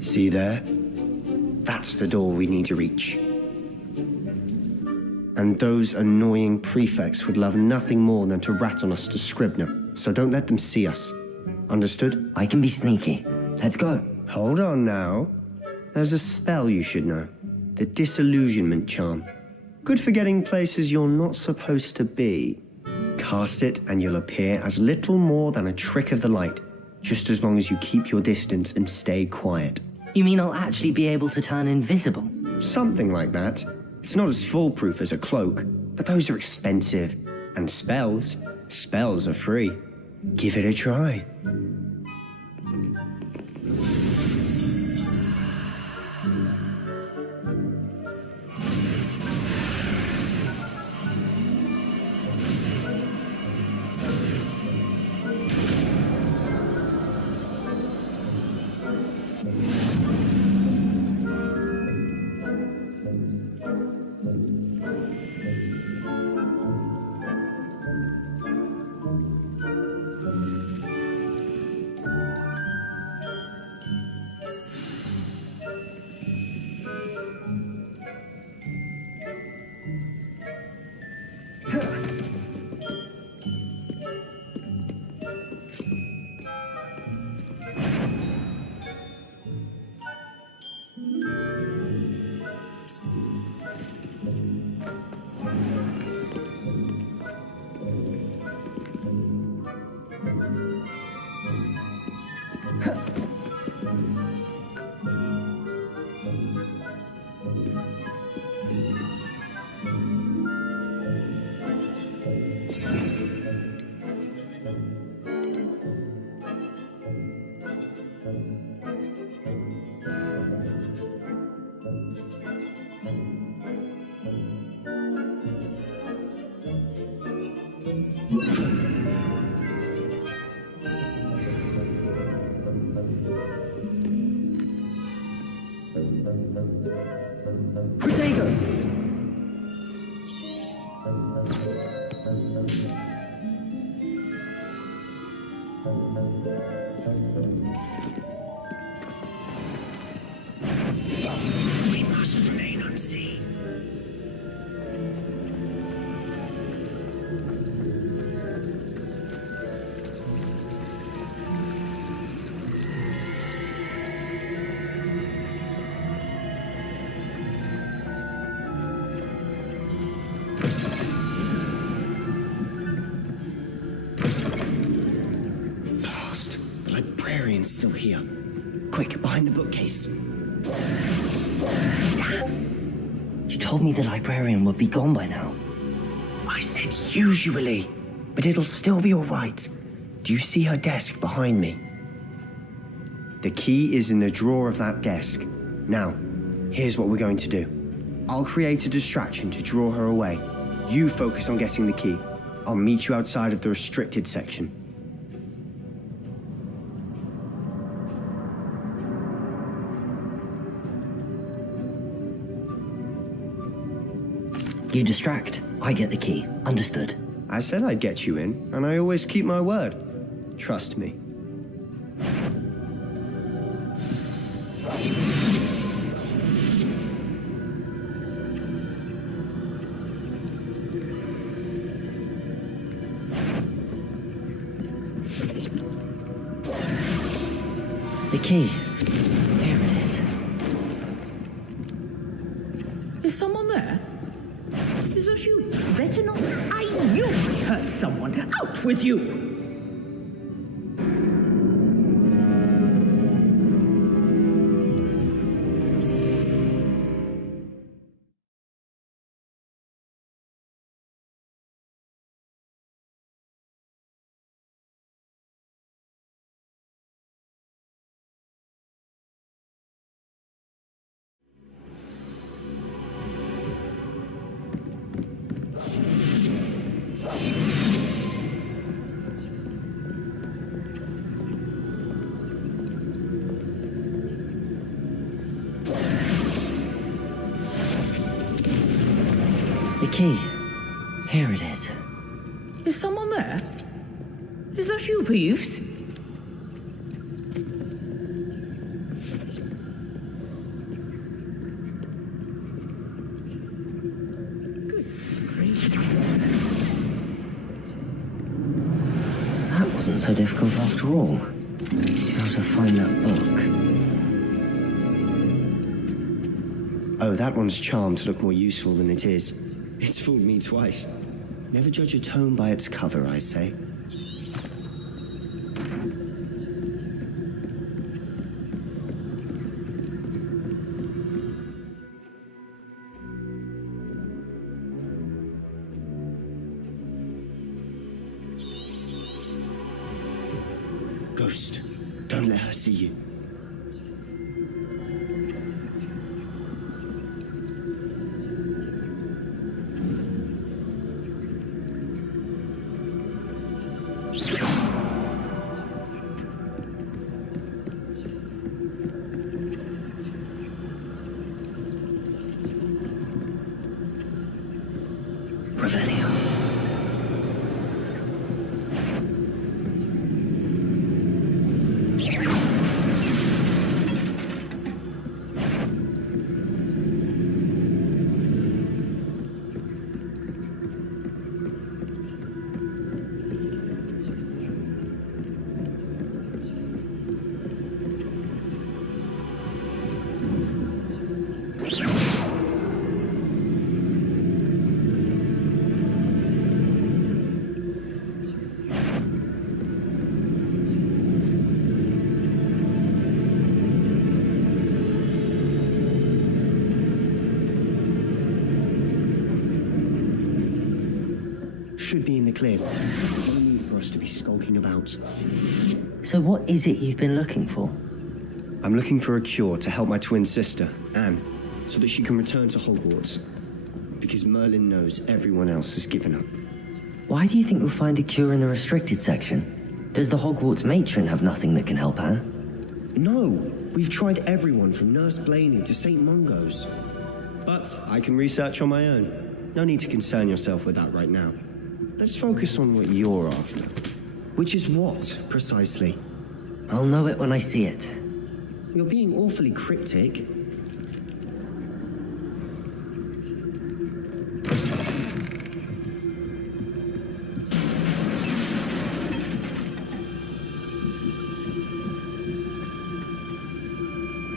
See there? That's the door we need to reach. And those annoying prefects would love nothing more than to rat on us to Scribner, so don't let them see us. Understood? I can be sneaky. Let's go. Hold on now. There's a spell you should know. The Disillusionment Charm. Good for getting places you're not supposed to be. Cast it and you'll appear as little more than a trick of the light, just as long as you keep your distance and stay quiet. You mean I'll actually be able to turn invisible? Something like that. It's not as foolproof as a cloak, but those are expensive. And spells are free. Give it a try. We must remain unseen. Blast! The librarian's still here. Quick, behind the bookcase. You told me the librarian would be gone by now. I said usually, but it'll still be all right. Do you see her desk behind me? The key is in the drawer of that desk. Now, here's what we're going to do. I'll create a distraction to draw her away. You focus on getting the key. I'll meet you outside of the restricted section. You distract, I get the key. Understood. I said I'd get you in, and I always keep my word. Trust me. The key. Here it is. Is someone there? Is that you? Better not. I knew I heard someone. Out with you! The key. Here it is. Is someone there? Is that you, Peeves? That wasn't so difficult after all. How to find that book. Oh, that one's charmed to look more useful than it is. It's fooled me twice. Never judge a tome by its cover, I say. Ghost, don't let her see you. Revelio. Should be in the clear. There's no need for us to be skulking about. So what is it you've been looking for? I'm looking for a cure to help my twin sister, Anne, so that she can return to Hogwarts. Because Merlin knows everyone else has given up. Why do you think you'll find a cure in the restricted section? Does the Hogwarts matron have nothing that can help Anne? No, we've tried everyone from Nurse Blaney to St. Mungo's. But I can research on my own. No need to concern yourself with that right now. Let's focus on what you're after. Which is what, precisely? I'll know it when I see it. You're being awfully cryptic.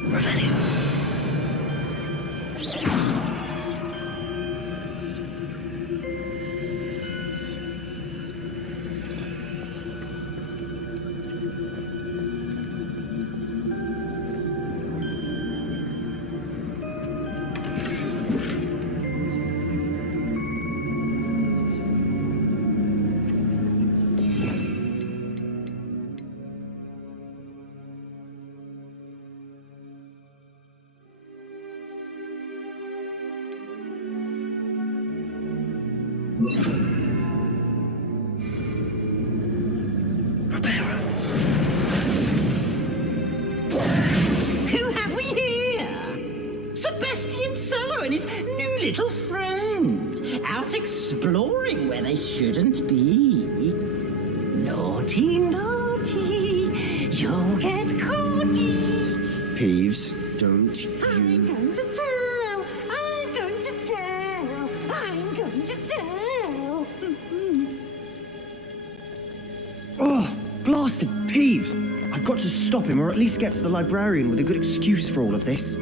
Revelio. Who have we here? Sebastian Cello and his new little friend. Out exploring where they shouldn't be. Naughty, naughty. You'll get caughty. Peeves, don't I'm you... going to tell. I'm going to tell. I'm going to tell. Oh, blasted Peeves! I've got to stop him, or at least get to the librarian with a good excuse for all of this.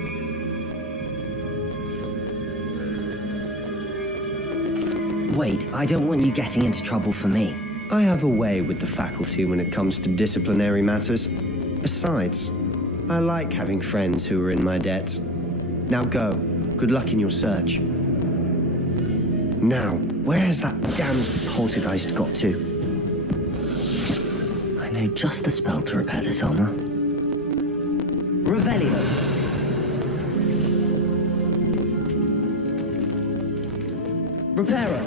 Wait, I don't want you getting into trouble for me. I have a way with the faculty when it comes to disciplinary matters. Besides, I like having friends who are in my debt. Now go. Good luck in your search. Now, where has that damned poltergeist got to? I know just the spell to repair this armor. Revelio. Reparo.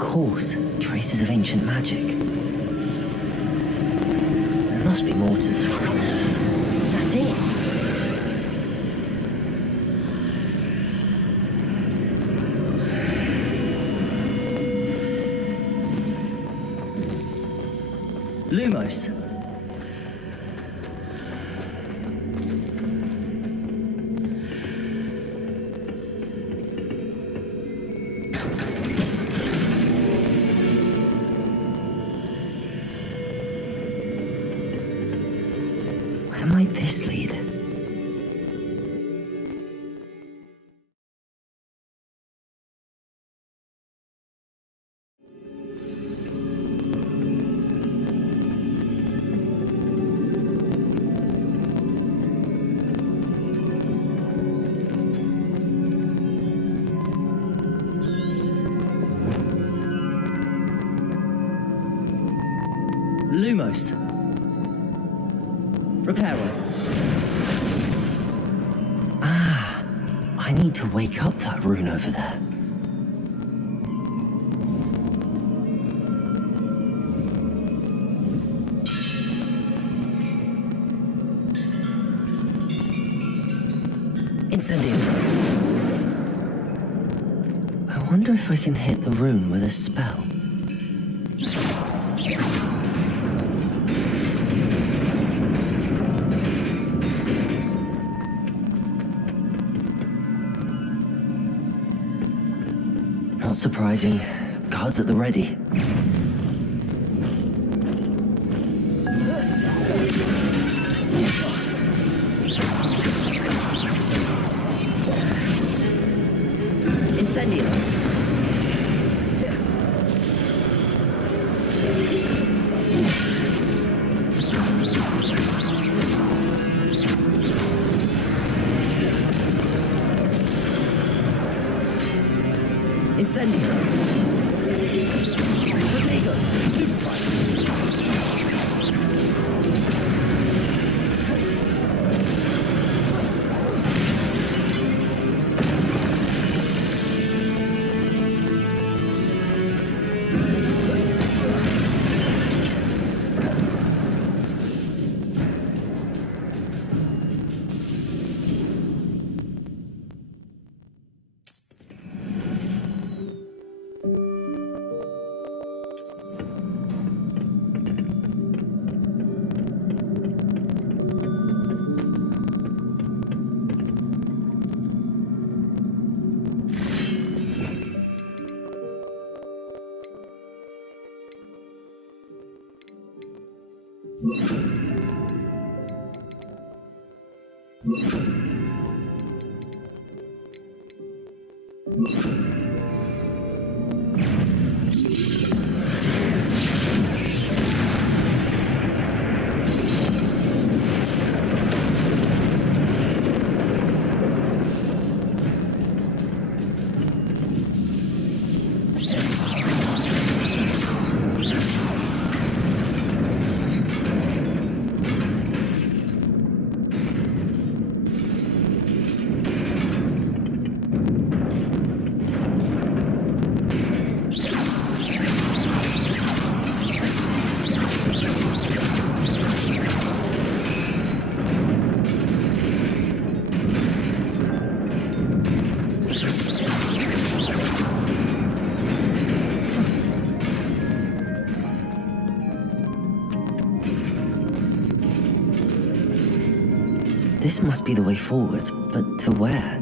course, traces of ancient magic. There must be more to this one. That's it! Lumos. Where might this lead? Lumos. Reparo. Ah, I need to wake up that rune over there. Incendio. I wonder if I can hit the rune with a spell. Not surprising. Guards at the ready. Incendio. Incendio. Protego. Stupefy. This must be the way forward, but to where?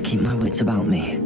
best keep my wits about me.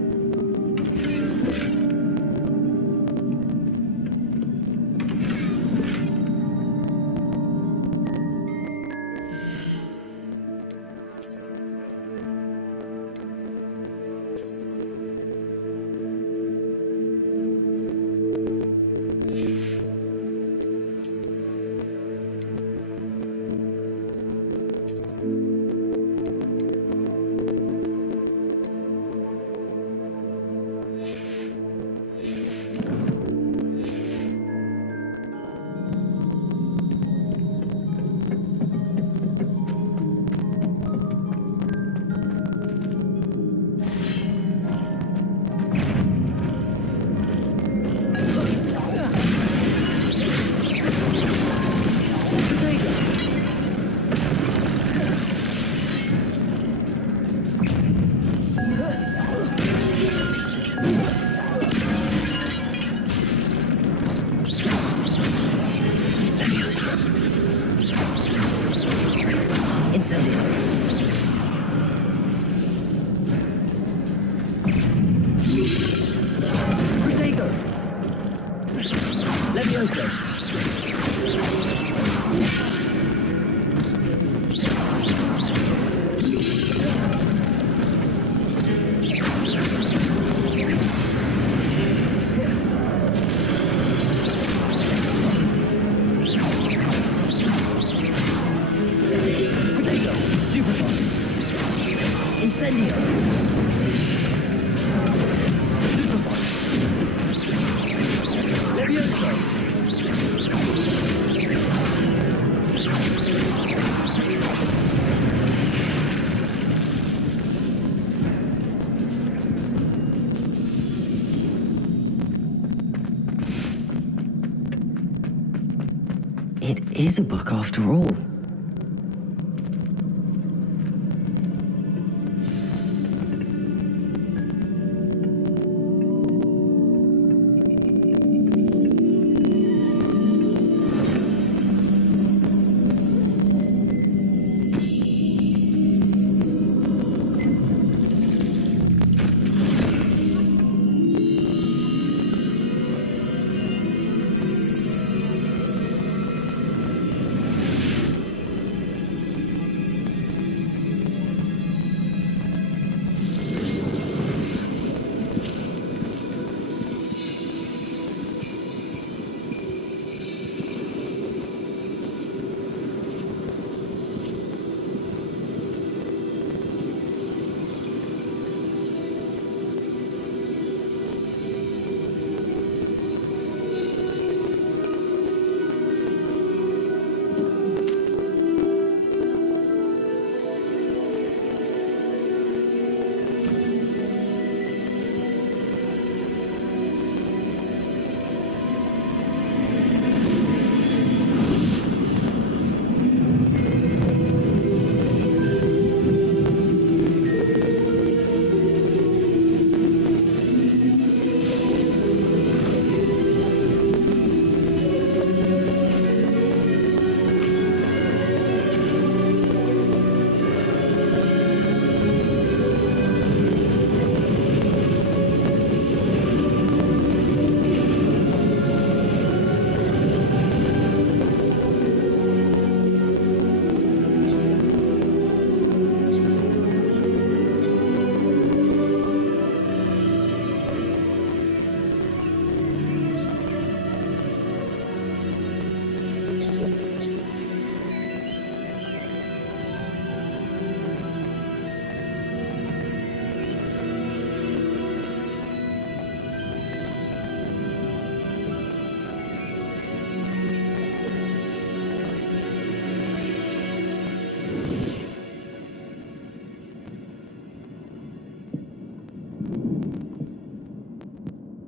It is a book after all.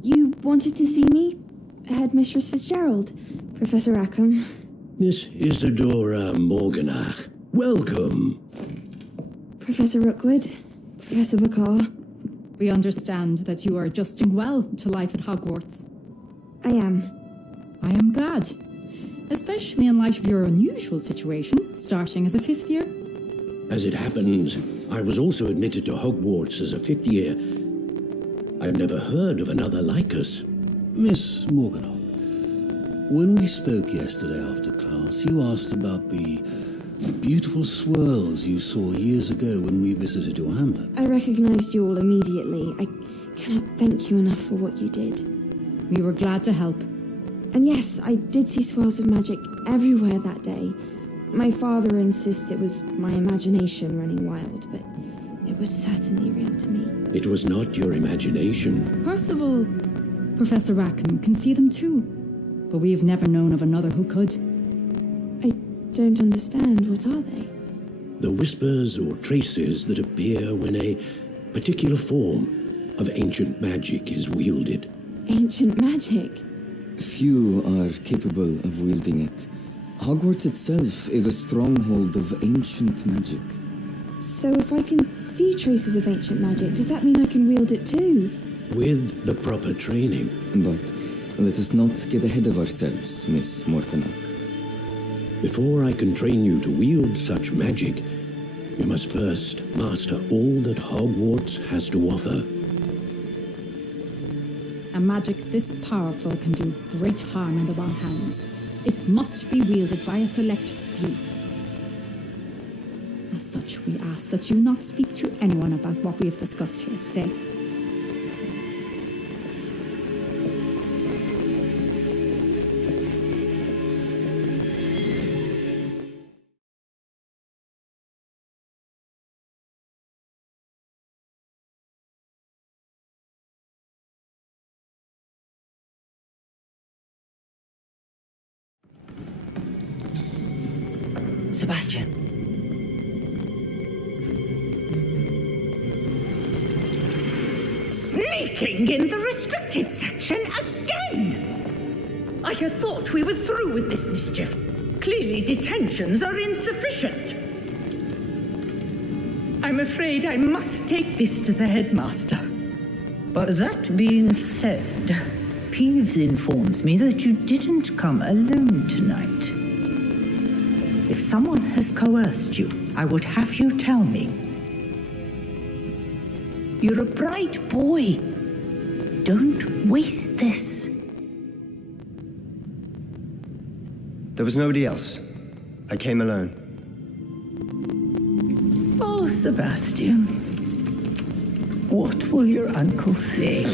You wanted to see me? Headmistress Fitzgerald, Professor Rackham. Miss Isadora Morganach. Welcome. Professor Rookwood, Professor Bakar. We understand that you are adjusting well to life at Hogwarts. I am. I am glad, especially in light of your unusual situation, starting as a fifth year. As it happens, I was also admitted to Hogwarts as a fifth year. I've never heard of another like us. Miss Morganoff, when we spoke yesterday after class, you asked about the beautiful swirls you saw years ago when we visited your hamlet. I recognized you all immediately. I cannot thank you enough for what you did. We were glad to help. And yes, I did see swirls of magic everywhere that day. My father insists it was my imagination running wild, but it was certainly real to me. It was not your imagination. Percival, Professor Rackham can see them too, but we've never known of another who could. I don't understand. What are they? The whispers or traces that appear when a particular form of ancient magic is wielded. Ancient magic? Few are capable of wielding it. Hogwarts itself is a stronghold of ancient magic. So if I can see traces of ancient magic, does that mean I can wield it too? With the proper training. But let us not get ahead of ourselves, Miss Morganoff. Before I can train you to wield such magic, you must first master all that Hogwarts has to offer. A magic this powerful can do great harm in the wrong hands. It must be wielded by a select few. As such, we ask that you not speak to anyone about what we have discussed here today. Sebastian. Sneaking in the restricted section again! I had thought we were through with this mischief. Clearly detentions are insufficient. I'm afraid I must take this to the headmaster. But that being said, Peeves informs me that you didn't come alone tonight. If someone has coerced you, I would have you tell me. You're a bright boy. Don't waste this. There was nobody else. I came alone. Oh, Sebastian. What will your uncle say?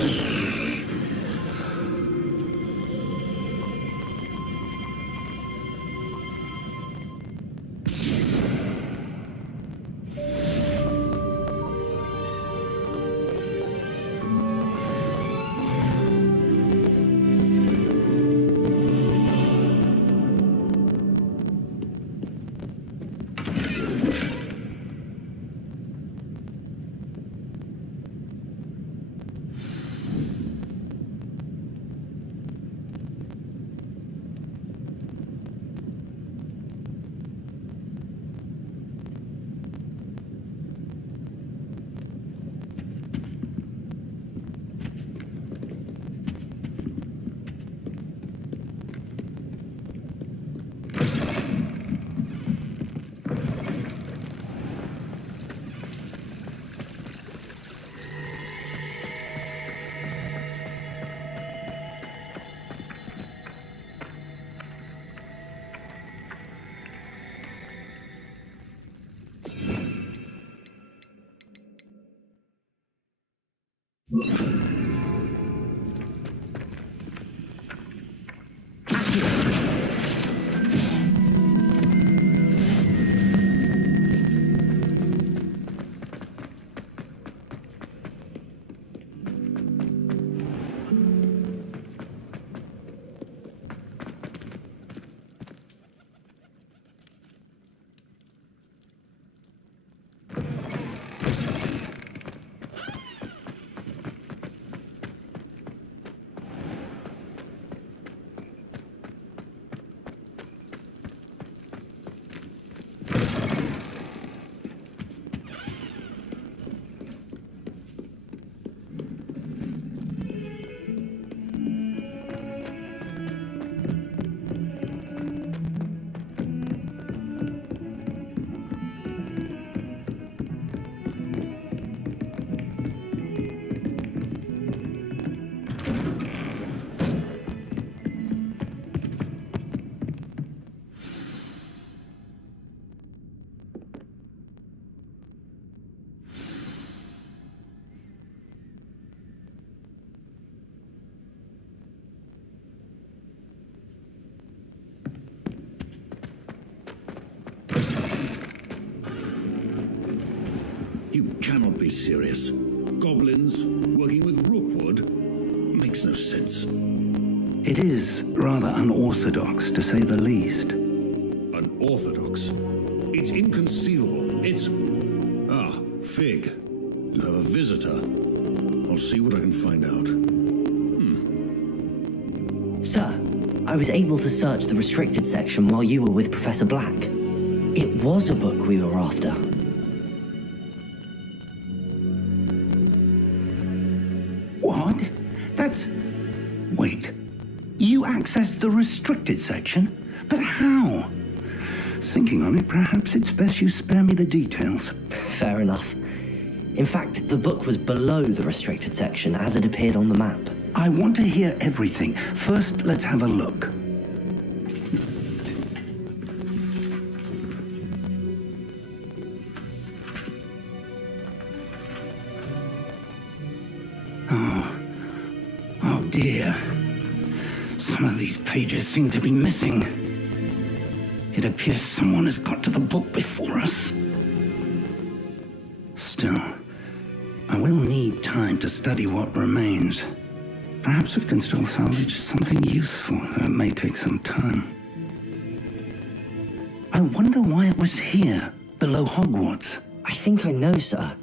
You cannot be serious. Goblins working with Rookwood makes no sense. It is rather unorthodox, to say the least. Unorthodox? It's inconceivable. It's... Ah, Fig. You have a visitor. I'll see what I can find out. Sir, I was able to search the restricted section while you were with Professor Black. It was a book we were after. What? That's... Wait. You accessed the restricted section? But how? Thinking on it, perhaps it's best you spare me the details. Fair enough. In fact, the book was below the restricted section as it appeared on the map. I want to hear everything. First, let's have a look. Oh dear. Some of these pages seem to be missing. It appears someone has got to the book before us. Still, I will need time to study what remains. Perhaps we can still salvage something useful, though it may take some time. I wonder why it was here, below Hogwarts. I think I know, sir.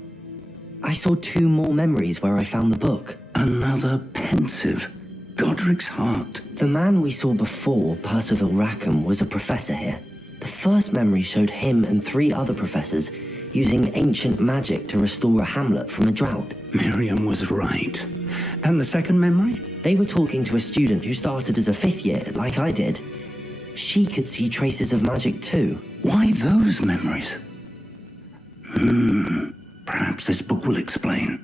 I saw 2 more memories where I found the book. Another pensive. Godric's heart. The man we saw before, Percival Rackham, was a professor here. The first memory showed him and 3 other professors using ancient magic to restore a hamlet from a drought. Miriam was right. And the second memory? They were talking to a student who started as a 5th year, like I did. She could see traces of magic too. Why those memories? Perhaps this book will explain.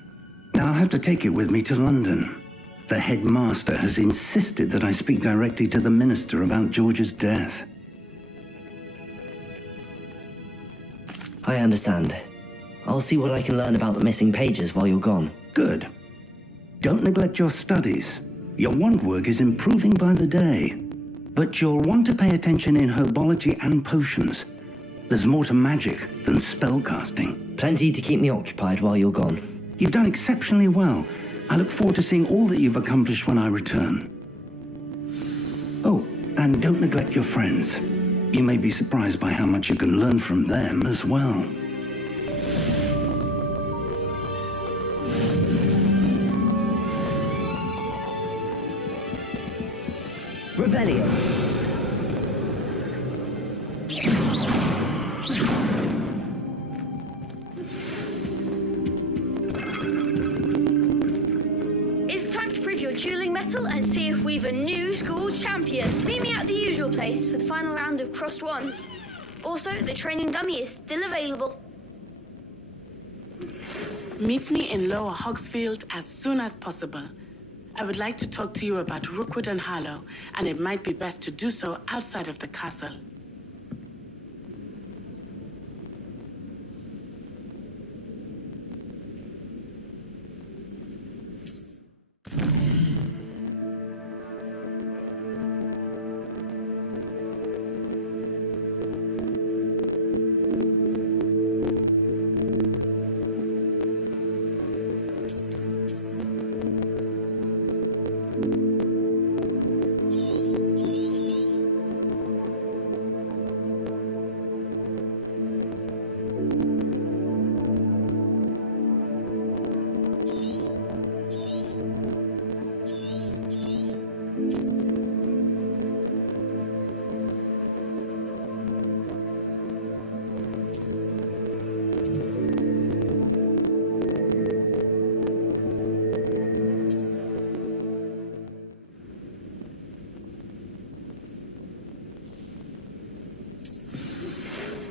I'll have to take it with me to London. The headmaster has insisted that I speak directly to the minister about George's death. I understand. I'll see what I can learn about the missing pages while you're gone. Good. Don't neglect your studies. Your wand work is improving by the day. But you'll want to pay attention in herbology and potions. There's more to magic than spellcasting. Plenty to keep me occupied while you're gone. You've done exceptionally well. I look forward to seeing all that you've accomplished when I return. Oh, and don't neglect your friends. You may be surprised by how much you can learn from them as well. Revelio. It's time to prove your dueling mettle and see if we've a new school champion. Meet me at the usual place for the final round of crossed wands. Also, the training dummy is still available. Meet me in Lower Hogsfield as soon as possible. I would like to talk to you about Rookwood and Harlow, and it might be best to do so outside of the castle.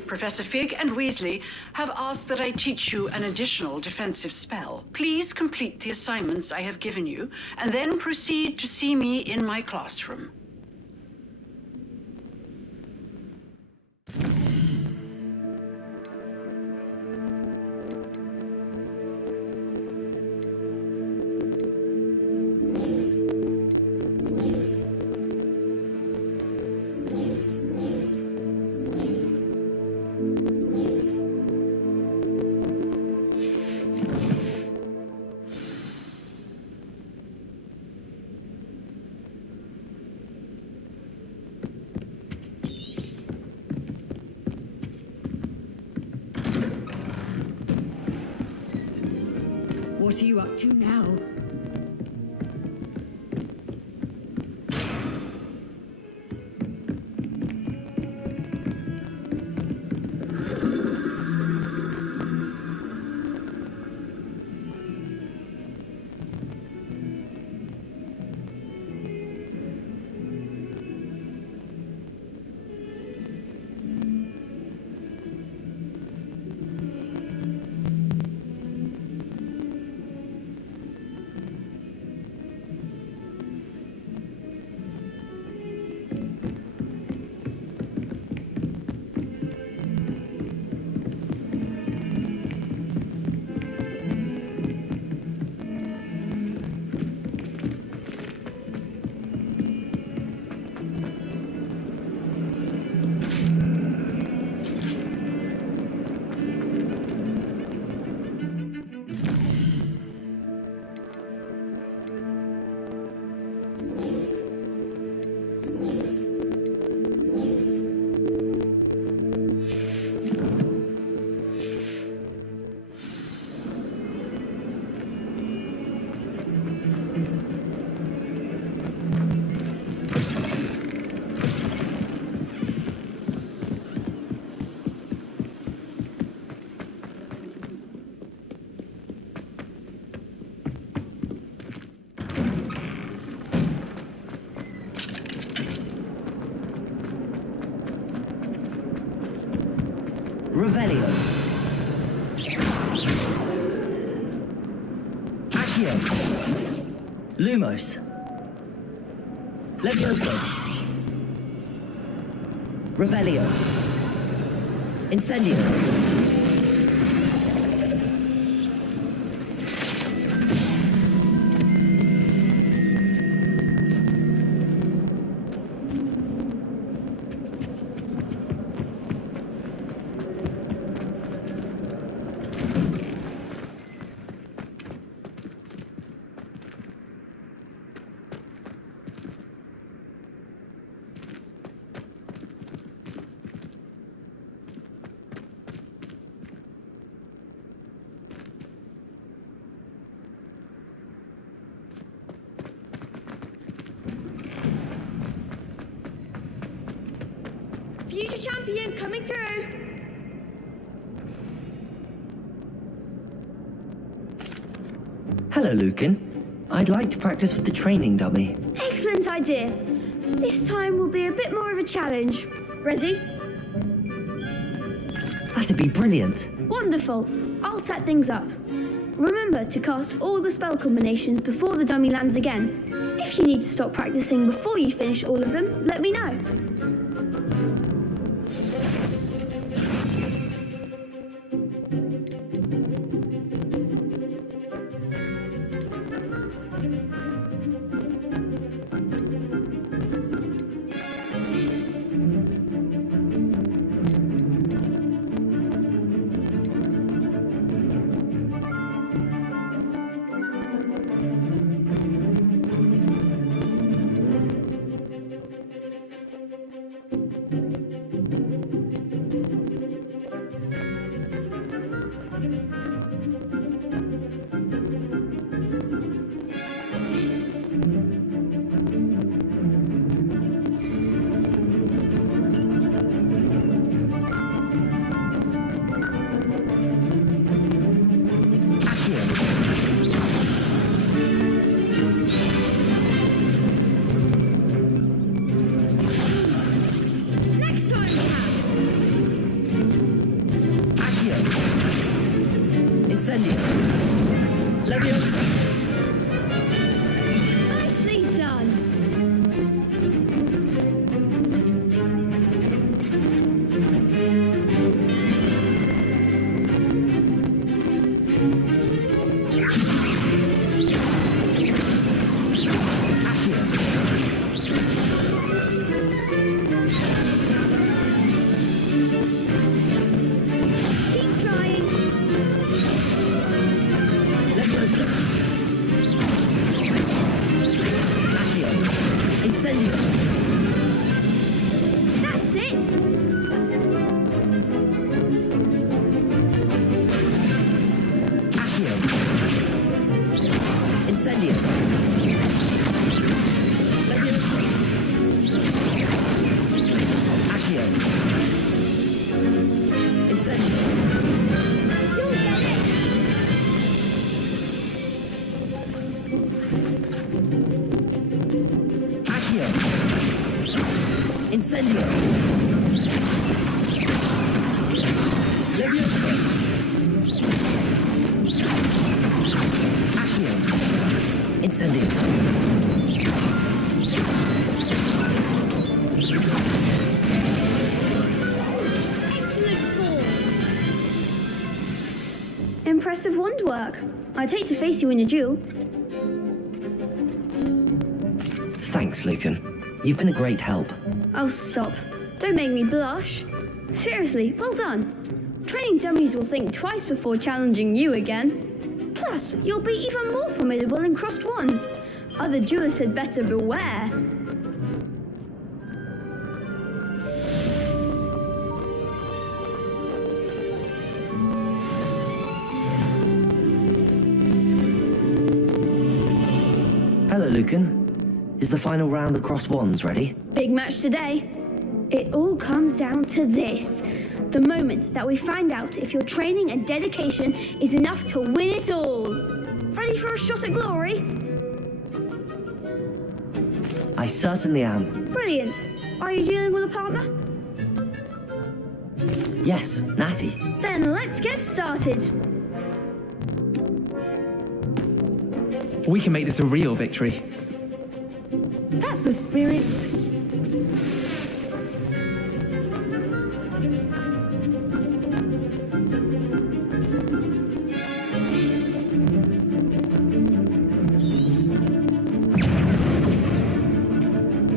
Professor Fig and Weasley have asked that I teach you an additional defensive spell. Please complete the assignments I have given you, and then proceed to see me in my classroom. What are you up to now? Revelio. Accio. Lumos. Levioso. Revelio. Incendio. Future champion coming through. Hello, Lucan. I'd like to practice with the training dummy. Excellent idea. This time will be a bit more of a challenge. Ready? That'd be brilliant. Wonderful. I'll set things up. Remember to cast all the spell combinations before the dummy lands again. If you need to stop practicing before you finish all of them, let me know. Nicely done. Keep trying. Incendio! Leviosa! Accio! Incendio! Excellent form. Impressive wand work. I'd hate to face you in a duel. Thanks, Lucan. You've been a great help. Oh, stop. Don't make me blush. Seriously, well done. Training dummies will think twice before challenging you again. Plus, you'll be even more formidable in crossed wands. Other duelists had better beware. Hello, Lucan. Is the final round of crossed wands ready? Big match today. It all comes down to this. The moment that we find out if your training and dedication is enough to win it all. Ready for a shot at glory? I certainly am. Brilliant. Are you dealing with a partner? Yes, Natty. Then let's get started. We can make this a real victory. That's the spirit.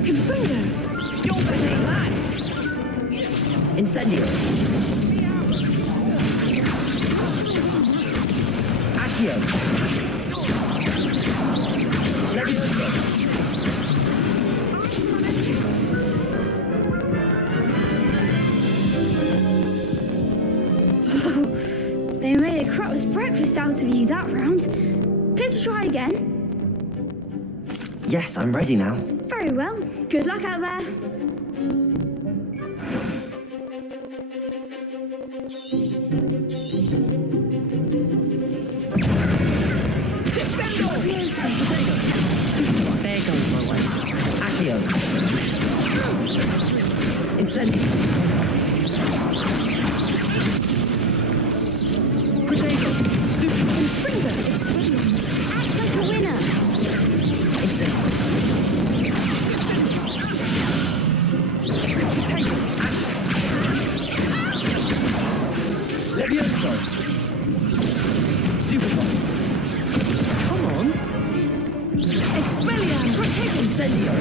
Confringo! You're better than that! Incendio! Accio! Leviosa! They made a crap's breakfast out of you that round. Care to try again? Yes, I'm ready now. Very well. Good luck out there. Descendo! There goes my way. Accio! Incendio! Potato! Stupid! Confringo! Act like a winner. Incendio! Levioso! Stupid one! Come on! Expelliarm! Incendio!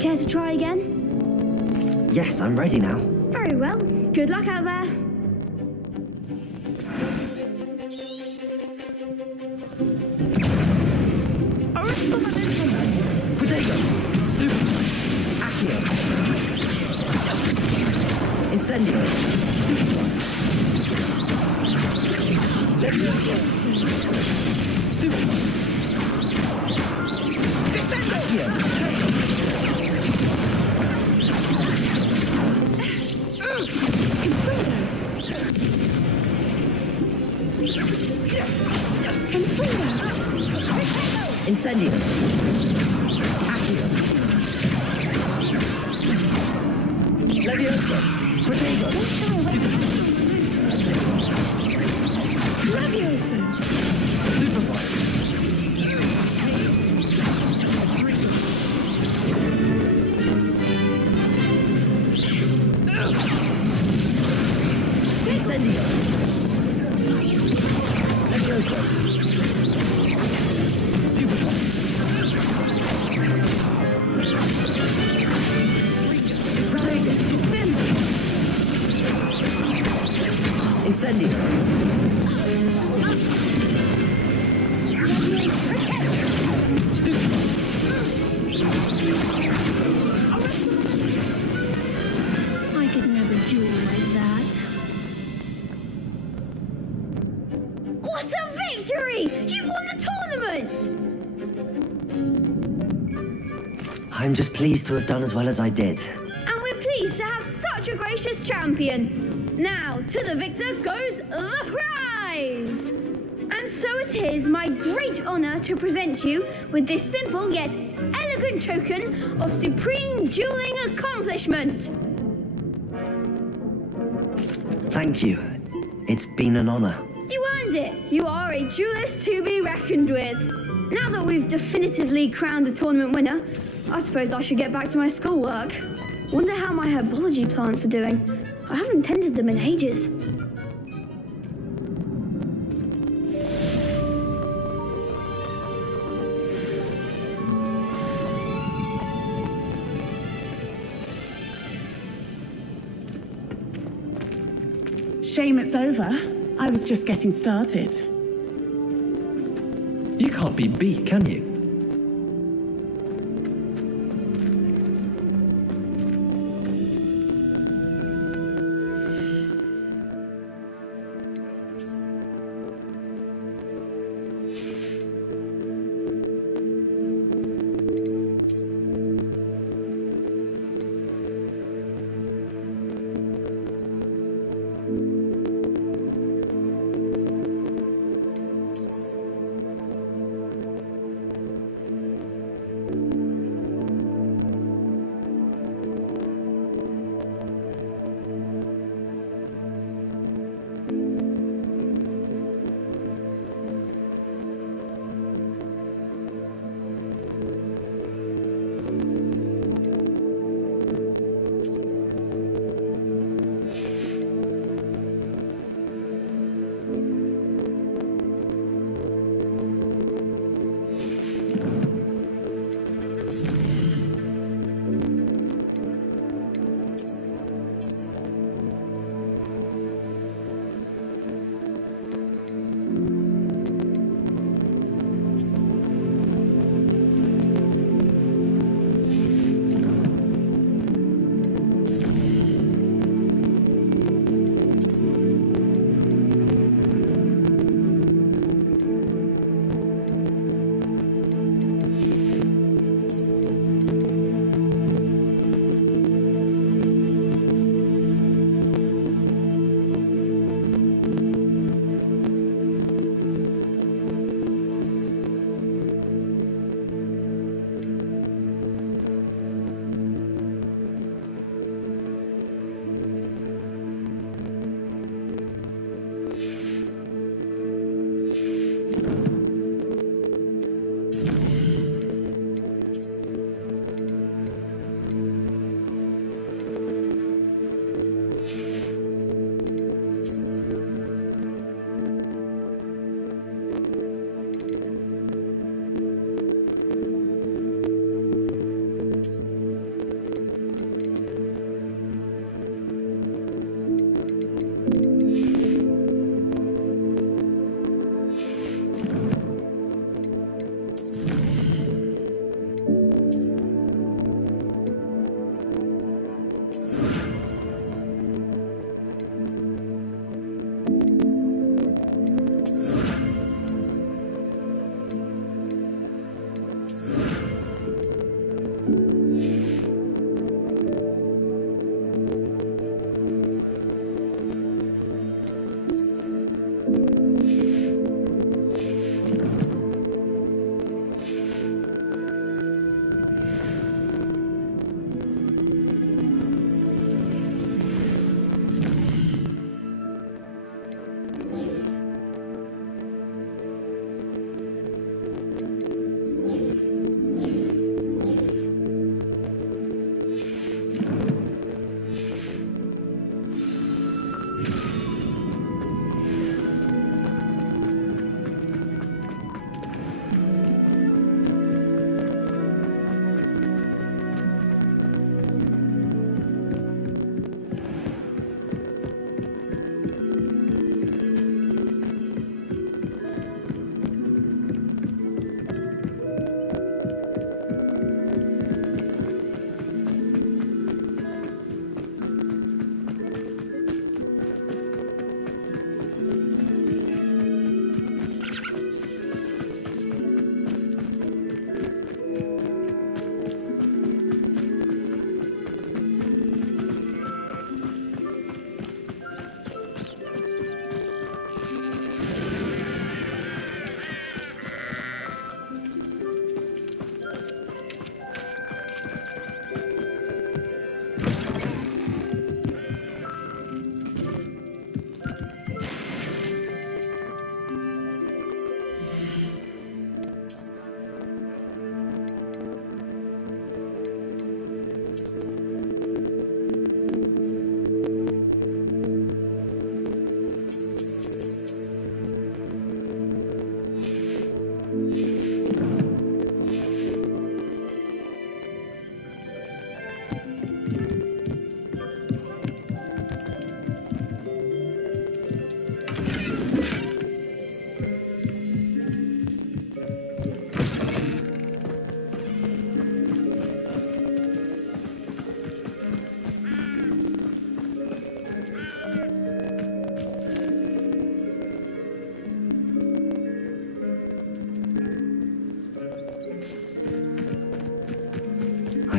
Care to try again? Yes, I'm ready now. Very well. Good luck out there. Potato! Stupid! Accio! Incendio! Levioso! Stupid! Descendo! Accio! Incendio! Accio! Levioso! Potato! Leviosa! Stupefy! Incendio! Levioso! Stupefy! Incendio! Stupefy! I could never duel like that. What a victory! You've won the tournament! I'm just pleased to have done as well as I did. And we're pleased to have such a gracious champion. Now, to the victor goes the prize! And so it is my great honor to present you with this simple yet elegant token of supreme dueling accomplishment. Thank you. It's been an honor. You earned it. You are a duelist to be reckoned with. Now that we've definitively crowned the tournament winner, I suppose I should get back to my schoolwork. Wonder how my herbology plants are doing. I haven't tended them in ages. Shame it's over. I was just getting started. You can't be beat, can you?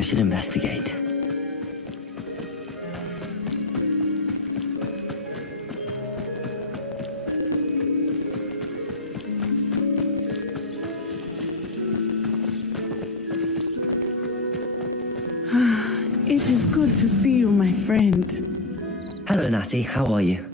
should investigate. It is good to see you, my friend. Hello, Natty. How are you?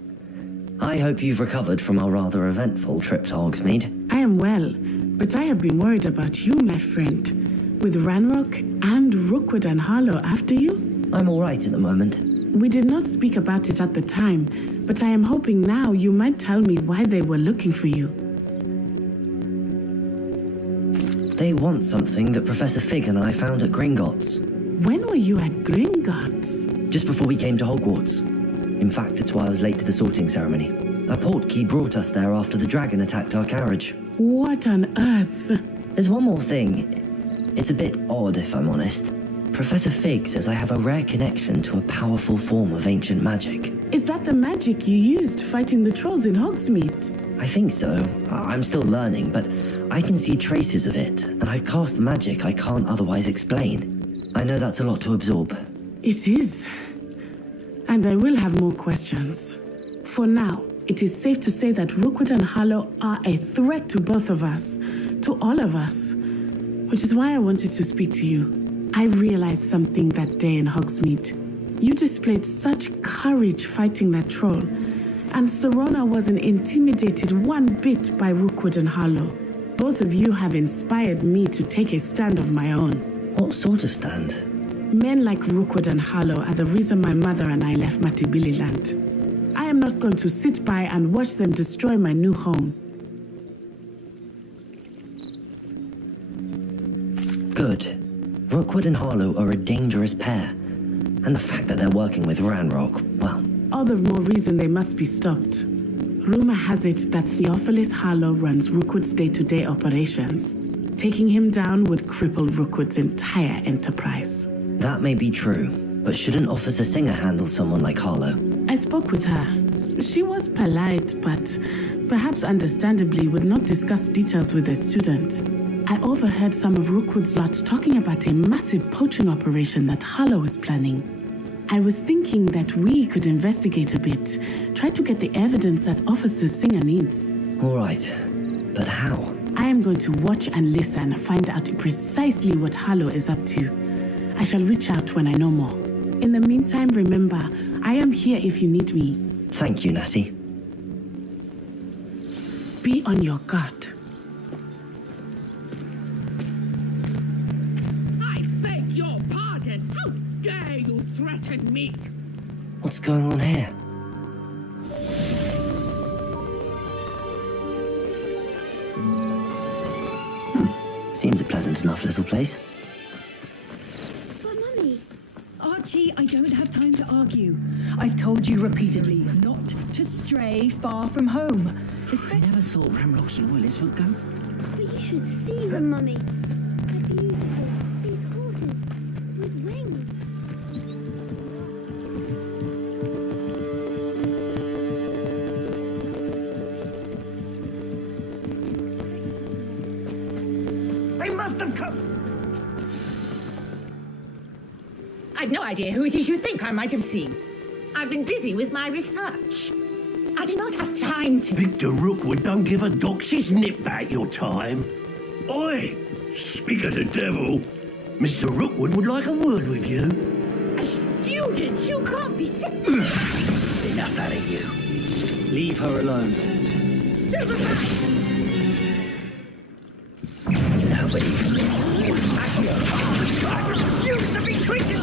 I hope you've recovered from our rather eventful trip to Hogsmeade. I am well, but I have been worried about you, my friend. With Ranrock and Rookwood and Harlow after you? I'm all right at the moment. We did not speak about it at the time, but I am hoping now you might tell me why they were looking for you. They want something that Professor Fig and I found at Gringotts. When were you at Gringotts? Just before we came to Hogwarts. In fact, it's why I was late to the sorting ceremony. A portkey brought us there after the dragon attacked our carriage. What on earth? There's one more thing. It's a bit odd, if I'm honest. Professor Fig says I have a rare connection to a powerful form of ancient magic. Is that the magic you used fighting the trolls in Hogsmeade? I think so. I'm still learning, but I can see traces of it, and I've cast magic I can't otherwise explain. I know that's a lot to absorb. It is. And I will have more questions. For now, it is safe to say that Rookwood and Harlow are a threat to both of us, to all of us, which is why I wanted to speak to you. I realized something that day in Hogsmeade. You displayed such courage fighting that troll, and Serona wasn't intimidated one bit by Rookwood and Harlow. Both of you have inspired me to take a stand of my own. What sort of stand? Men like Rookwood and Harlow are the reason my mother and I left Matibililand. I am not going to sit by and watch them destroy my new home. Good. Rookwood and Harlow are a dangerous pair. And the fact that they're working with Ranrock, well... All the more reason they must be stopped. Rumor has it that Theophilus Harlow runs Rookwood's day-to-day operations. Taking him down would cripple Rookwood's entire enterprise. That may be true, but shouldn't Officer Singer handle someone like Harlow? I spoke with her. She was polite, but perhaps understandably would not discuss details with a student. I overheard some of Rookwood's lot talking about a massive poaching operation that Harlow is planning. I was thinking that we could investigate a bit, try to get the evidence that Officer Singer needs. All right, but how? I am going to watch and listen, find out precisely what Harlow is up to. I shall reach out when I know more. In the meantime, remember, I am here if you need me. Thank you, Natty. Be on your guard. I beg your pardon. How dare you threaten me? What's going on here? Seems a pleasant enough little place. But Mummy... Archie, I don't have time to argue. I've told you repeatedly not to stray far from home. I never thought Ranrock's loyalists would go. But you should see them, Mummy. They're beautiful. These horses with wings. They must have come. I've no idea who it is you think I might have seen. I've been busy with my research. I do not have time to... Victor Rookwood don't give a doxy's nip back your time. Oi! Speak of the devil. Mr. Rookwood would like a word with you. A student? You can't be sick. Enough out of you. Leave her alone. Still alive! Nobody can listen. I refuse to be treated...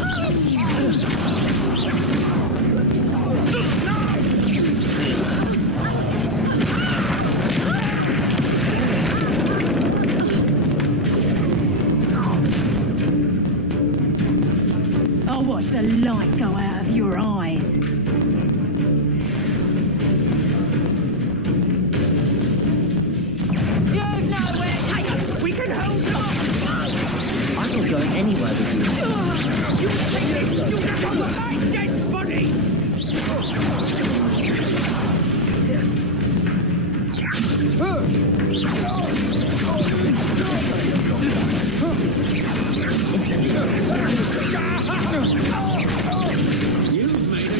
I'll watch the light go out of your eyes. You're nowhere to take us. We can hold them off. I'm not going anywhere with you. You think this? You become my dead body. Incendio. You've made a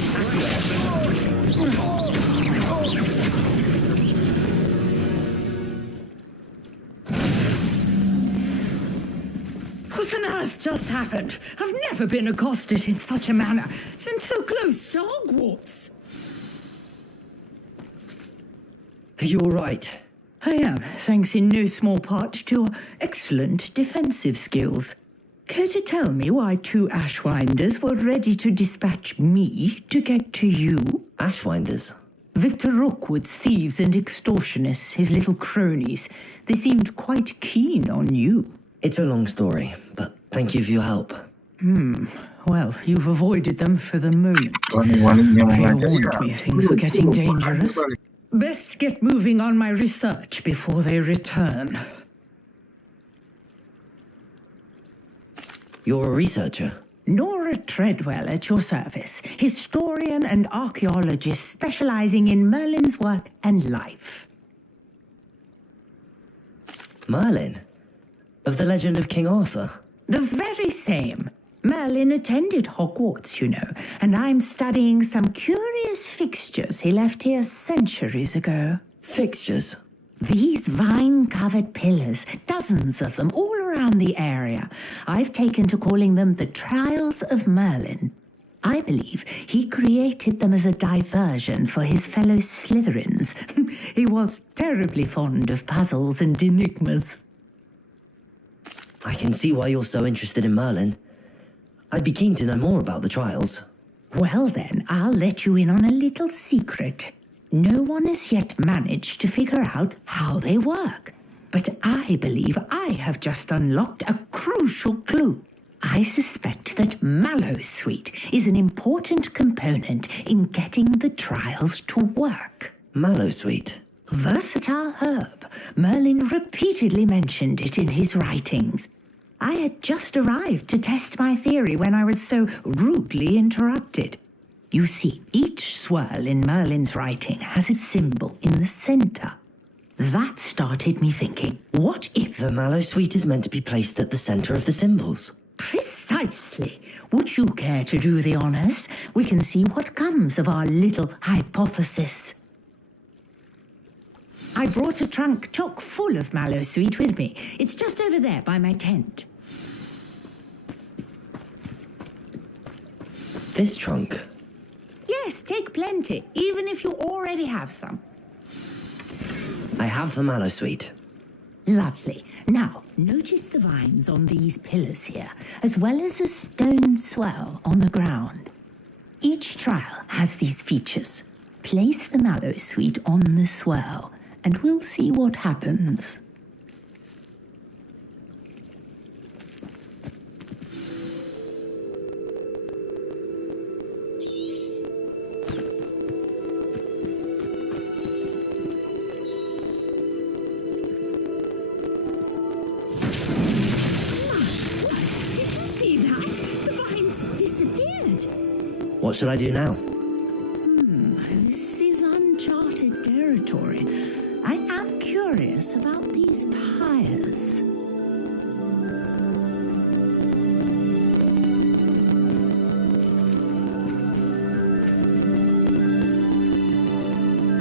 What on earth just happened? I've never been accosted in such a manner, and so close to Hogwarts. Are you all right? I am, thanks in no small part to your excellent defensive skills. Care to tell me why 2 Ashwinders were ready to dispatch me to get to you? Ashwinders? Victor Rookwood's thieves and extortionists, his little cronies. They seemed quite keen on you. It's a long story, but thank you for your help. Well, you've avoided them for the moment. They warned me things were getting dangerous. Best get moving on my research before they return. You're a researcher? Nora Treadwell at your service, historian and archaeologist specializing in Merlin's work and life. Merlin? Of the legend of King Arthur? The very same. Merlin attended Hogwarts, you know, and I'm studying some curious fixtures he left here centuries ago. Fixtures? These vine-covered pillars, dozens of them all around the area. I've taken to calling them the Trials of Merlin. I believe he created them as a diversion for his fellow Slytherins. He was terribly fond of puzzles and enigmas. I can see why you're so interested in Merlin. I'd be keen to know more about the trials. Well then, I'll let you in on a little secret. No one has yet managed to figure out how they work. But I believe I have just unlocked a crucial clue. I suspect that Mallowsweet is an important component in getting the trials to work. Mallowsweet? Versatile herb. Merlin repeatedly mentioned it in his writings. I had just arrived to test my theory when I was so rudely interrupted. You see, each swirl in Merlin's writing has a symbol in the center. That started me thinking, what if... The Mallowsweet is meant to be placed at the center of the symbols. Precisely. Would you care to do the honors? We can see what comes of our little hypothesis. I brought a trunk chock full of Mallowsweet with me. It's just over there by my tent. This trunk? Yes, take plenty, even if you already have some. I have the Mallowsweet. Lovely. Now, notice the vines on these pillars here, as well as a stone swell on the ground. Each trial has these features. Place the Mallowsweet on the swell, and we'll see what happens. What should I do now? This is uncharted territory. I am curious about these pyres.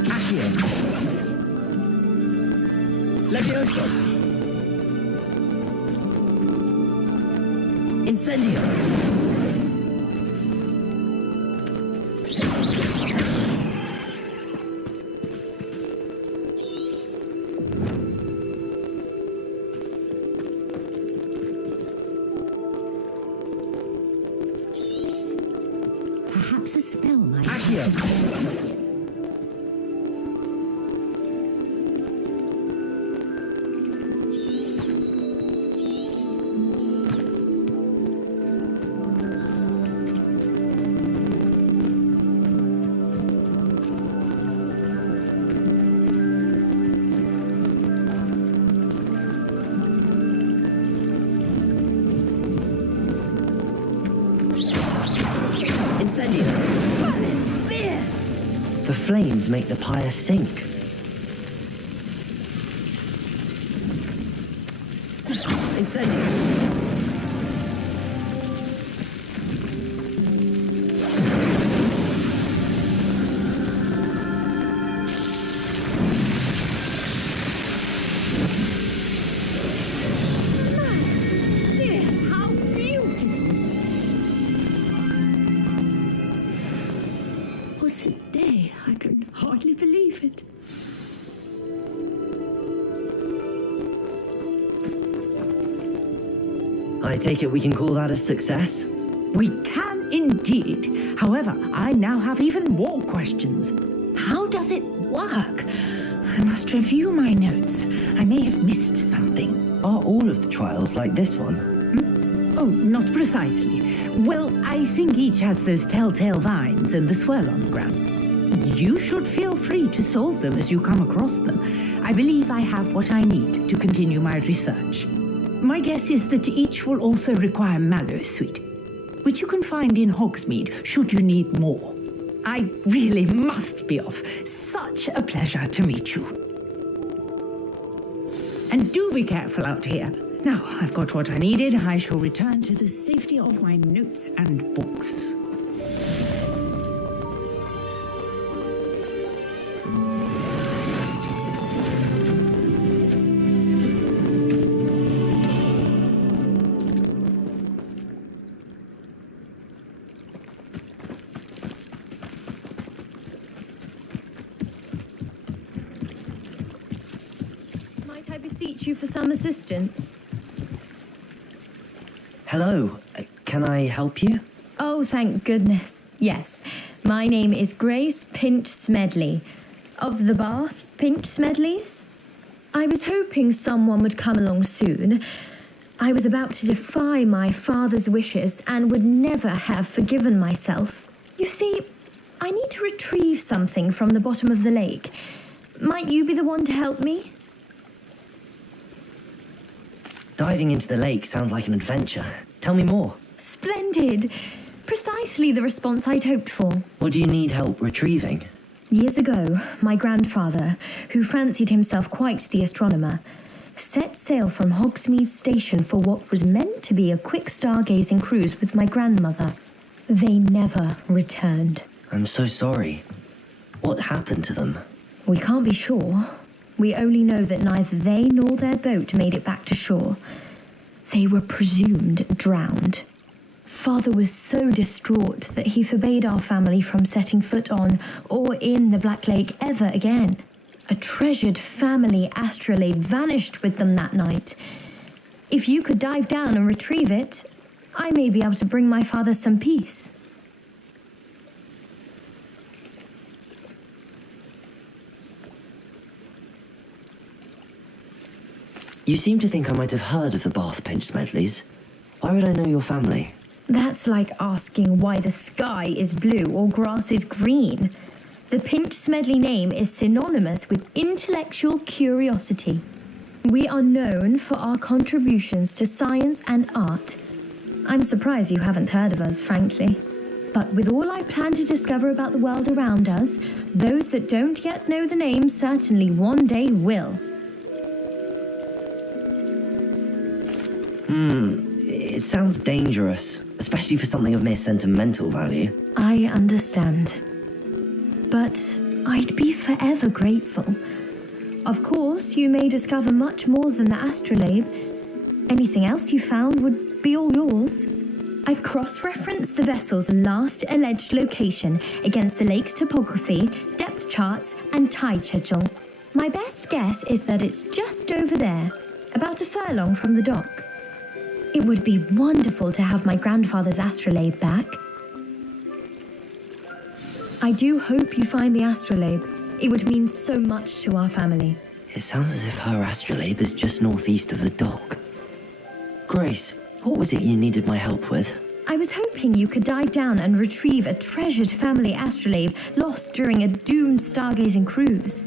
Accio. Levioso. Incendio. Perhaps a spell might... Accio. The flames make the pyre sink. Incendio. present day. I can hardly believe it. I take it we can call that a success? We can indeed. However, I now have even more questions. How does it work? I must review my notes. I may have missed something. Are all of the trials like this one? Oh, not precisely. Well, I think each has those telltale vines and the swirl on the ground. You should feel free to solve them as you come across them. I believe I have what I need to continue my research. My guess is that each will also require mallow sweet, which you can find in Hogsmeade should you need more. I really must be off. Such a pleasure to meet you. And do be careful out here. Now I've got what I needed. I shall return to the safety of my notes and books. You for some assistance. Hello, can I help you? Oh, thank goodness. Yes, my name is Grace Pinch Smedley, of the Bath Pinch Smedleys. I was hoping someone would come along soon. I was about to defy my father's wishes and would never have forgiven myself. You see, I need to retrieve something from the bottom of the lake. Might you be the one to help me? Diving into the lake sounds like an adventure. Tell me more. Splendid. Precisely the response I'd hoped for. What do you need help retrieving? Years ago, my grandfather, who fancied himself quite the astronomer, set sail from Hogsmeade Station for what was meant to be a quick stargazing cruise with my grandmother. They never returned. I'm so sorry. What happened to them? We can't be sure. We only know that neither they nor their boat made it back to shore. They were presumed drowned. Father was so distraught that he forbade our family from setting foot on or in the Black Lake ever again. A treasured family astrolabe vanished with them that night. If you could dive down and retrieve it, I may be able to bring my father some peace. You seem to think I might have heard of the Bath Pinch Smedleys. Why would I know your family? That's like asking why the sky is blue or grass is green. The Pinch Smedley name is synonymous with intellectual curiosity. We are known for our contributions to science and art. I'm surprised you haven't heard of us, frankly. But with all I plan to discover about the world around us, those that don't yet know the name certainly one day will. It sounds dangerous, especially for something of mere sentimental value. I understand. But I'd be forever grateful. Of course, you may discover much more than the astrolabe. Anything else you found would be all yours. I've cross-referenced the vessel's last alleged location against the lake's topography, depth charts, and tide schedule. My best guess is that it's just over there, about a furlong from the dock. It would be wonderful to have my grandfather's astrolabe back. I do hope you find the astrolabe. It would mean so much to our family. It sounds as if her astrolabe is just northeast of the dock. Grace, what was it you needed my help with? I was hoping you could dive down and retrieve a treasured family astrolabe lost during a doomed stargazing cruise.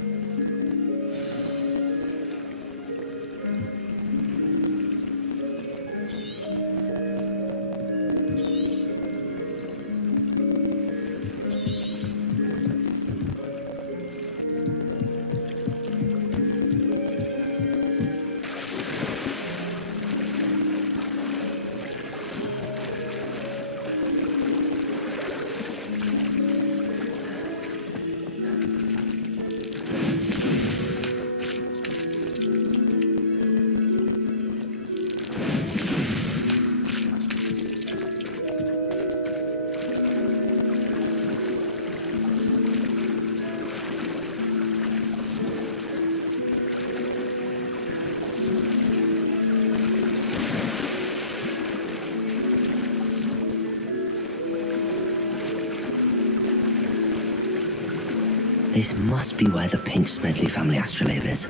This must be where the Pinch Smedley family astrolabe is.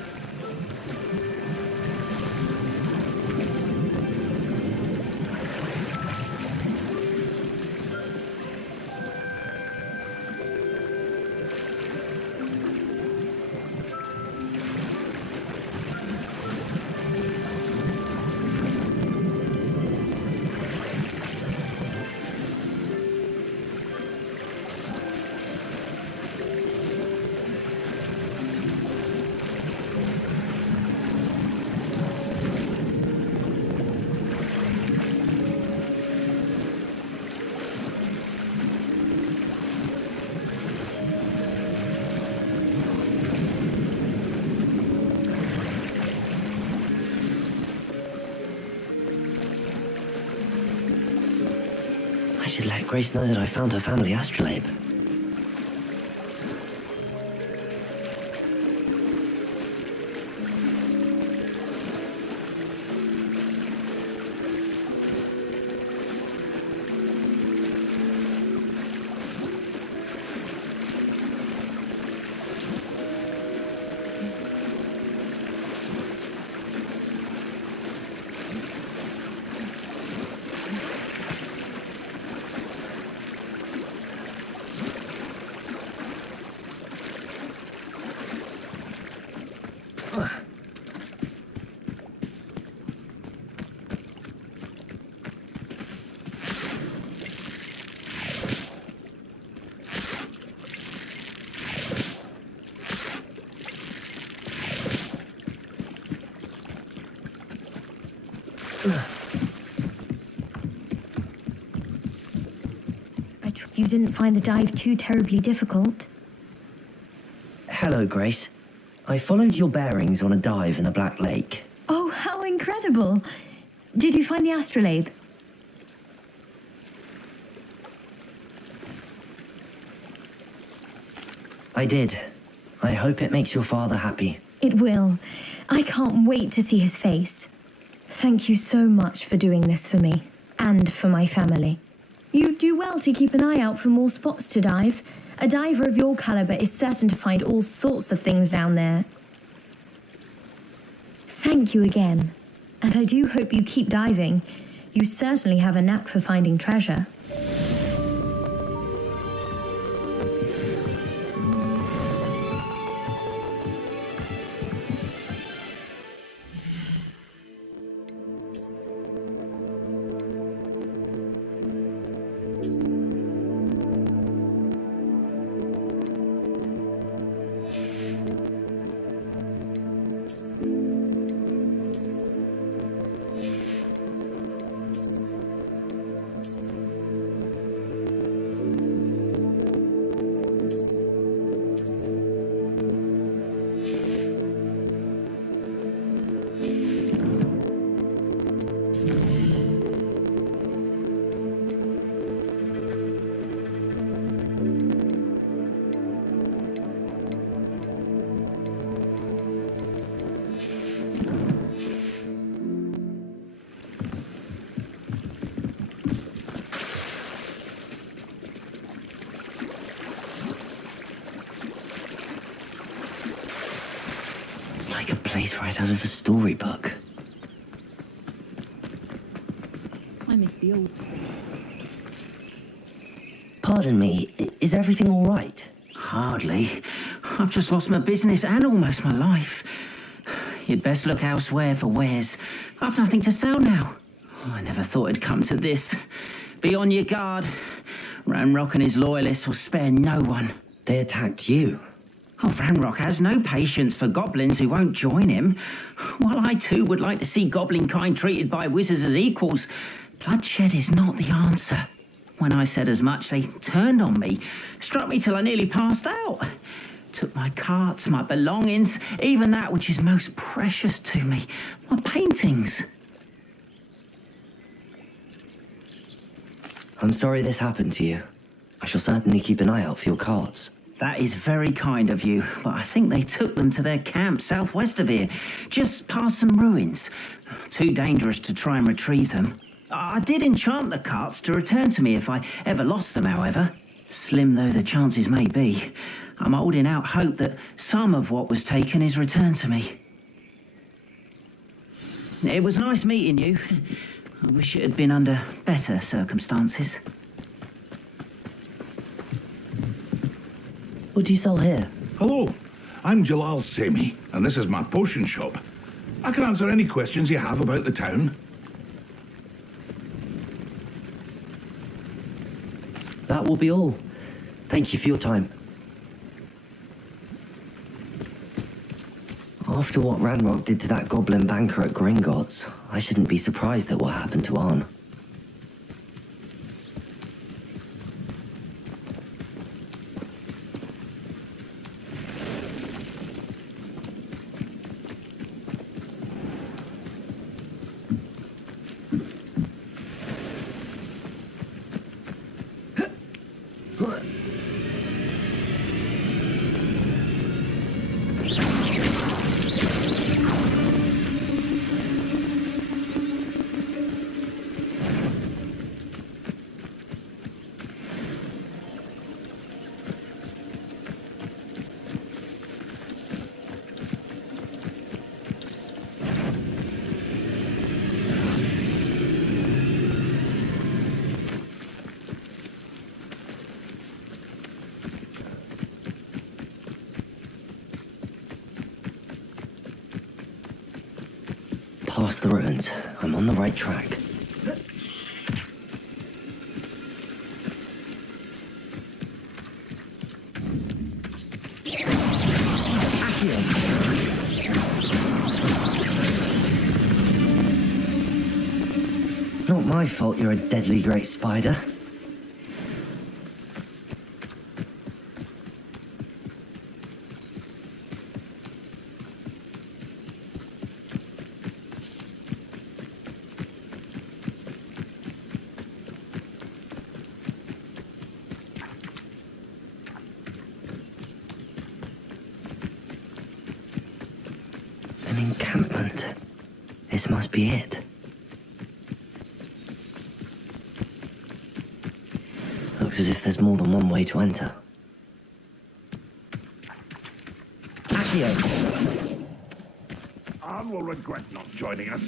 I should let Grace know that I found her family astrolabe. I trust you didn't find the dive too terribly difficult. Hello, Grace. I followed your bearings on a dive in the Black Lake. Oh, how incredible! Did you find the astrolabe? I did. I hope it makes your father happy. It will. I can't wait to see his face. Thank you so much for doing this for me, and for my family. You do well to keep an eye out for more spots to dive. A diver of your caliber is certain to find all sorts of things down there. Thank you again, and I do hope you keep diving. You certainly have a knack for finding treasure. It's like a place right out of a storybook. I miss the old. Pardon me, is everything all right? Hardly. I've just lost my business and almost my life. You'd best look elsewhere for wares. I've nothing to sell now. Oh, I never thought it'd come to this. Be on your guard. Ranrock and his loyalists will spare no one. They attacked you. Oh, Ranrock has no patience for goblins who won't join him. While I too would like to see goblin kind treated by wizards as equals, bloodshed is not the answer. When I said as much, they turned on me, struck me till I nearly passed out. Took my carts, my belongings, even that which is most precious to me, my paintings. I'm sorry this happened to you. I shall certainly keep an eye out for your carts. That is very kind of you, but I think they took them to their camp southwest of here, just past some ruins. Too dangerous to try and retrieve them. I did enchant the carts to return to me if I ever lost them, however. Slim though the chances may be, I'm holding out hope that some of what was taken is returned to me. It was nice meeting you. I wish it had been under better circumstances. What do you sell here? Hello, I'm Jalal Semi, and this is my potion shop. I can answer any questions you have about the town. That will be all. Thank you for your time. After what Ranrock did to that goblin banker at Gringotts, I shouldn't be surprised at what happened to Arn. Past the ruins. I'm on the right track. Not my fault you're a deadly great spider. An encampment. This must be it. Looks as if there's more than one way to enter. Accio! Arn will regret not joining us.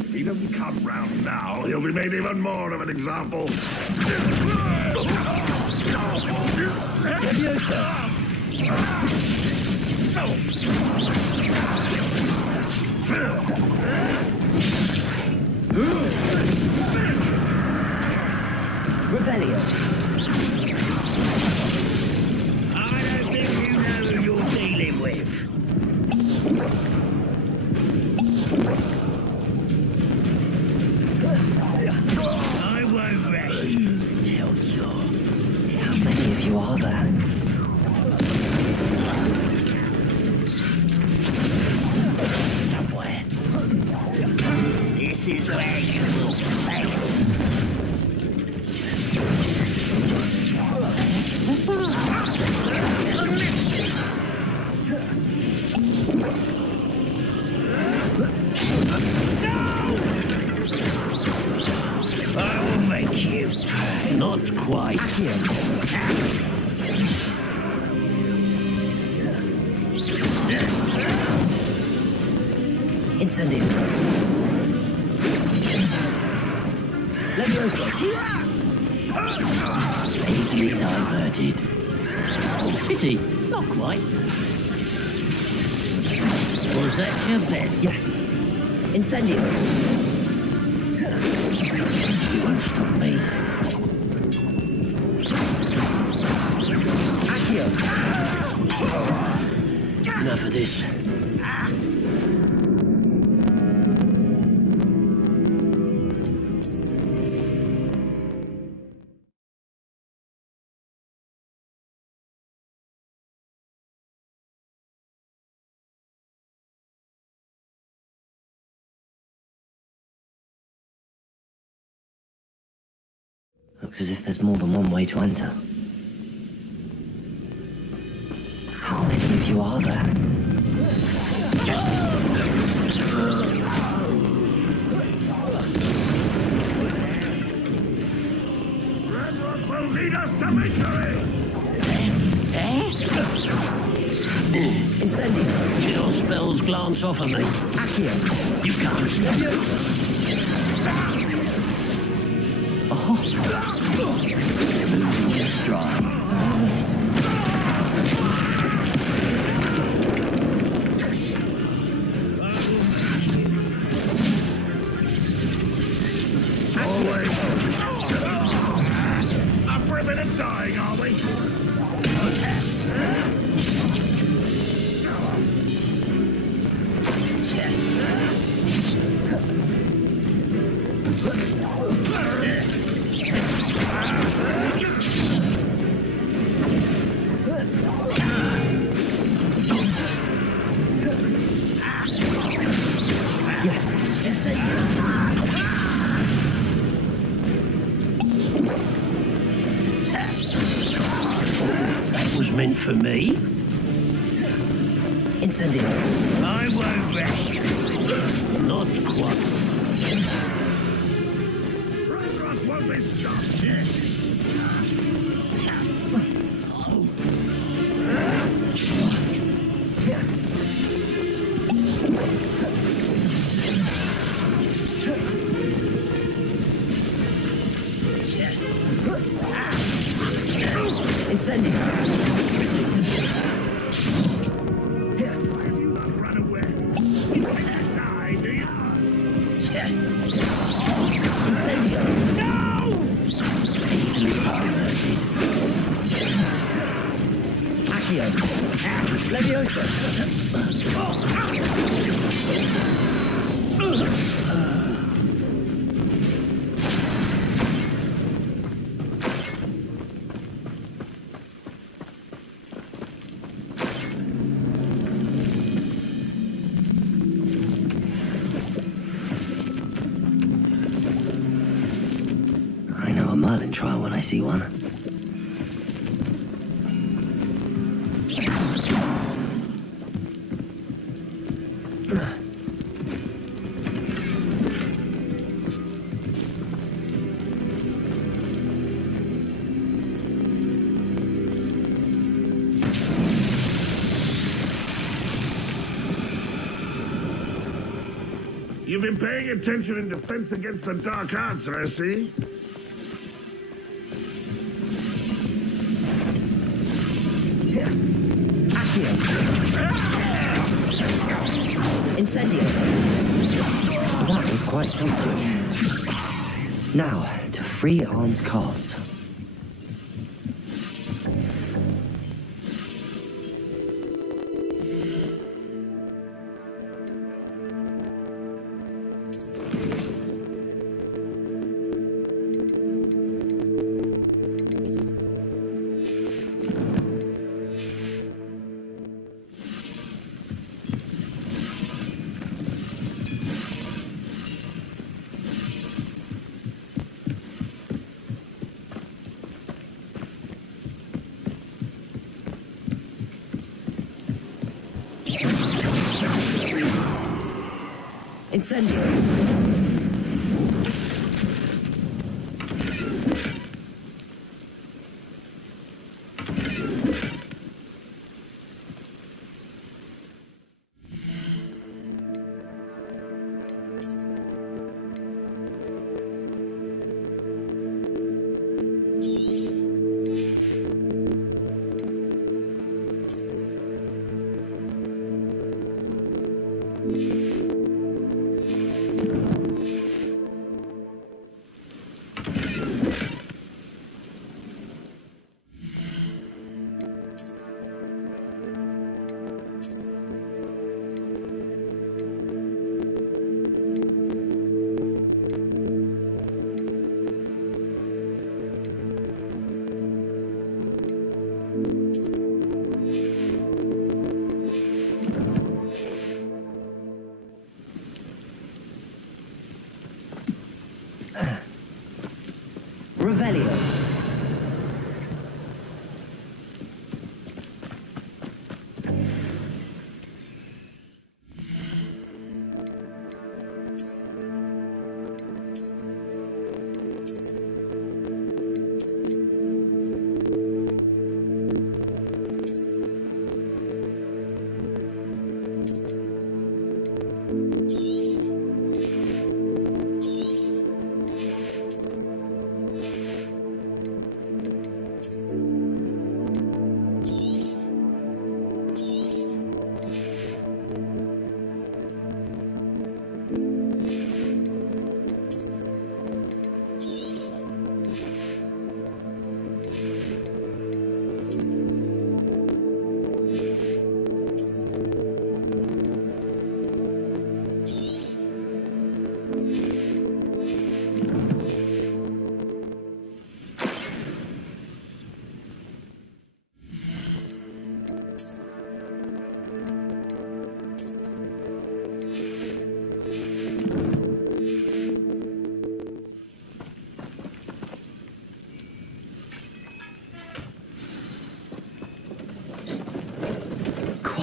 If he doesn't come round now, he'll be made even more of an example. Revelio. I don't think you know who you're dealing with. I won't rest till you're... How many of you are there? Somewhere. This is where you will fail. I will make you pay. Not quite. Incendio. Levioso. Easily diverted. Oh, pity. Not quite. Was that your best? Yes. Incendio. You won't stop me. Accio. Enough of this. Looks as if there's more than one way to enter. How many of you are there? Ranrock will lead us to victory! Incendio. Your spells glance off of me. Accio. You can't stop it. Moving stride. Up for a bit of dying, are we? Was meant for me. Incendio. I won't rest. Not quite. Rock won't be stopped yet. Incendio. Run away. You can't die, do you? Incendio. No! Easily diverted. Accio. Leviosa. I know a Merlin trial when I see one. You've been paying attention in defense against the dark arts, I see. Accio. Incendio. That was quite something. Now, to free Arn's cards. Incendio.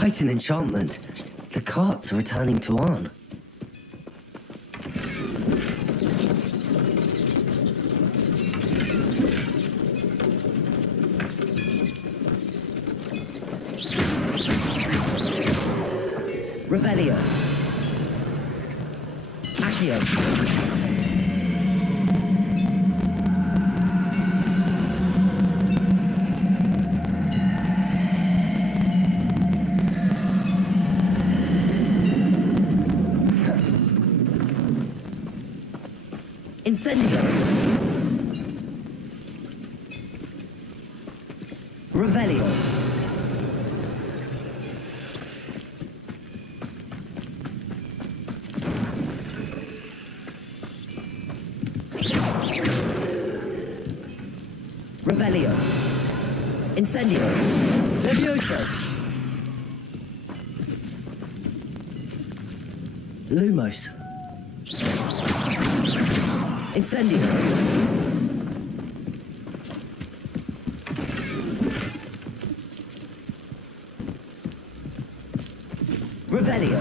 Quite an enchantment. The carts are returning to Arn. Revelio. Accio. Incendio. Revelio. Revelio. Incendio. Levioso. Lumos. Incendio. Revelio.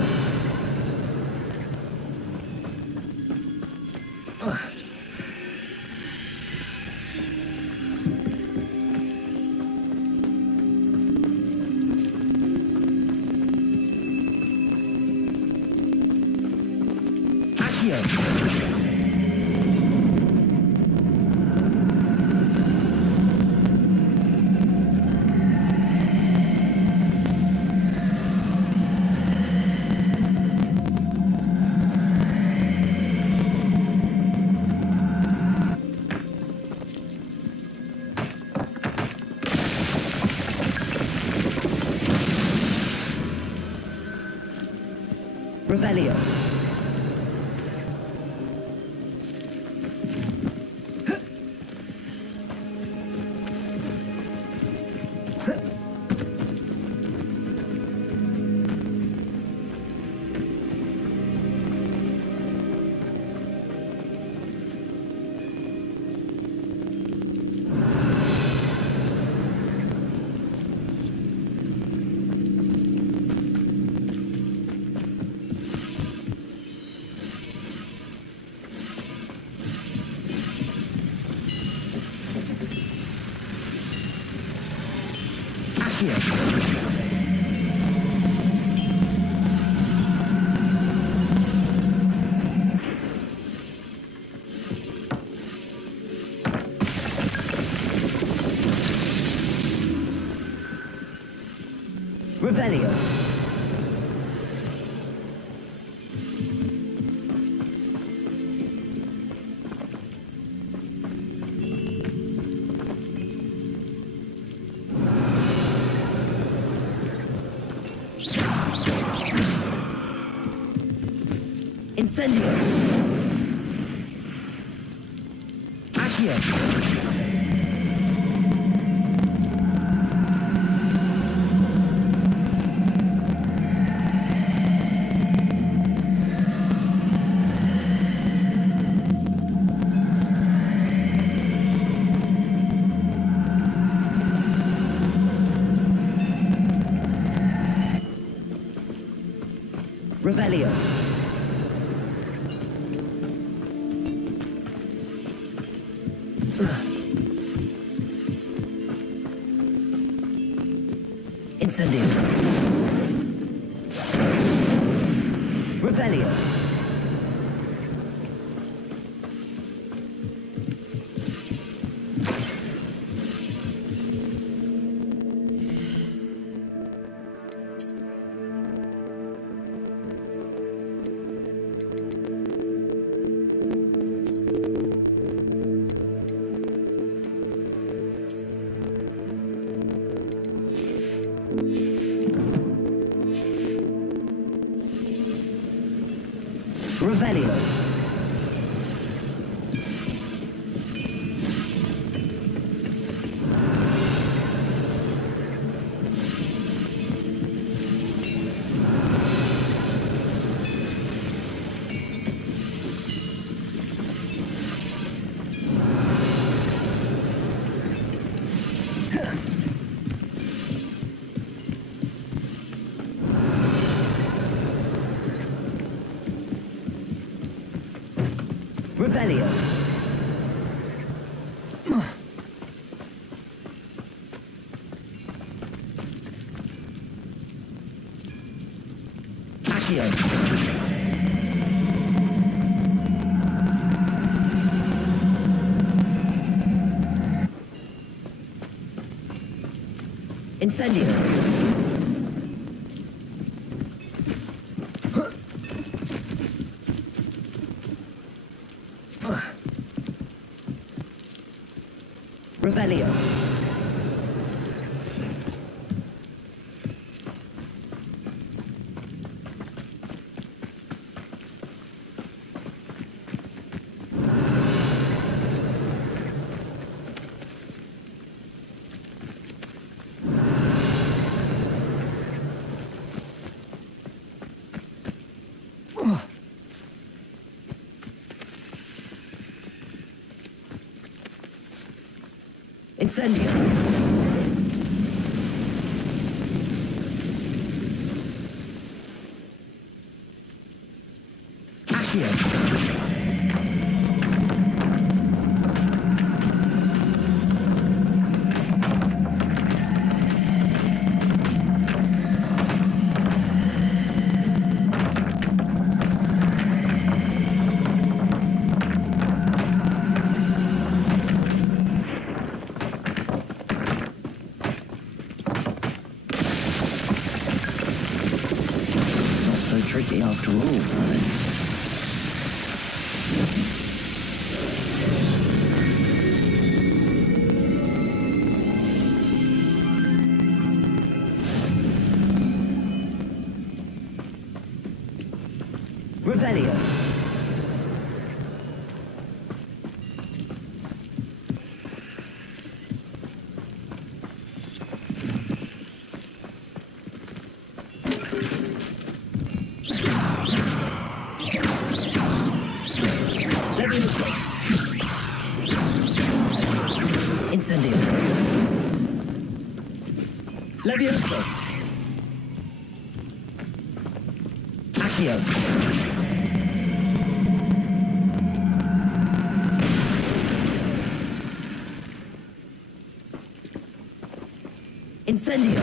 Accio. Revelio. Revelio. Incendio. Accio. Revelio. Incendio. Revelio. Revelio. Revelio. Accio. Incendio. Revelio. Incendio. Accio. Tricky after all, right? Revelio. Incendio. Levioso. Accio. Incendio.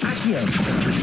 Accio.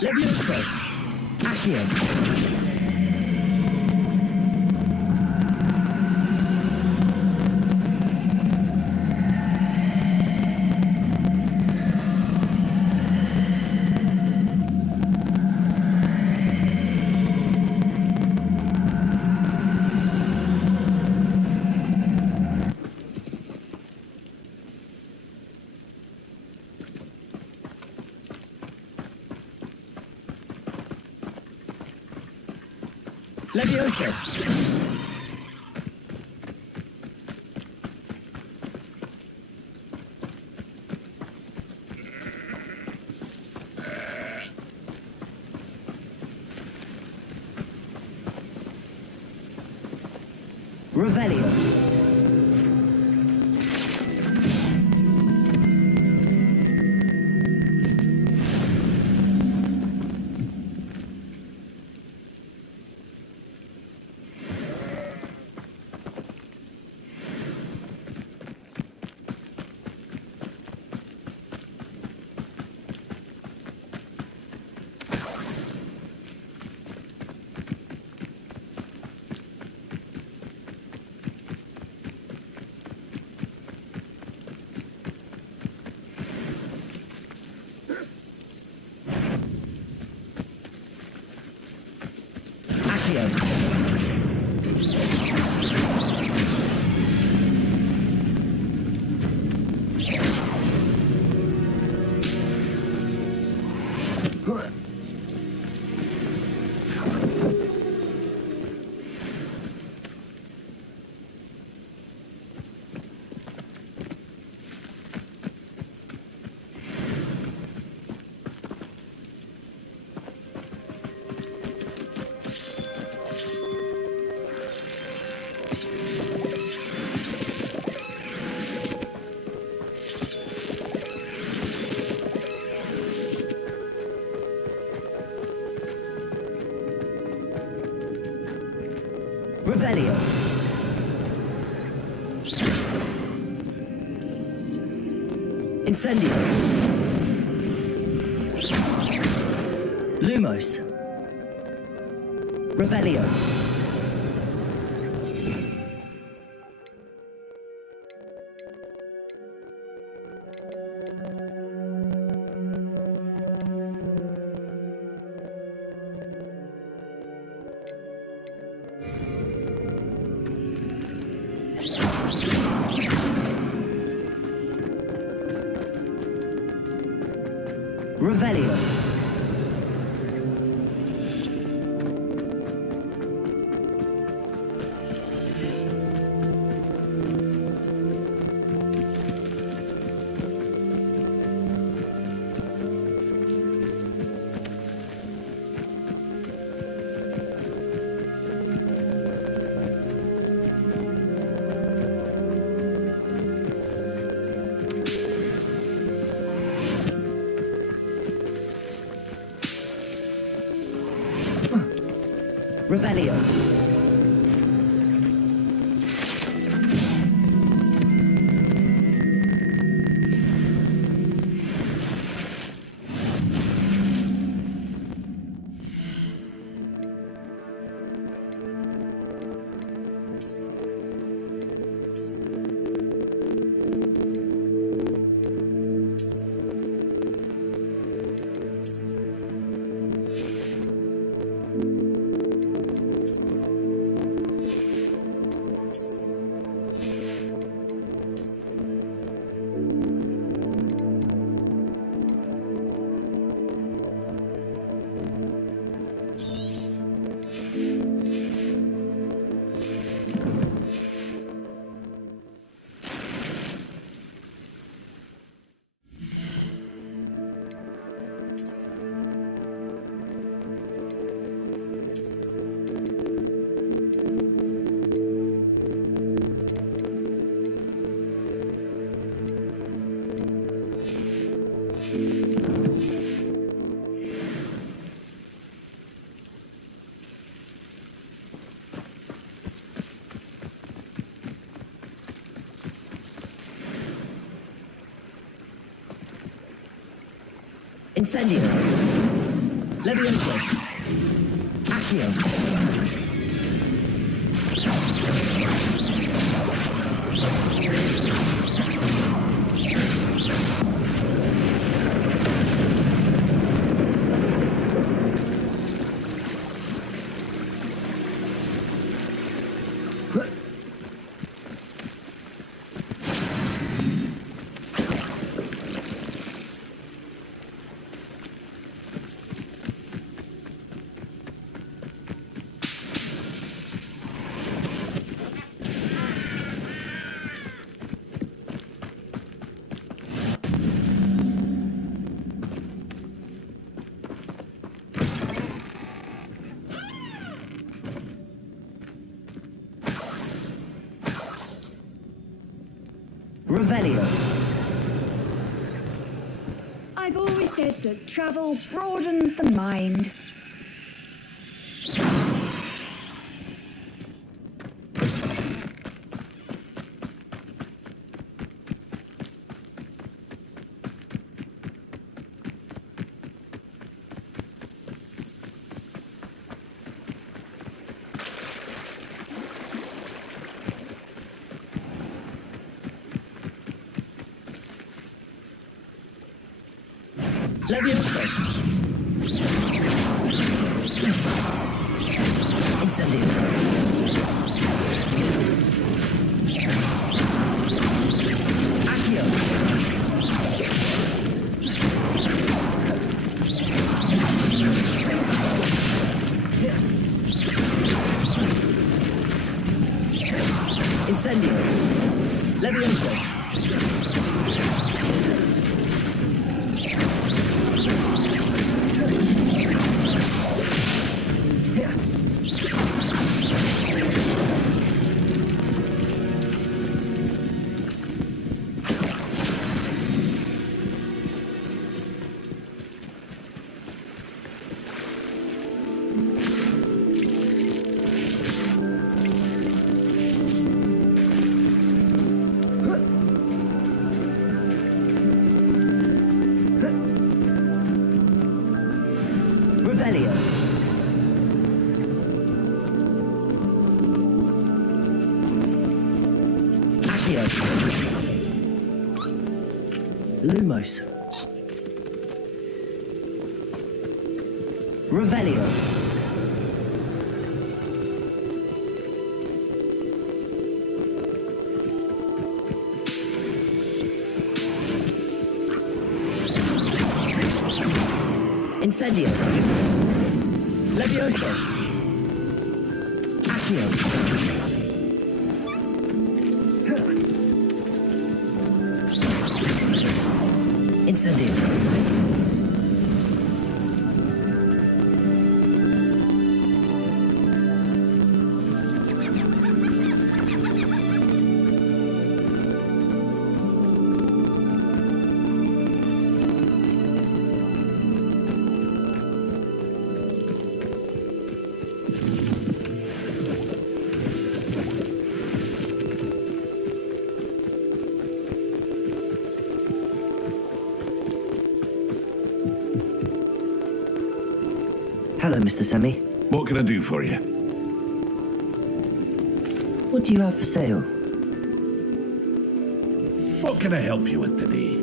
Levioso. Accio. Levioso. Revelio. Revelio. Incendio. Lumos. Revelio. Revelio. Revelio. Incendio. Levioso. Accio. Revelio. I've always said that travel broadens the mind. Levioso. Incendio. Accio. Lumos. Revelio. Incendio. Levioso. Accio. Incendio. Hello, Mr. Semi. What can I do for you? What do you have for sale? What can I help you with today?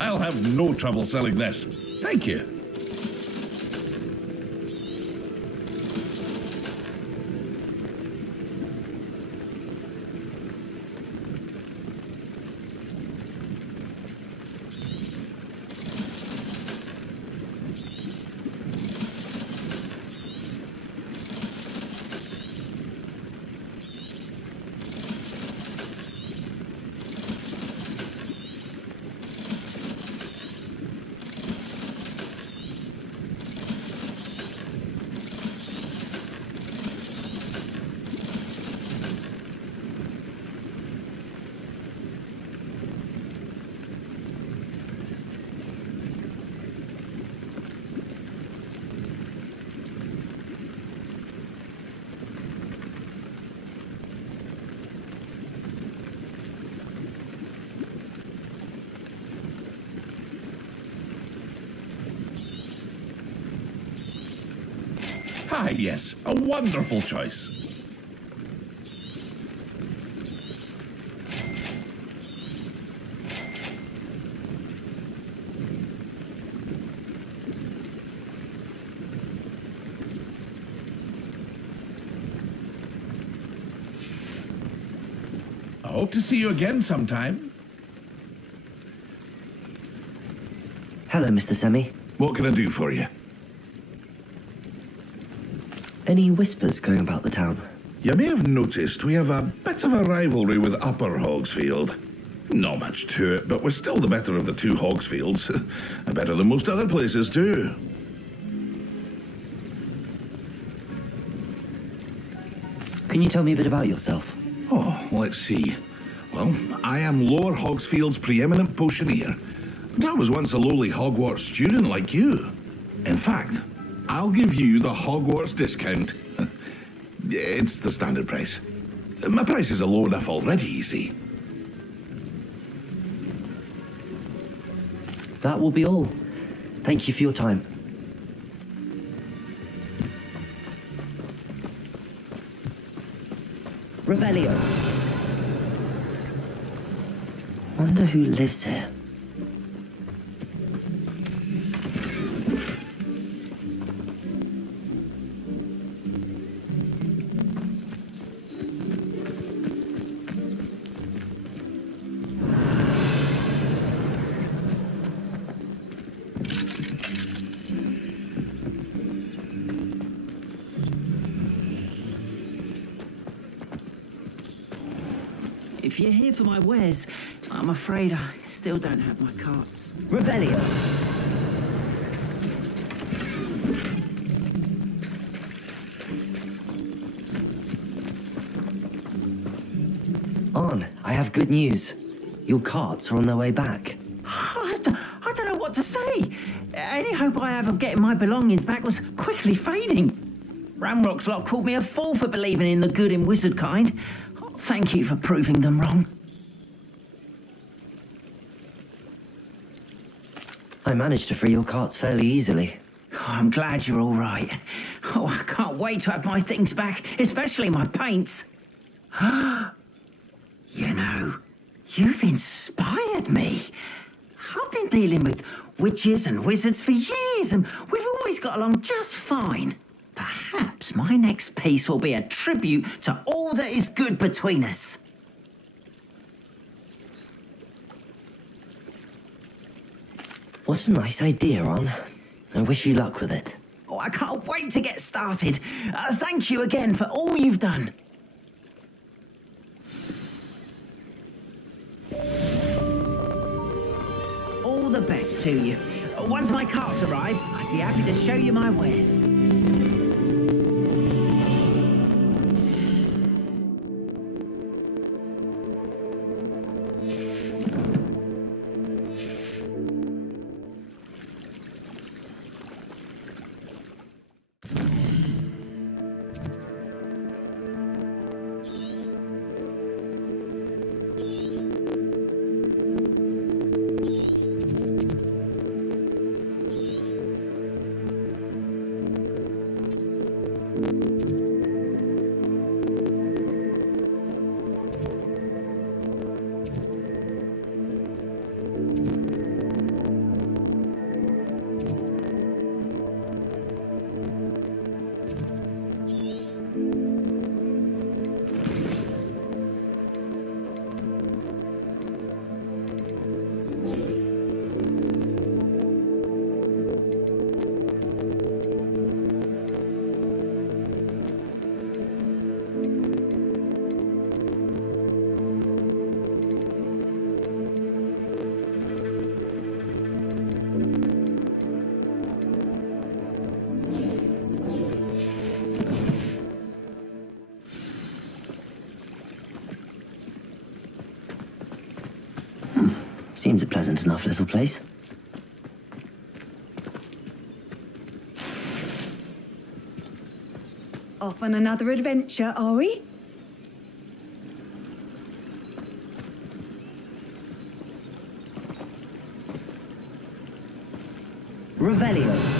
I'll have no trouble selling this. Thank you. Ah, yes, a wonderful choice. I hope to see you again sometime. Hello, Mr. Semi. What can I do for you? Any whispers going about the town? You may have noticed we have a bit of a rivalry with Upper Hogsfield. Not much to it, but we're still the better of the two Hogsfields. Better than most other places, too. Can you tell me a bit about yourself? Oh, let's see. Well, I am Lower Hogsfield's preeminent potioneer. And I was once a lowly Hogwarts student like you. In fact, I'll give you the Hogwarts discount. It's the standard price. My prices are low enough already, you see. That will be all. Thank you for your time. Revelio. Wonder who lives here. If you're here for my wares, I'm afraid I still don't have my carts. Revelio! Arn, I have good news. Your carts are on their way back. I don't know what to say. Any hope I have of getting my belongings back was quickly fading. Ramrock's lot called me a fool for believing in the good in wizard kind. Thank you for proving them wrong. I managed to free your carts fairly easily. Oh, I'm glad you're all right. Oh, I can't wait to have my things back, especially my paints. You know, you've inspired me. I've been dealing with witches and wizards for years, and we've always got along just fine. Perhaps my next piece will be a tribute to all that is good between us. What a nice idea, Arn. I wish you luck with it. Oh, I can't wait to get started. Thank you again for all you've done. All the best to you. Once my carts arrive, I'd be happy to show you my wares. Seems a pleasant enough little place. Off on another adventure, are we? Revelio.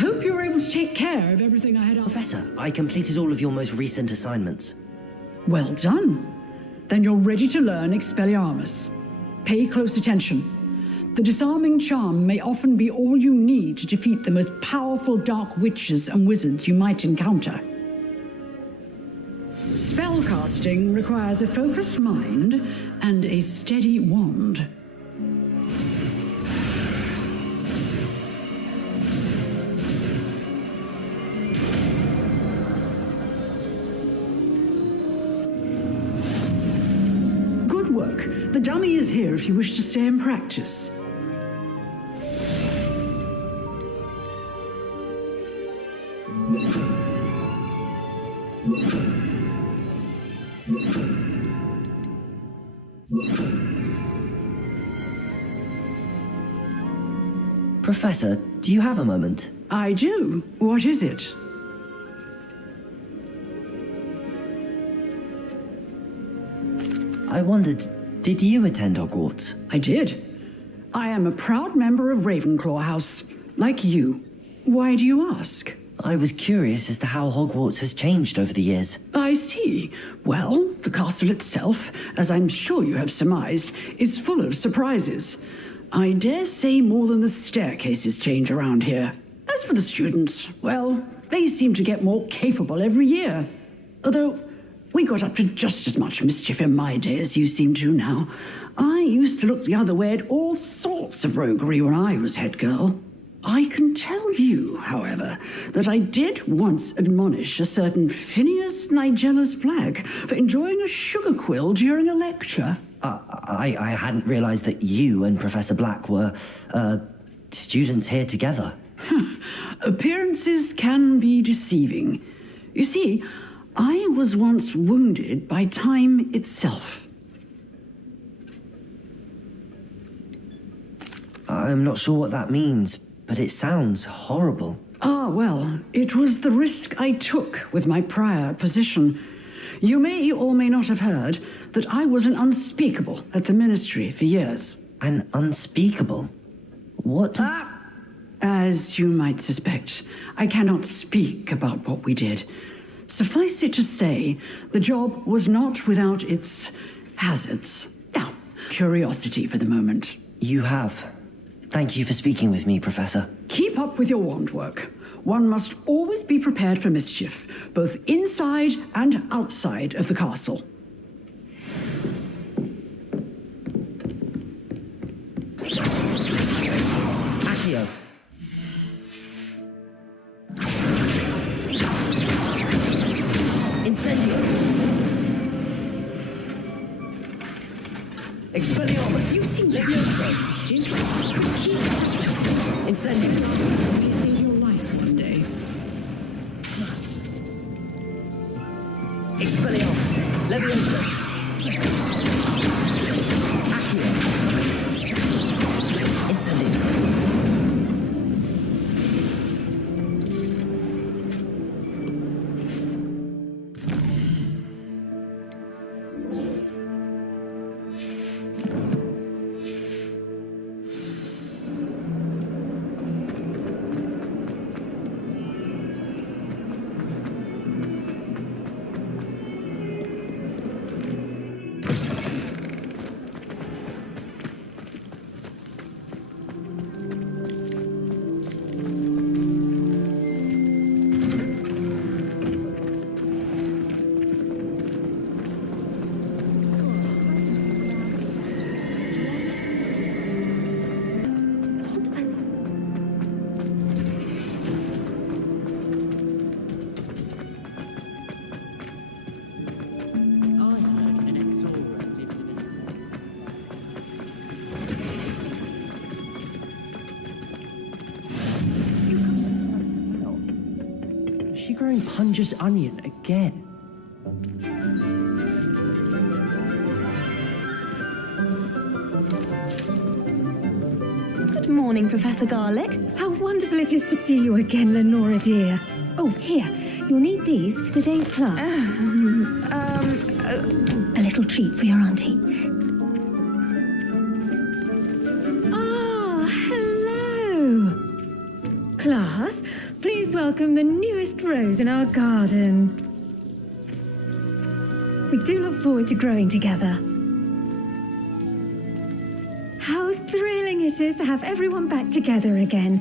hope you were able to take care of everything I had asked. Professor, I completed all of your most recent assignments. Well done. Then you're ready to learn Expelliarmus. Pay close attention. The disarming charm may often be all you need to defeat the most powerful dark witches and wizards you might encounter. Spellcasting requires a focused mind and a steady wand. Good work. The dummy is here if you wish to stay and practice. Professor, do you have a moment? I do. What is it? I wondered, did you attend Hogwarts? I did. I am a proud member of Ravenclaw House, like you. Why do you ask? I was curious as to how Hogwarts has changed over the years. I see. Well, the castle itself, as I'm sure you have surmised, is full of surprises. I dare say more than the staircases change around here. As for the students, well, they seem to get more capable every year. Although, we got up to just as much mischief in my day as you seem to now. I used to look the other way at all sorts of roguery when I was head girl. I can tell you, however, that I did once admonish a certain Phineas Nigellus Black for enjoying a sugar quill during a lecture. I hadn't realized that you and Professor Black were, students here together. Appearances can be deceiving. You see, I was once wounded by time itself. I'm not sure what that means, but it sounds horrible. Ah, well, it was the risk I took with my prior position. You may or may not have heard that I was an unspeakable at the Ministry for years. An unspeakable? What does... As you might suspect, I cannot speak about what we did. Suffice it to say, the job was not without its hazards. Now, curiosity for the moment. You have. Thank you for speaking with me, Professor. Keep up with your wand work. One must always be prepared for mischief, both inside and outside of the castle. Accio. Incendio. Expelliarmus. You seem to Incendio. This may save your life one day. Expelliarmus. Leviosa. Accio. Incendio. Growing Punja's onion again. Good morning, Professor Garlick. How wonderful it is to see you again, Lenora dear. Oh, here, you'll need these for today's class. A little treat for your auntie. Ah, hello. Class, please welcome the newest rose in our garden. We do look forward to growing together. How thrilling it is to have everyone back together again.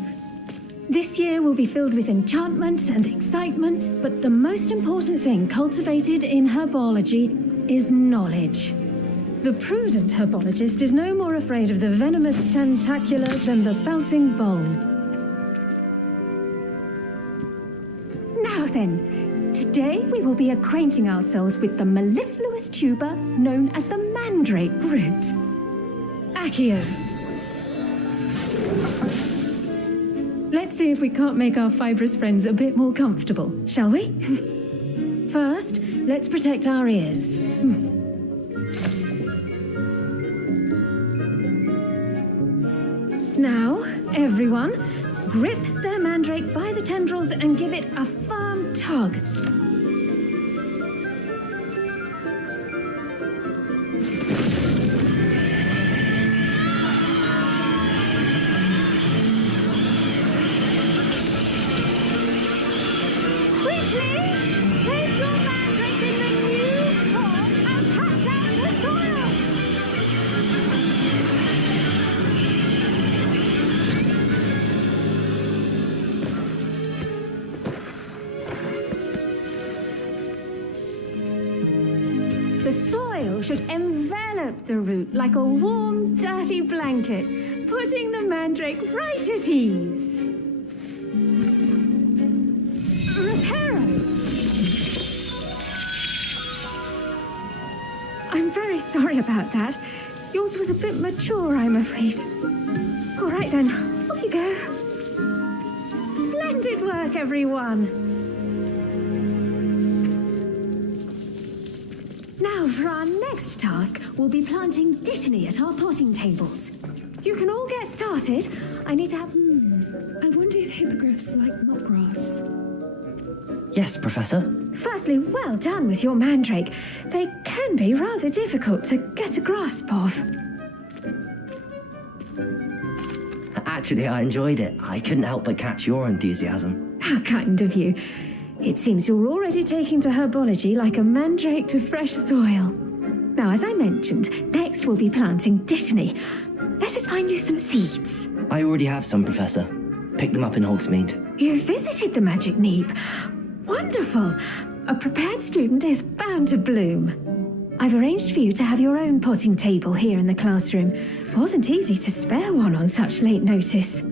This year will be filled with enchantment and excitement, but the most important thing cultivated in herbology is knowledge. The prudent herbologist is no more afraid of the venomous tentacula than the bouncing bulb. Now then, today we will be acquainting ourselves with the mellifluous tuber known as the mandrake root. Accio. Let's see if we can't make our fibrous friends a bit more comfortable, shall we? First, let's protect our ears. Now, everyone, grip their mandrake by the tendrils and give it a firm tug. The soil should envelop the root like a warm, dirty blanket, putting the mandrake right at ease. Reparo! I'm very sorry about that. Yours was a bit mature, I'm afraid. All right then, off you go. Splendid work, everyone. Now, for our next task, we'll be planting dittany at our potting tables. You can all get started. I need to have... I wonder if hippogriffs like knotgrass. Yes, Professor. Firstly, well done with your mandrake. They can be rather difficult to get a grasp of. Actually, I enjoyed it. I couldn't help but catch your enthusiasm. How kind of you. It seems you're already taking to herbology like a mandrake to fresh soil. Now, as I mentioned, next we'll be planting dittany. Let us find you some seeds. I already have some, Professor. Picked them up in Hogsmeade. You visited the Magic Neep. Wonderful. A prepared student is bound to bloom. I've arranged for you to have your own potting table here in the classroom. It wasn't easy to spare one on such late notice.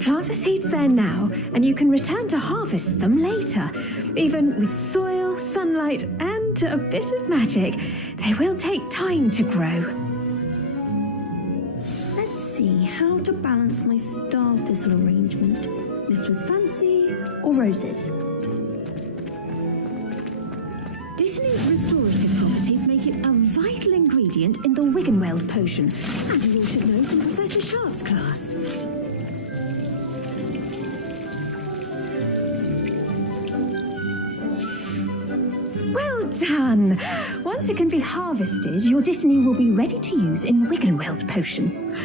Plant the seeds there now, and you can return to harvest them later. Even with soil, sunlight, and a bit of magic, they will take time to grow. Let's see how to balance my star thistle arrangement. Niffler's fancy or roses? Dittany's restorative properties make it a vital ingredient in the Wiggenweld potion, as you all should know from Professor Sharp's class. Well done! Once it can be harvested, your dittany will be ready to use in Wiggenweld potion.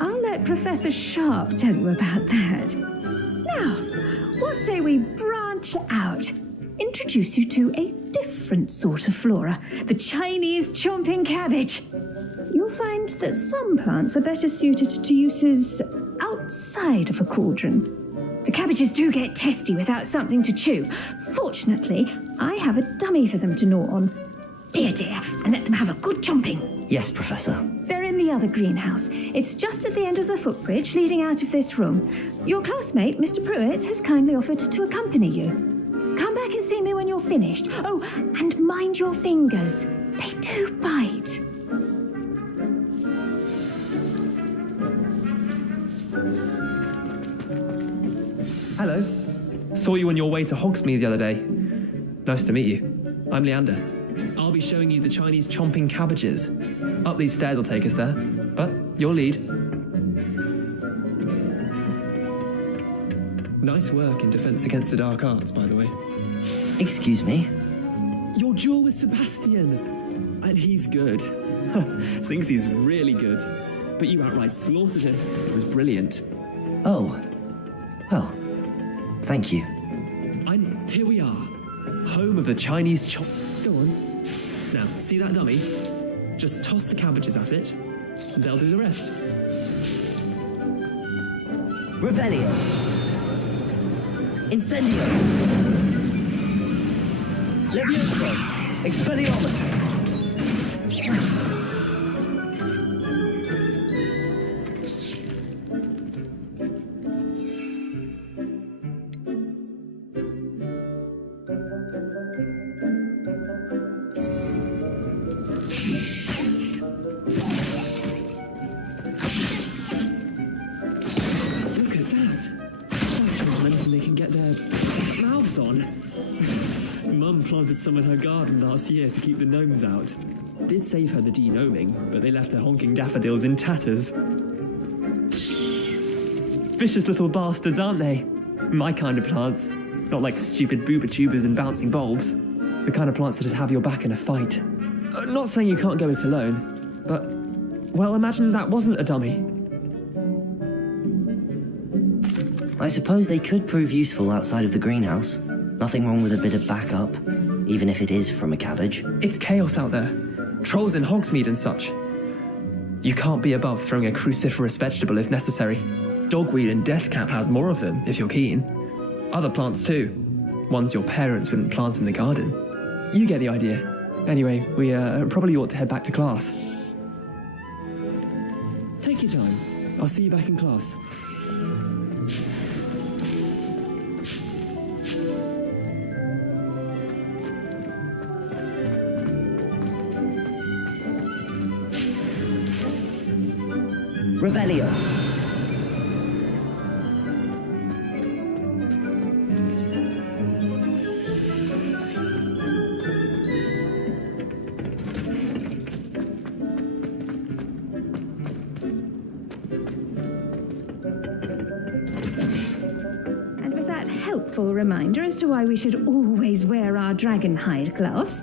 I'll let Professor Sharp tell you about that. Now, what say we branch out? Introduce you to a different sort of flora, the Chinese chomping cabbage. You'll find that some plants are better suited to uses outside of a cauldron. The cabbages do get testy without something to chew. Fortunately, I have a dummy for them to gnaw on. Dear, and let them have a good chomping. Yes, Professor. They're in the other greenhouse. It's just at the end of the footbridge leading out of this room. Your classmate, Mr. Pruitt, has kindly offered to accompany you. Come back and see me when you're finished. Oh, and mind your fingers. They do bite. Hello. Saw you on your way to Hogsmeade the other day. Nice to meet you. I'm Leander. I'll be showing you the Chinese chomping cabbages. Up these stairs will take us there, but your lead. Nice work in Defense Against the Dark Arts, by the way. Excuse me? Your duel with Sebastian. And he's good. Thinks he's really good. But you outright slaughtered him. It was brilliant. Oh. Well, Thank you. Here we are, home of the Chinese chop. Go on. Now, see that dummy? Just toss the cabbages at it, and they'll do the rest. Revelio. Incendio. Levioso. Expelliarmus. Look at that. I've tried anything they can get their mouths on. Mum planted some in her garden last year to keep the gnomes out. Did save her the denoming, but they left her honking daffodils in tatters. Vicious little bastards, aren't they? My kind of plants. Not like stupid booba tubers and bouncing bulbs. The kind of plants that'd have your back in a fight. Not saying you can't go it alone, but, well, imagine that wasn't a dummy. I suppose they could prove useful outside of the greenhouse. Nothing wrong with a bit of backup, even if it is from a cabbage. It's chaos out there. Trolls in Hogsmeade and such. You can't be above throwing a cruciferous vegetable if necessary. Dogweed and deathcap has more of them, if you're keen. Other plants too. Ones your parents wouldn't plant in the garden. You get the idea. Anyway, we probably ought to head back to class. Take your time. I'll see you back in class. Revelio. And with that helpful reminder as to why we should always wear our dragon hide gloves,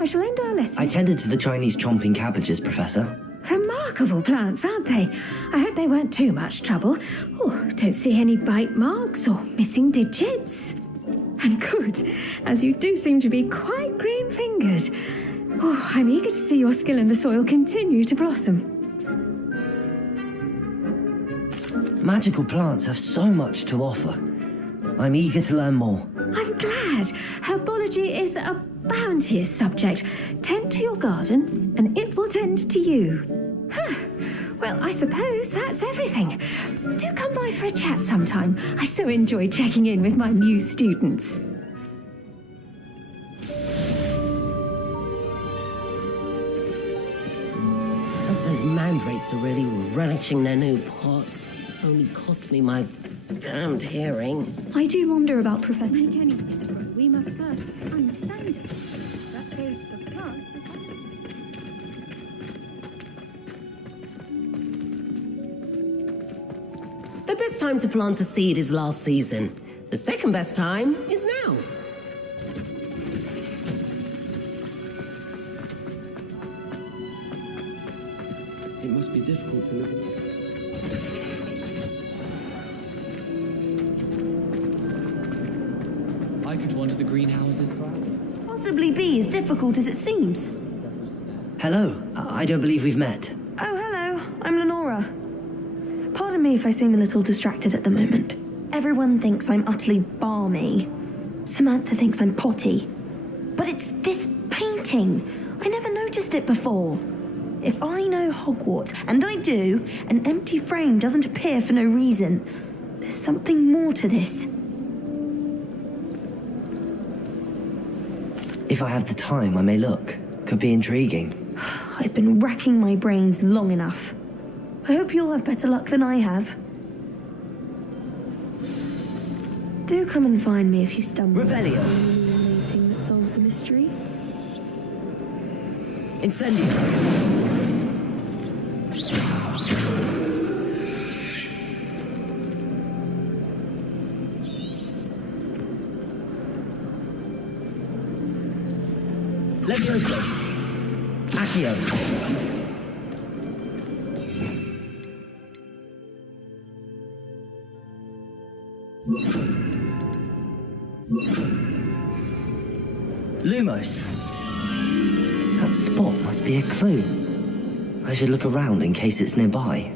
I shall end our lesson. I tended to the Chinese chomping cabbages, Professor. Remarkable plants, aren't they? I hope they weren't too much trouble. Oh, don't see any bite marks or missing digits. And good, as you do seem to be quite green-fingered. Oh, I'm eager to see your skill in the soil continue to blossom. Magical plants have so much to offer. I'm eager to learn more. I'm glad. Herbology is a bounteous subject. Tend to your garden, and it will tend to you. Huh. Well, I suppose that's everything. Do come by for a chat sometime. I so enjoy checking in with my new students. Those mandrakes are really relishing their new pots. Only cost me my damned hearing. I do wonder about Professor. Make anything, we must first understand it. That goes for plants as well. The best time to plant a seed is last season. The second best time is now. It must be difficult to live. I could wander the greenhouses. Possibly be as difficult as it seems. Hello, I don't believe we've met. Oh, hello. I'm Lenora. Pardon me if I seem a little distracted at the moment. Everyone thinks I'm utterly balmy. Samantha thinks I'm potty. But it's this painting. I never noticed it before. If I know Hogwarts, and I do, an empty frame doesn't appear for no reason. There's something more to this. If I have the time, I may look. Could be intriguing. I've been racking my brains long enough. I hope you'll have better luck than I have. Do come and find me if you stumble. Revelio. Illuminating that solves the mystery. Incendio. Levioso. Accio. Lumos. That spot must be a clue. I should look around in case it's nearby.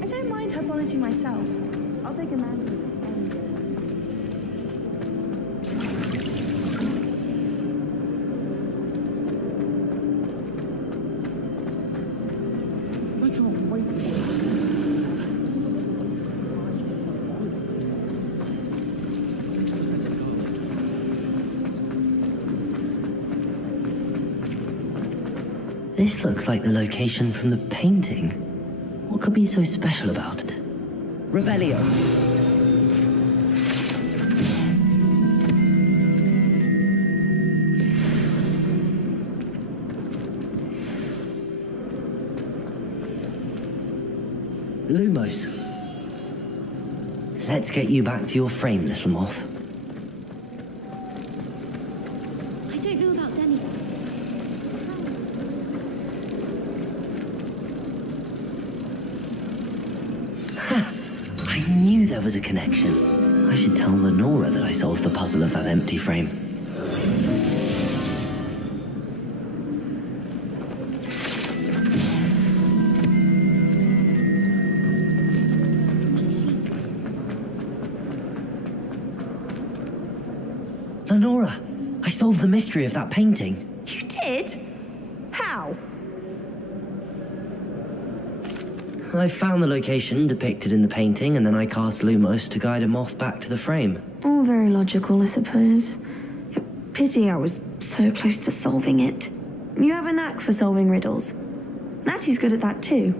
I don't mind herbology myself. I'll take a man. This looks like the location from the painting. What could be so special about it? Revelio. Lumos. Let's get you back to your frame, little moth. I don't know about Denny. I knew there was a connection. I should tell Lenora that I solved the puzzle of that empty frame. Lenora, I solved the mystery of that painting. You did? How? I found the location depicted in the painting, and then I cast Lumos to guide a moth back to the frame. All very logical, I suppose. Pity I was so close to solving it. You have a knack for solving riddles. Natty's good at that too.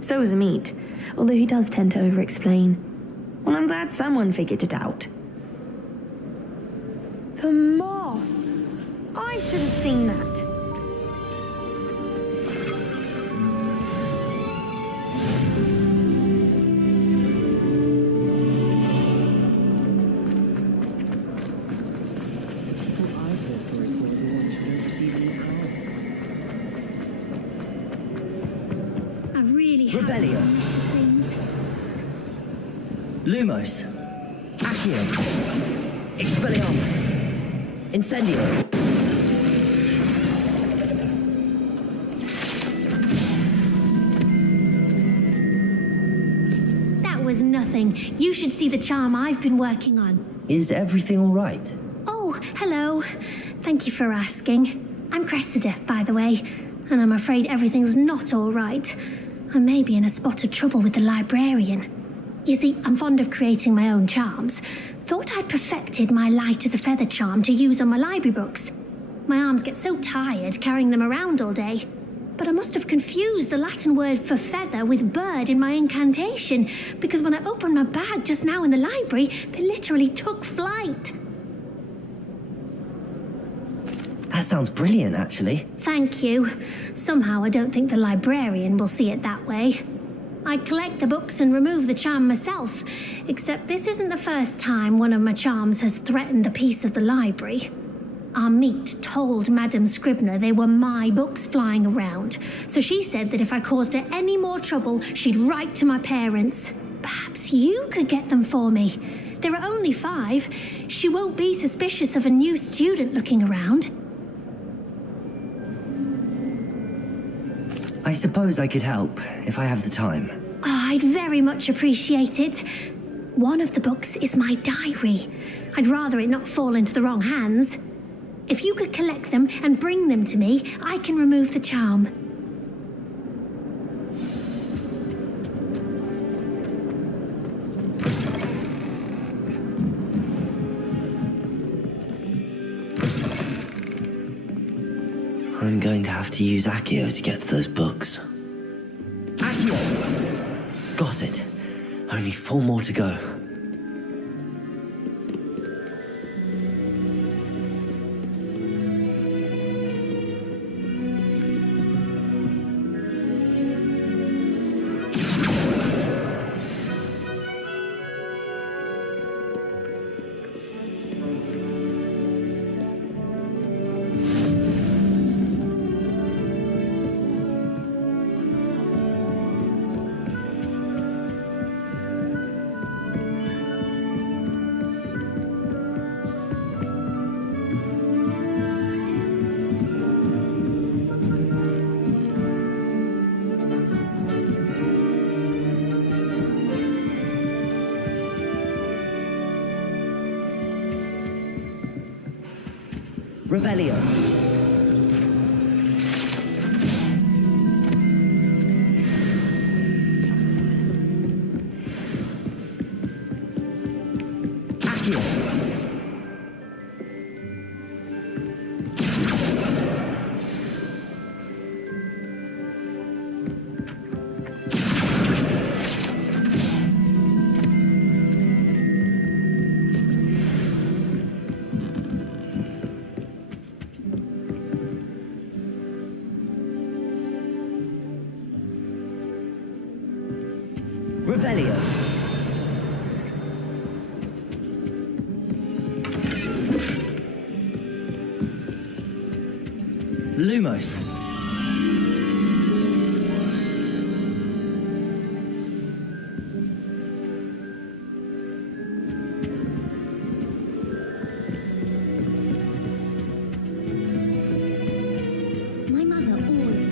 So is Amit, although he does tend to over-explain. Well, I'm glad someone figured it out. The moth! I should have seen that. Revelio. Lumos. Accio. Expelliarmus. Incendio. That was nothing. You should see the charm I've been working on. Is everything all right? Oh, hello. Thank you for asking. I'm Cressida, by the way, and I'm afraid everything's not all right. I may be in a spot of trouble with the librarian. You see, I'm fond of creating my own charms. Thought I'd perfected my light as a feather charm to use on my library books. My arms get so tired carrying them around all day. But I must have confused the Latin word for feather with bird in my incantation, because when I opened my bag just now in the library, they literally took flight. That sounds brilliant, actually. Thank you. Somehow I don't think the librarian will see it that way. I collect the books and remove the charm myself, except this isn't the first time one of my charms has threatened the peace of the library. Amit told Madame Scribner they were my books flying around, so she said that if I caused her any more trouble, she'd write to my parents. Perhaps you could get them for me. There are only 5. She won't be suspicious of a new student looking around. I suppose I could help, if I have the time. Oh, I'd very much appreciate it. One of the books is my diary. I'd rather it not fall into the wrong hands. If you could collect them and bring them to me, I can remove the charm. I'm going to have to use Accio to get to those books. Accio! Got it. Only 4 more to go. Revelio. Accio. Revelio. Lumos. My mother always.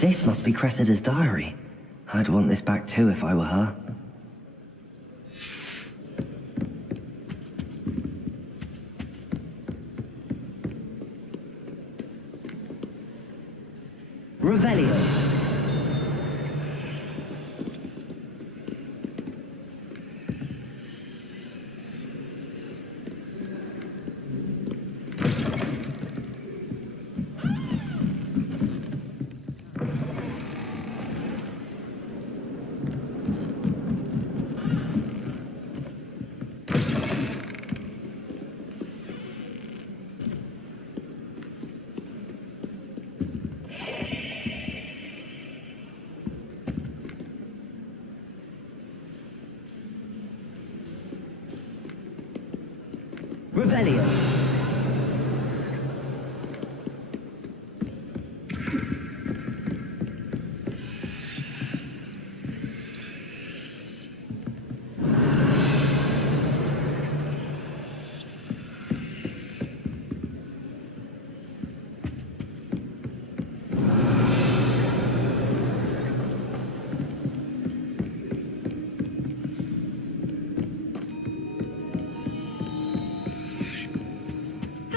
This must be Cressida's diary. I'd want this back too if I were her. Revelio. Revelio.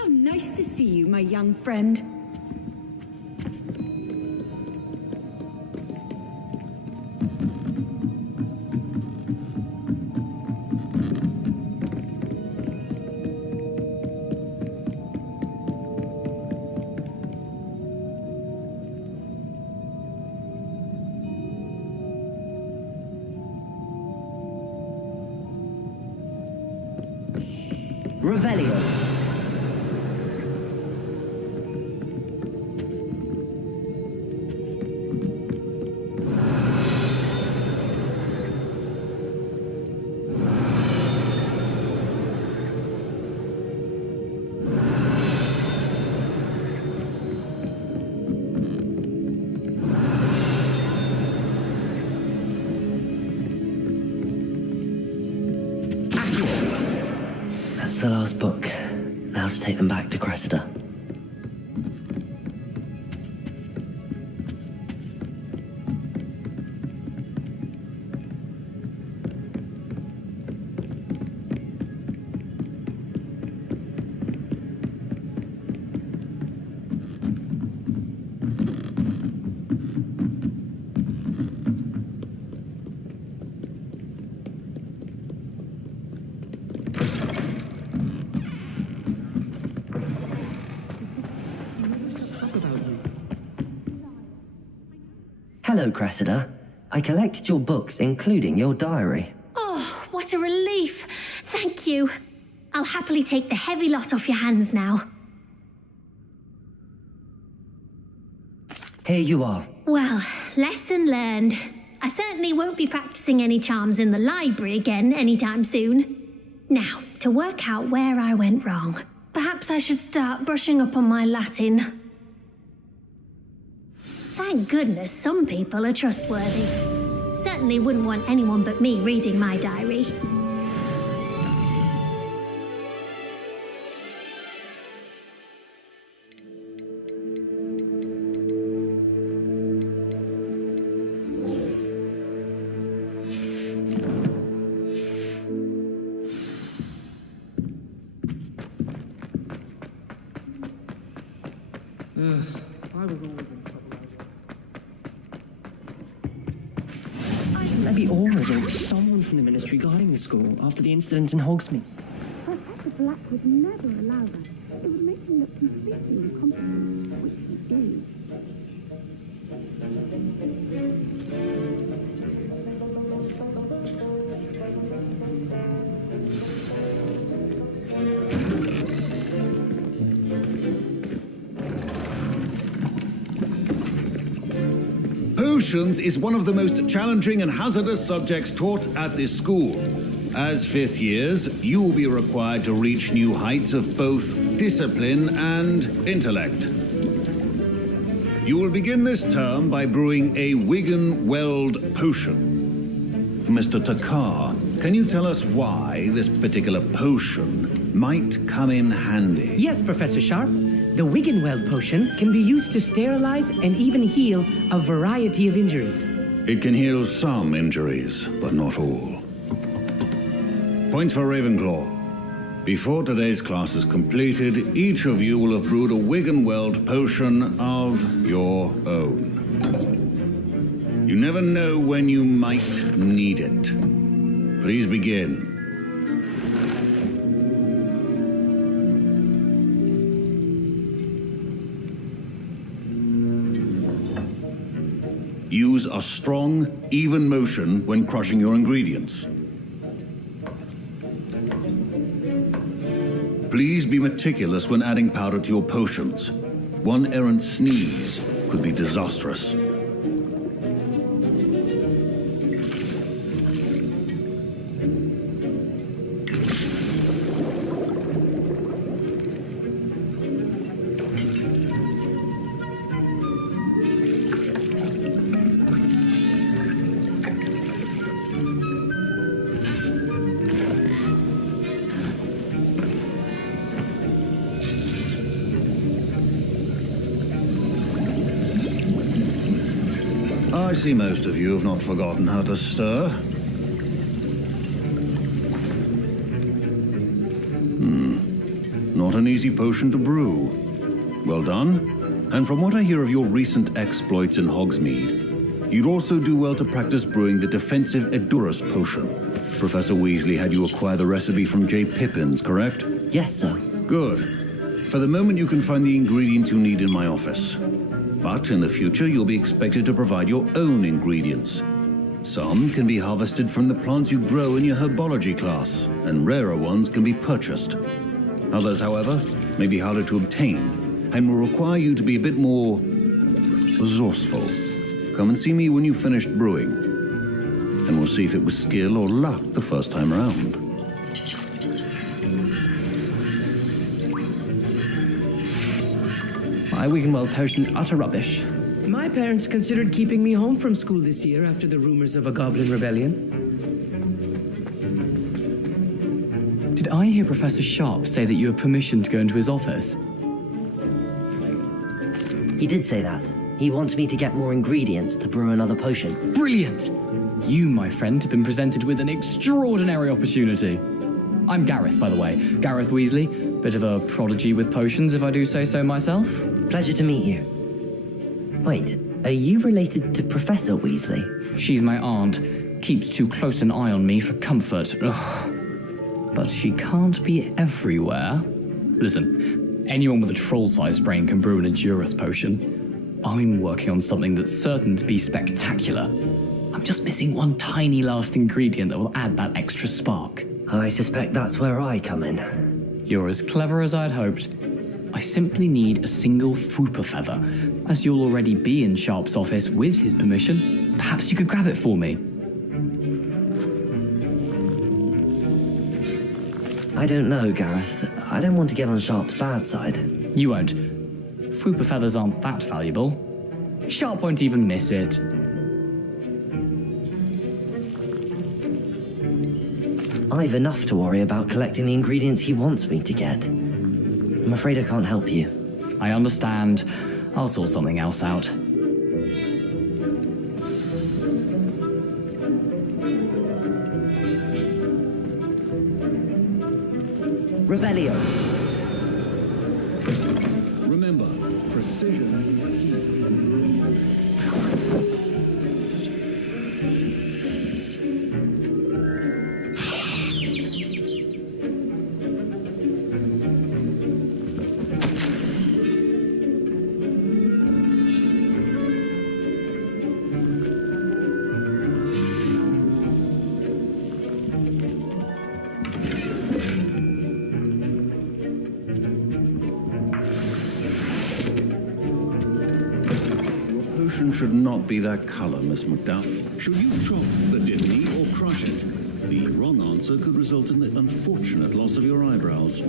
Nice to see you, my young friend. Revelio. That's the last book. Now to take them back to Cressida. Hello, Cressida. I collected your books, including your diary. Oh, what a relief. Thank you. I'll happily take the heavy lot off your hands now. Here you are. Well, lesson learned. I certainly won't be practicing any charms in the library again anytime soon. Now, to work out where I went wrong. Perhaps I should start brushing up on my Latin. Thank goodness some people are trustworthy. Certainly wouldn't want anyone but me reading my diary. Maybe Aura's or someone from the ministry guarding the school after the incident in Hogsmeade. Professor Black would never allow that. It would make him look completely incompetent, which he is. Potions is one of the most challenging and hazardous subjects taught at this school. As fifth years, you will be required to reach new heights of both discipline and intellect. You will begin this term by brewing a Wiggenweld potion. Mr. Takar, can you tell us why this particular potion might come in handy? Yes, Professor Sharp. The Wiggenweld potion can be used to sterilize and even heal a variety of injuries. It can heal some injuries, but not all. Points for Ravenclaw. Before today's class is completed, each of you will have brewed a Wiggenweld potion of your own. You never know when you might need it. Please begin. Use a strong, even motion when crushing your ingredients. Please be meticulous when adding powder to your potions. One errant sneeze could be disastrous. I see most of you have not forgotten how to stir. Not an easy potion to brew. Well done. And from what I hear of your recent exploits in Hogsmeade, you'd also do well to practice brewing the defensive Edurus potion. Professor Weasley had you acquire the recipe from J. Pippins, correct? Yes, sir. Good. For the moment, you can find the ingredients you need in my office. But in the future, you'll be expected to provide your own ingredients. Some can be harvested from the plants you grow in your herbology class, and rarer ones can be purchased. Others, however, may be harder to obtain, and will require you to be a bit more resourceful. Come and see me when you've finished brewing, and we'll see if it was skill or luck the first time around. My Wiggenweld potion's utter rubbish. My parents considered keeping me home from school this year after the rumors of a goblin rebellion. Did I hear Professor Sharp say that you have permission to go into his office? He did say that. He wants me to get more ingredients to brew another potion. Brilliant! You, my friend, have been presented with an extraordinary opportunity. I'm Gareth, by the way. Gareth Weasley. Bit of a prodigy with potions, if I do say so myself. Pleasure to meet you. Wait, are you related to Professor Weasley? She's my aunt. Keeps too close an eye on me for comfort. Ugh. But she can't be everywhere. Listen, anyone with a troll-sized brain can brew an Edurus potion. I'm working on something that's certain to be spectacular. I'm just missing one tiny last ingredient that will add that extra spark. I suspect that's where I come in. You're as clever as I'd hoped. I simply need a single Fwooper feather. As you'll already be in Sharp's office with his permission, perhaps you could grab it for me. I don't know, Gareth. I don't want to get on Sharp's bad side. You won't. Fwooper feathers aren't that valuable. Sharp won't even miss it. I've enough to worry about collecting the ingredients he wants me to get. I'm afraid I can't help you. I understand. I'll sort something else out. Revelio. Remember, precision is should not be that color, Miss McDowell. Should you chop the Dittany or crush it? The wrong answer could result in the unfortunate loss of your eyebrows.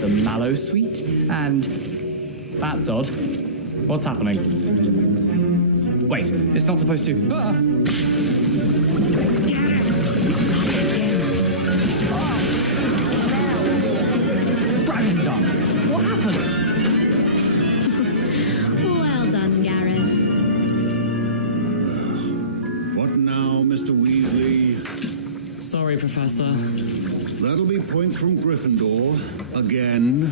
The mallow sweet, and that's odd. What's happening? Wait, it's not supposed to. Ah! Dragon done. What happened? Well done, Gareth. What now, Mr. Weasley? Sorry, Professor. That'll be points from Gryffindor. Again.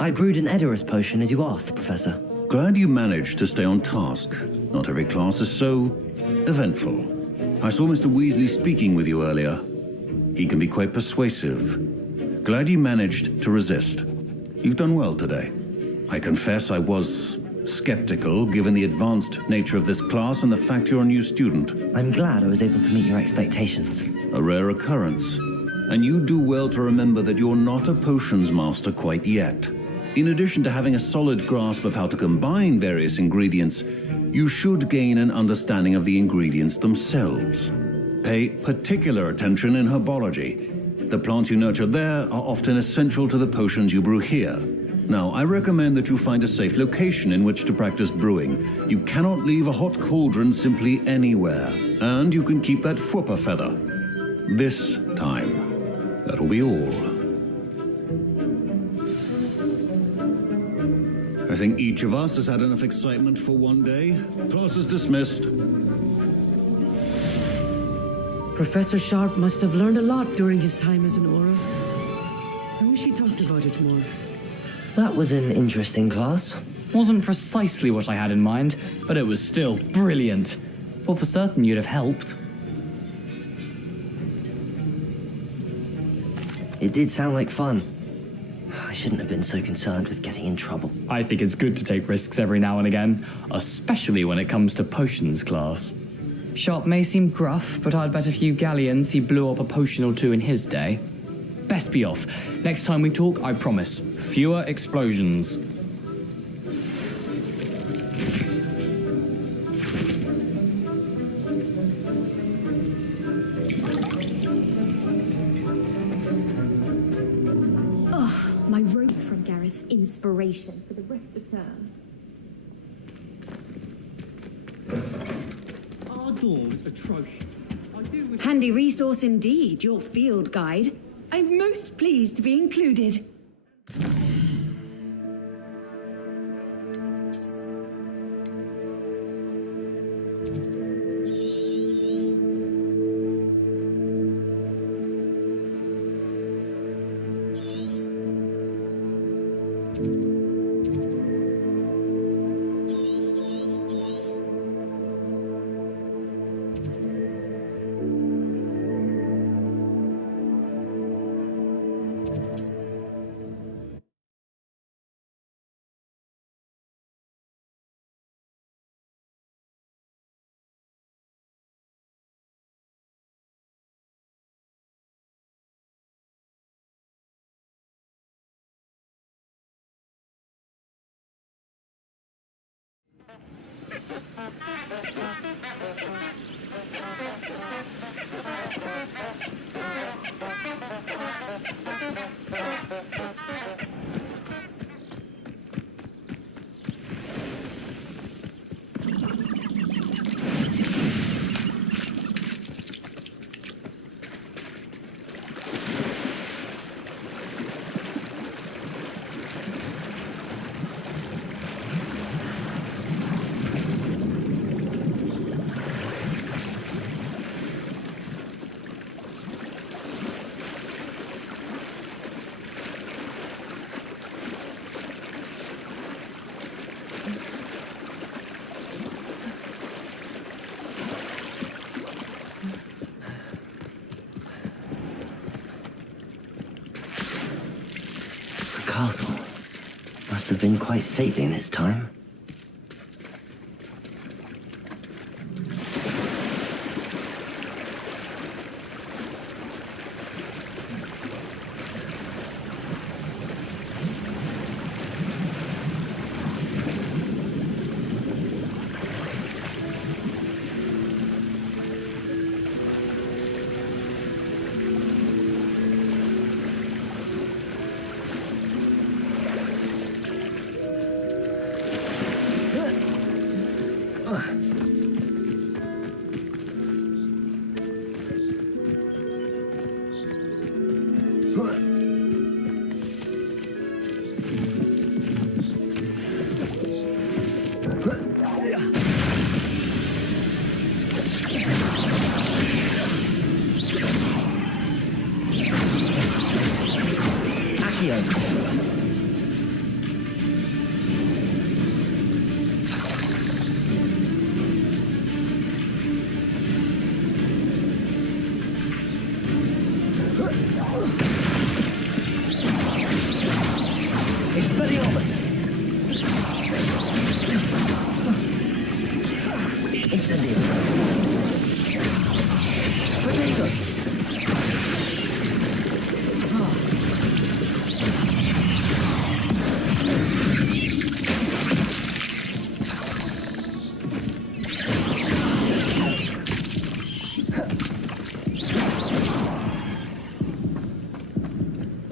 I brewed an Edoras potion as you asked, Professor. Glad you managed to stay on task. Not every class is so eventful. I saw Mr. Weasley speaking with you earlier. He can be quite persuasive. Glad you managed to resist. You've done well today. I confess I was skeptical, given the advanced nature of this class and the fact you're a new student. I'm glad I was able to meet your expectations. A rare occurrence. And you do well to remember that you're not a potions master quite yet. In addition to having a solid grasp of how to combine various ingredients, you should gain an understanding of the ingredients themselves. Pay particular attention in herbology. The plants you nurture there are often essential to the potions you brew here. Now, I recommend that you find a safe location in which to practice brewing. You cannot leave a hot cauldron simply anywhere. And you can keep that Fwooper feather. This time. That'll be all. I think each of us has had enough excitement for one day. Class is dismissed. Professor Sharp must have learned a lot during his time as an Auror. I wish he talked about it more. That was an interesting class. Wasn't precisely what I had in mind, but it was still brilliant. Well, for certain you'd have helped. It did sound like fun. I shouldn't have been so concerned with getting in trouble. I think it's good to take risks every now and again, especially when it comes to potions class. Sharp may seem gruff, but I'd bet a few galleons he blew up a potion or two in his day. Best be off. Next time we talk, I promise, fewer explosions. inspiration for the rest of term. Our dorm's atrocious. I do wish... Handy resource indeed, your field guide. I'm most pleased to be included. Castle must have been quite stately in its time.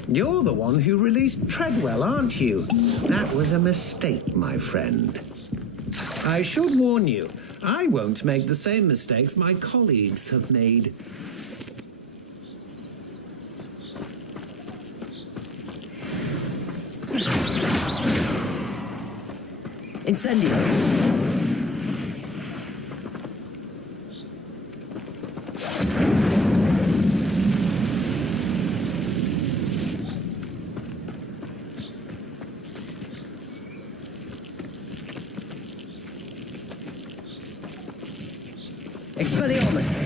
You're the one who released Treadwell, aren't you? That was a mistake, my friend. I should warn you, I won't make the same mistakes my colleagues have made. Incendio! Expelliarmus!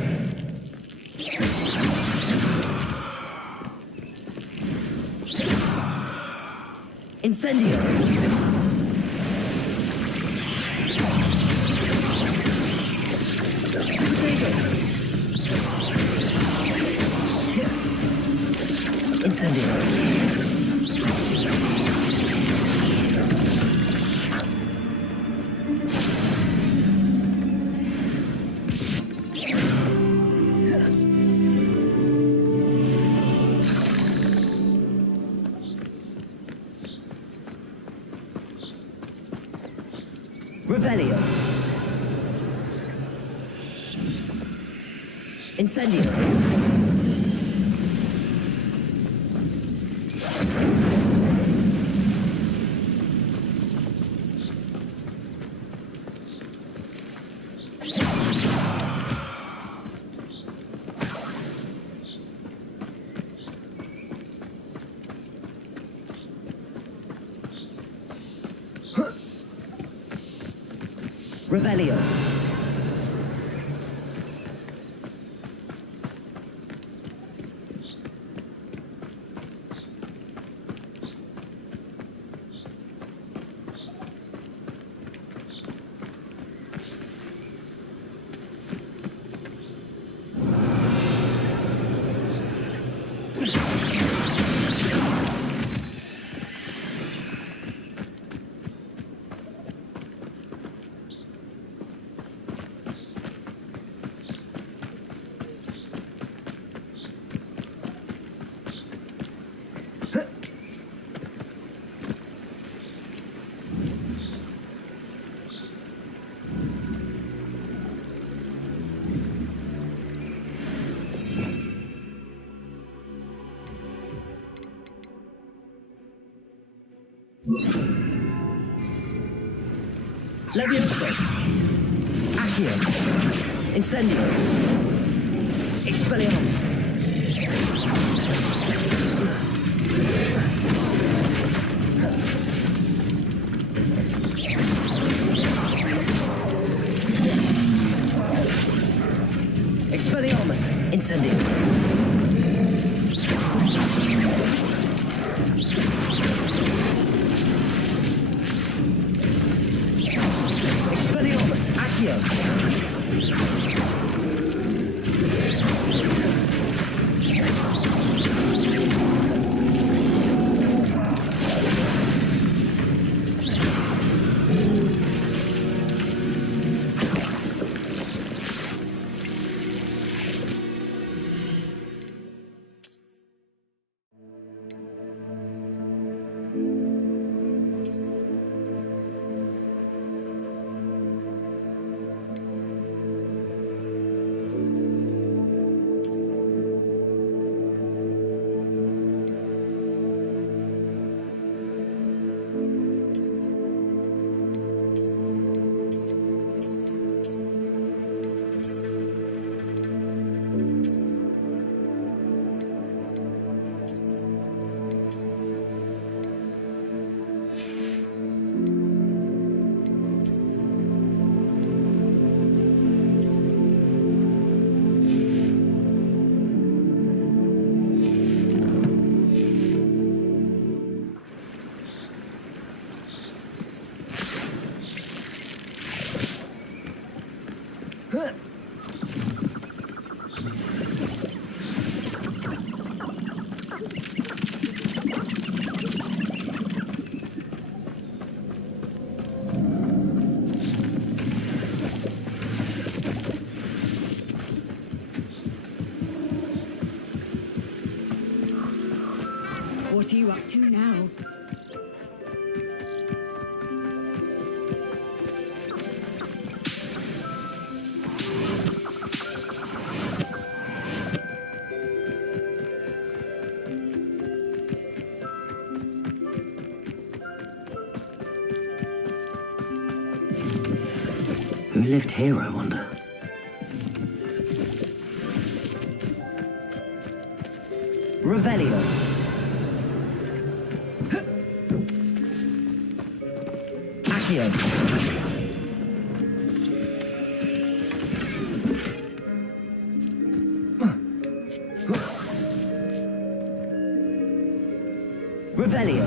Incendio! Incendio! Revelio. Incendio. Revelio. Levioso. Accio. Incendio. Expelliarmus. Expelliarmus. Incendio. Expelliarmus. Accio. What are you up to now? Who lived here, I wonder? Revelio. Accio. Revelio.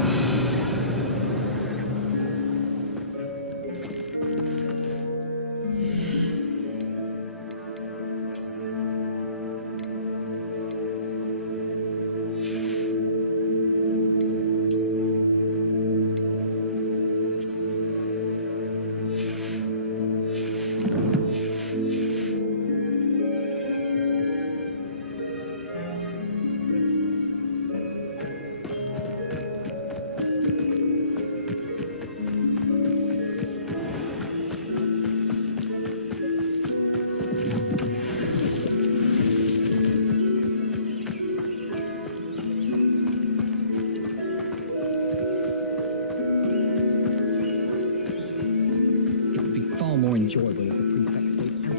enjoyable if the prefect stays out.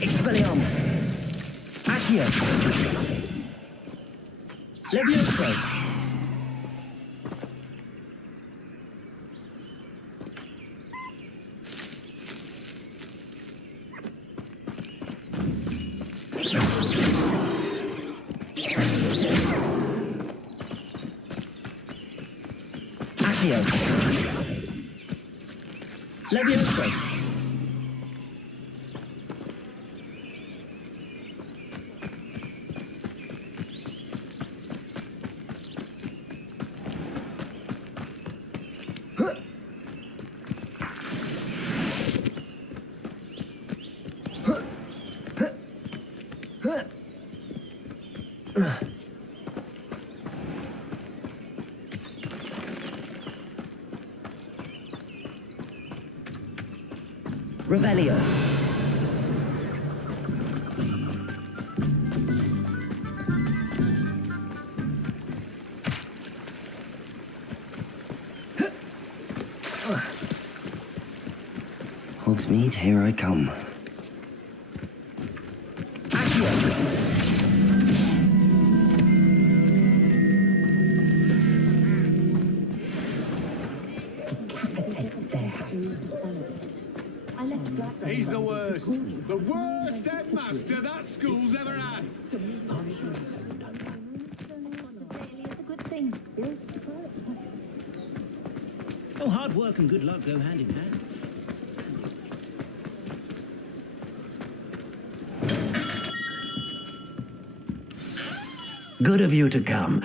Expelliarmus! Accio! Levioso! Accio! Levioso! Revelio. Hogsmeade, here I come. He's the worst. The worst headmaster that school's ever had. Oh, hard work and good luck go hand in hand. Good of you to come.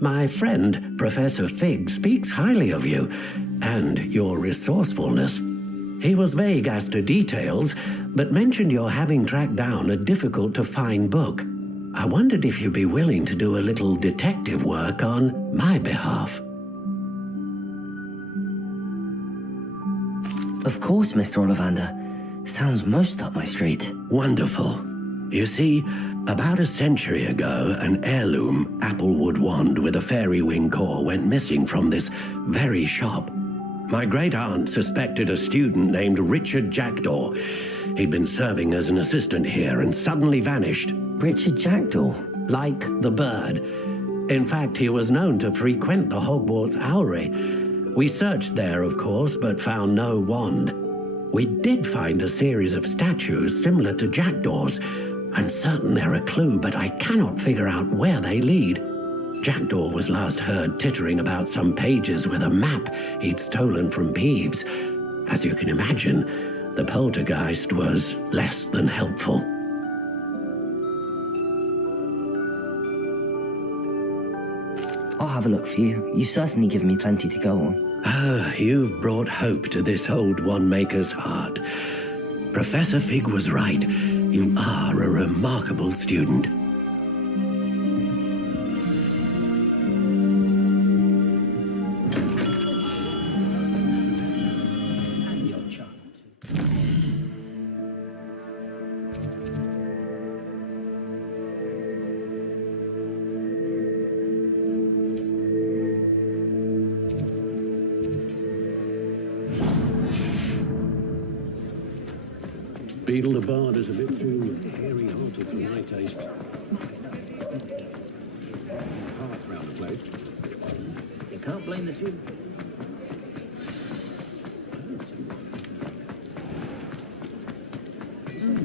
My friend, Professor Fig, speaks highly of you and your resourcefulness. He was vague as to details, but mentioned your having tracked down a difficult-to-find book. I wondered if you'd be willing to do a little detective work on my behalf. Of course, Mr. Ollivander. Sounds most up my street. Wonderful. You see, about a century ago, an heirloom applewood wand with a fairy wing core went missing from this very shop. My great-aunt suspected a student named Richard Jackdaw. He'd been serving as an assistant here and suddenly vanished. Richard Jackdaw? Like the bird. In fact, he was known to frequent the Hogwarts Owlry. We searched there, of course, but found no wand. We did find a series of statues similar to Jackdaw's. I'm certain they're a clue, but I cannot figure out where they lead. Jackdaw was last heard tittering about some pages with a map he'd stolen from Peeves. As you can imagine, the poltergeist was less than helpful. I'll have a look for you. You've certainly given me plenty to go on. Ah, you've brought hope to this old one-maker's heart. Professor Fig was right. You are a remarkable student. Beetle the Bard is a bit too hairy-hearted for my taste. Heart round the place. You can't blame the student.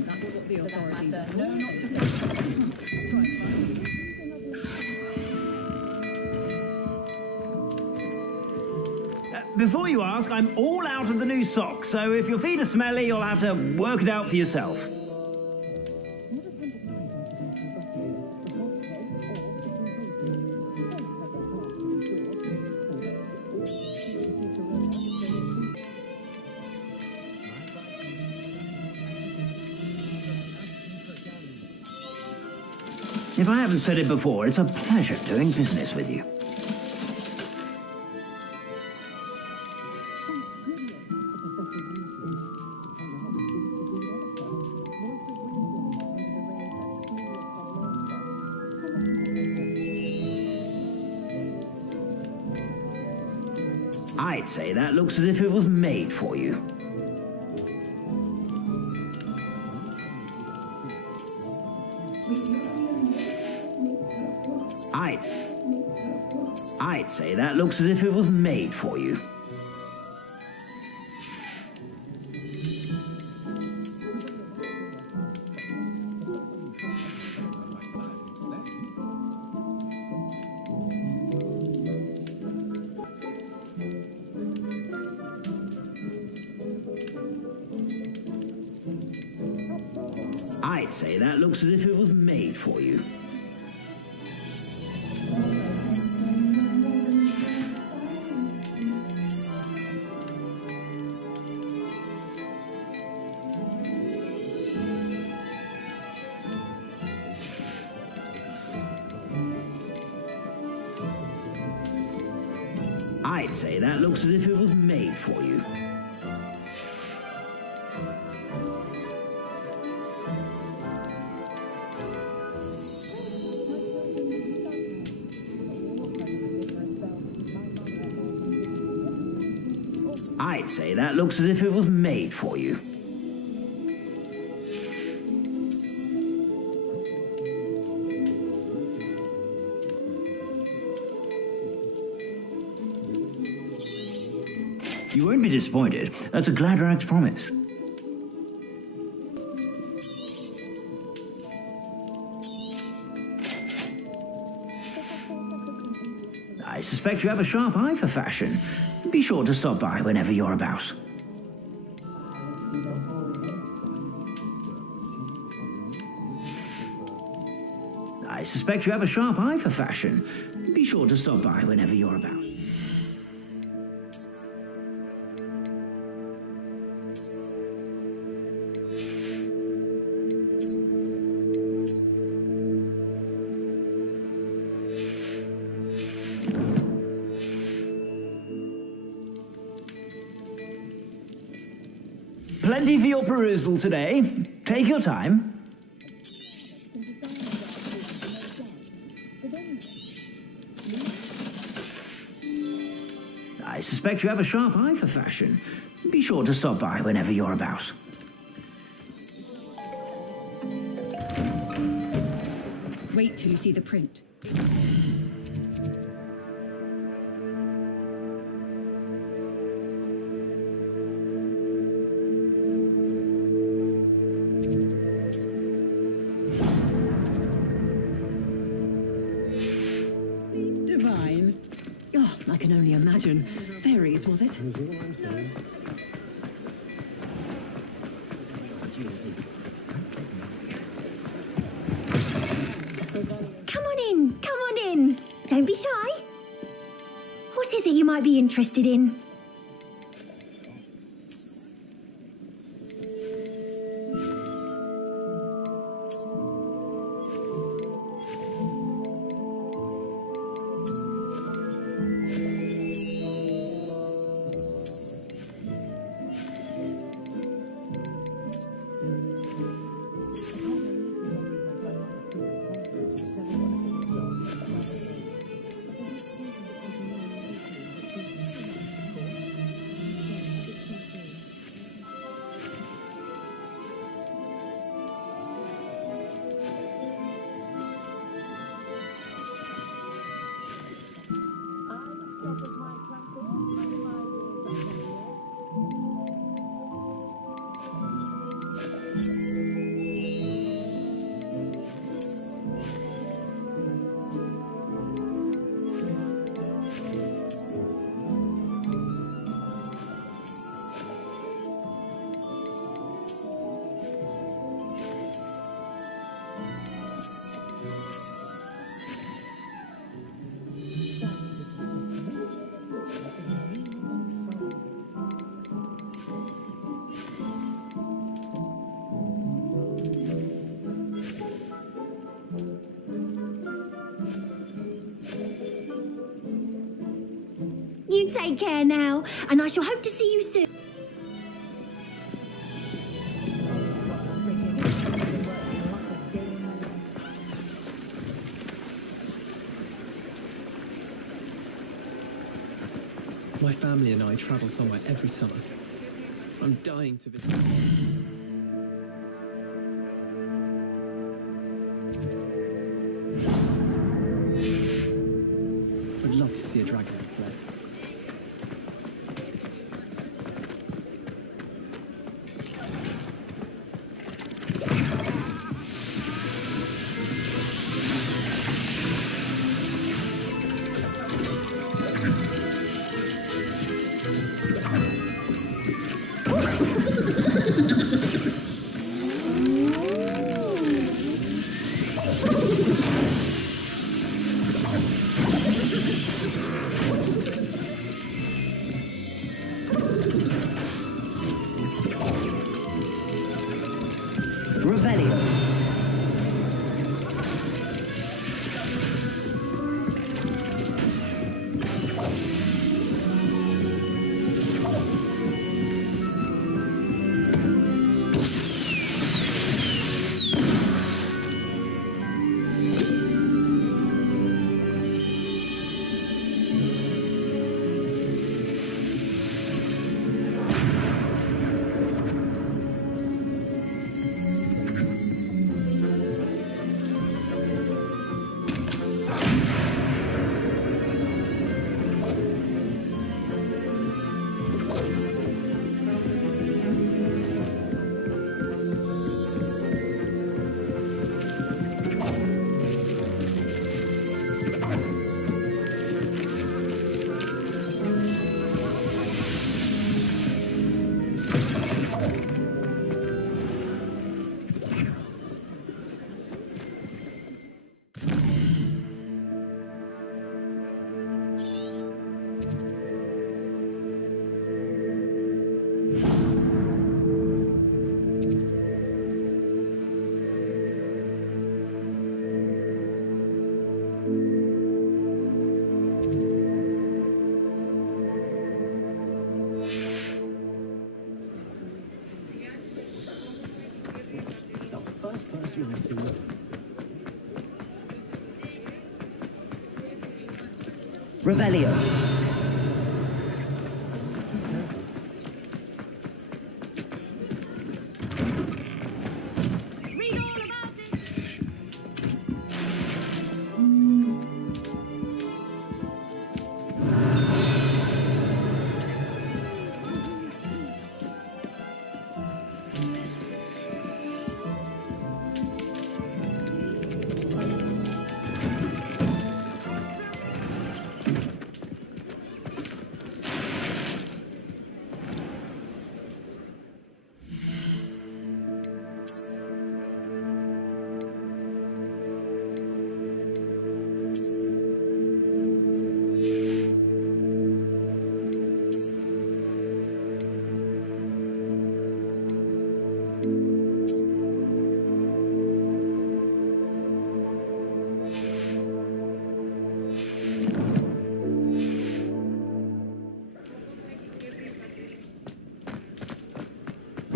That's what the authorities are. No, not Before you ask, I'm all out of the new socks, so if your feet are smelly, you'll have to work it out for yourself. If I haven't said it before, it's a pleasure doing business with you. I'd say that looks as if it was made for you. I'd say that looks as if it was made for you. I'd say that looks as if it was made for you. I'd say that looks as if it was made for you. I'd say that looks as if it was made for you. You won't be disappointed. That's a Gladrag's promise. I suspect you have a sharp eye for fashion. Be sure to stop by whenever you're about. I suspect you have a sharp eye for fashion. Be sure to stop by whenever you're about. Plenty for your perusal today. Take your time. I suspect you have a sharp eye for fashion. Be sure to stop by whenever you're about. Wait till you see the print. Divine. Oh, I can only imagine. Fairies, was it? Come on in. Don't be shy. What is it you might be interested in? You take care now, and I shall hope to see you soon. My family and I travel somewhere every summer. I'm dying to visit. I'd love to see a dragon play. Revelio. Revelio.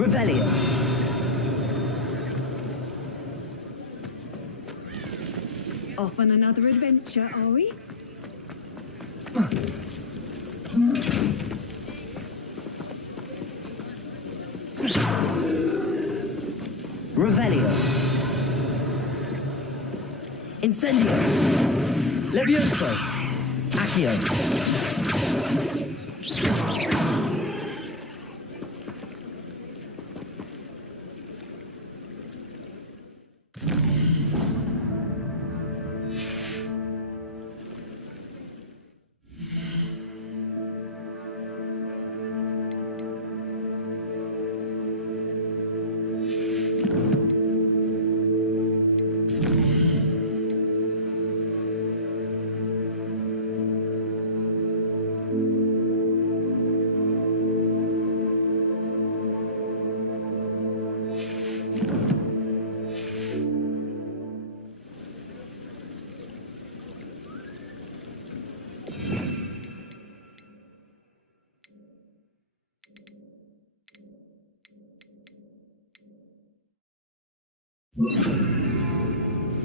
Revelio. Off on another adventure, are we? Revelio. Incendio. Levioso. Accio.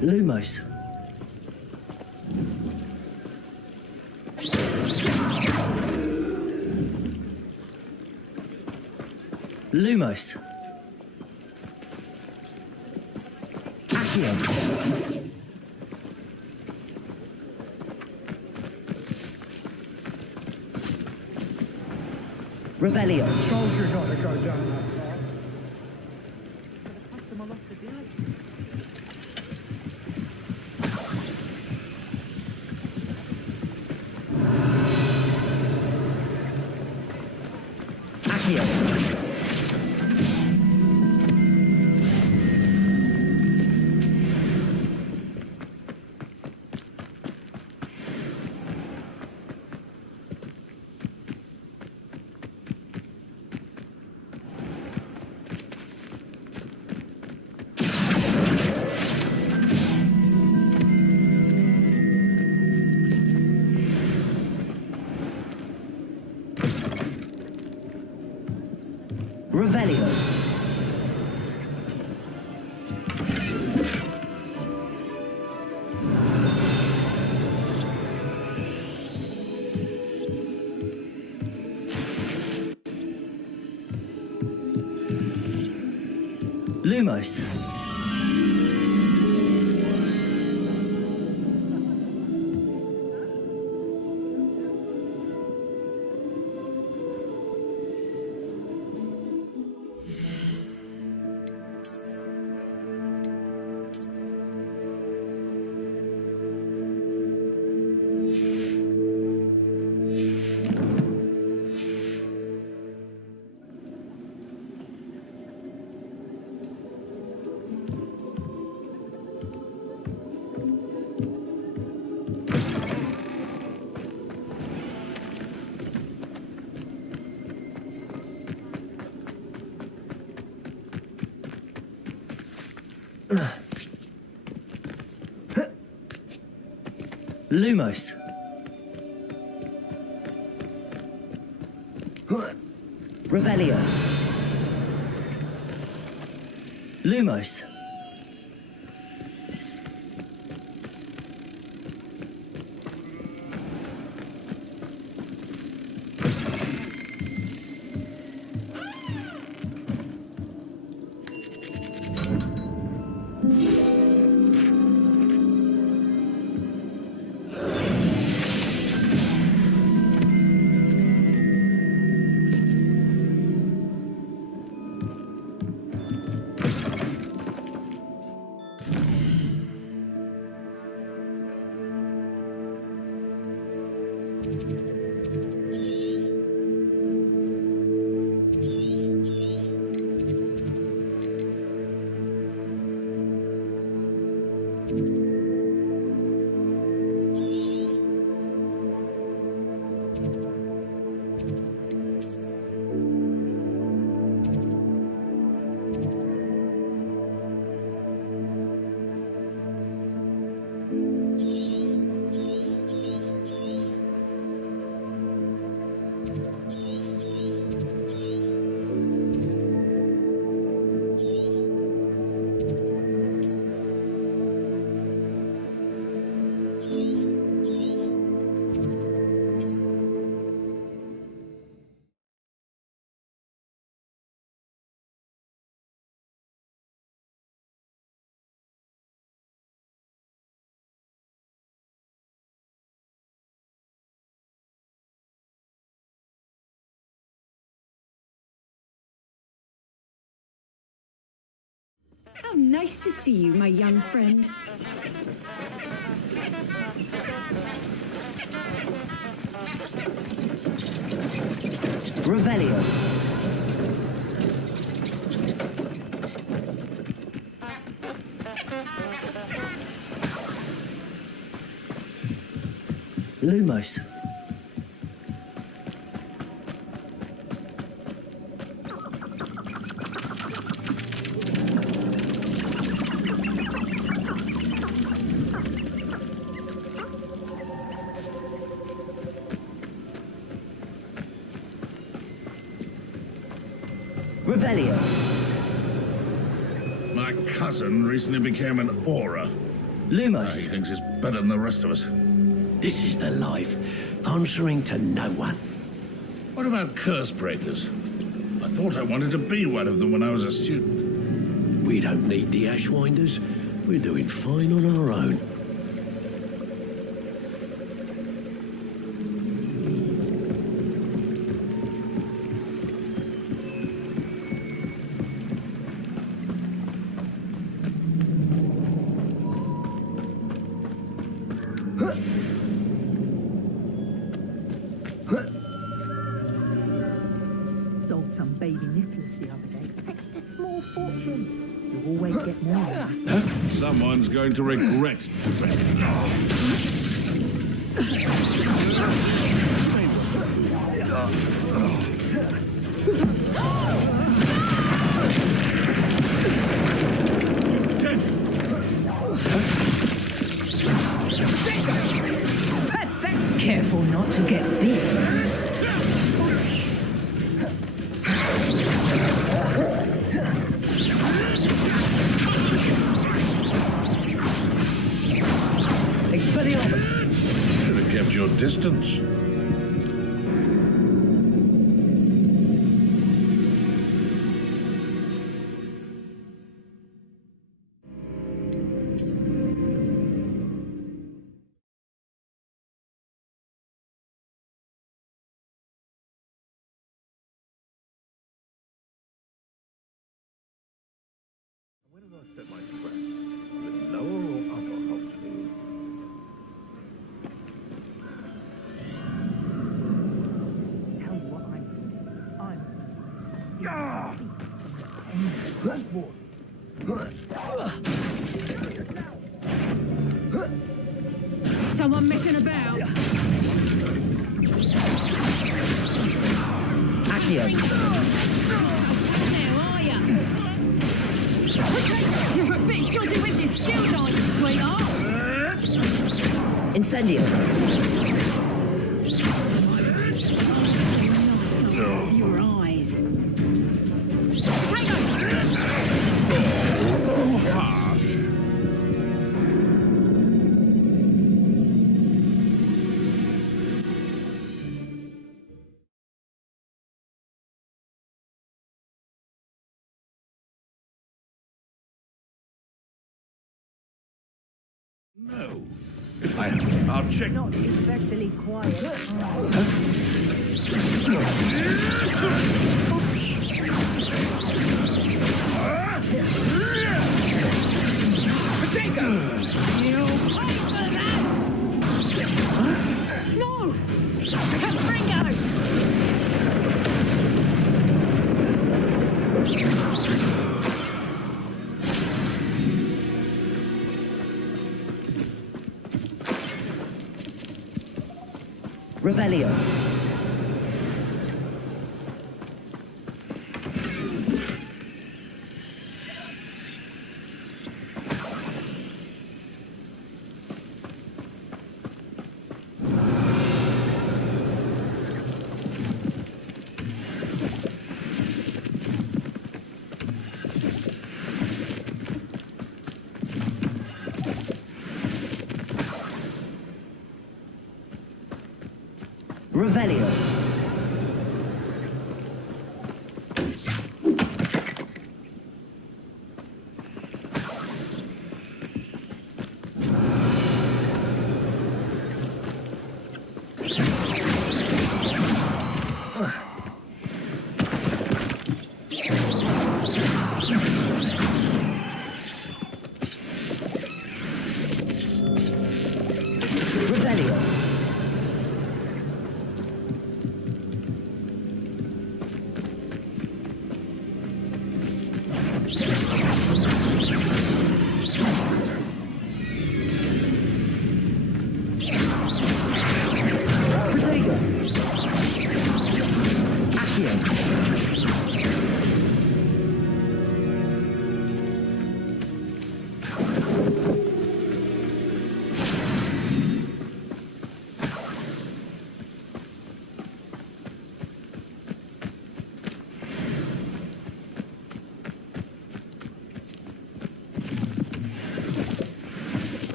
Lumos. Lumos. Accio. Revelio. Soldiers ought to go down that far. Accio. Revelio. Lumos. Lumos. Revelio. Lumos. How nice to see you, my young friend. Revelio. Lumos. Revelio. My cousin recently became an aura. Lumos. He thinks he's better than the rest of us. This is the life, answering to no one. What about curse breakers? I thought I wanted to be one of them when I was a student. We don't need the Ashwinders. We're doing fine on our own. Sold some baby nipples the other day. Fetched a small fortune. You always get more. Someone's going to regret Careful not to get bit. Expelliarmus. Should have kept your distance. Where did I set my trap? The lower or upper Hogsmeade? Tell you what I'm. Someone messing about. Accio. Now, are ya? You're a bit dodgy with your skills, aren't you, sweetheart? Incendio. Your eyes. No. I'll check. Not especially quiet. You'll pay for that! No! Fringo! Revelio. Revelio.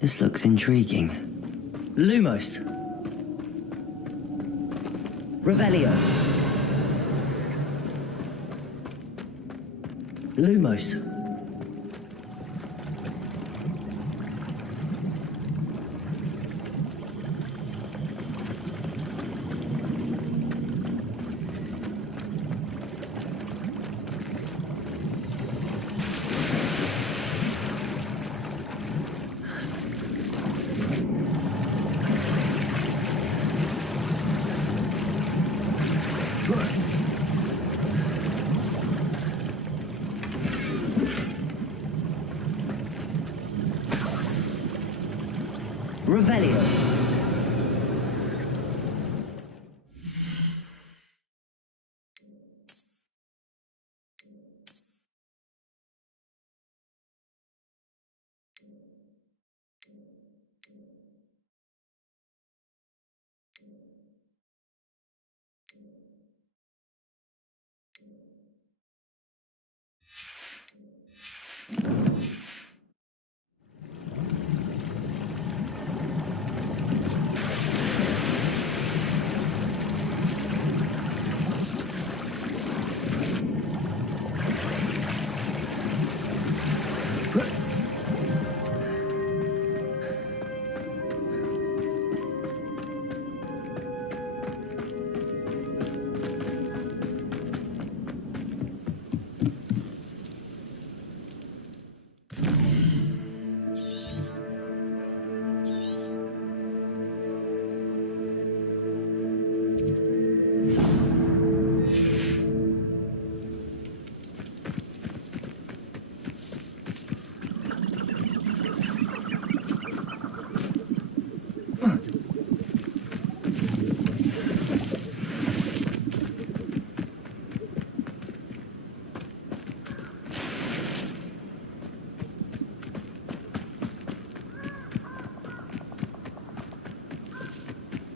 This looks intriguing. Lumos. Revelio. Lumos. Revelio.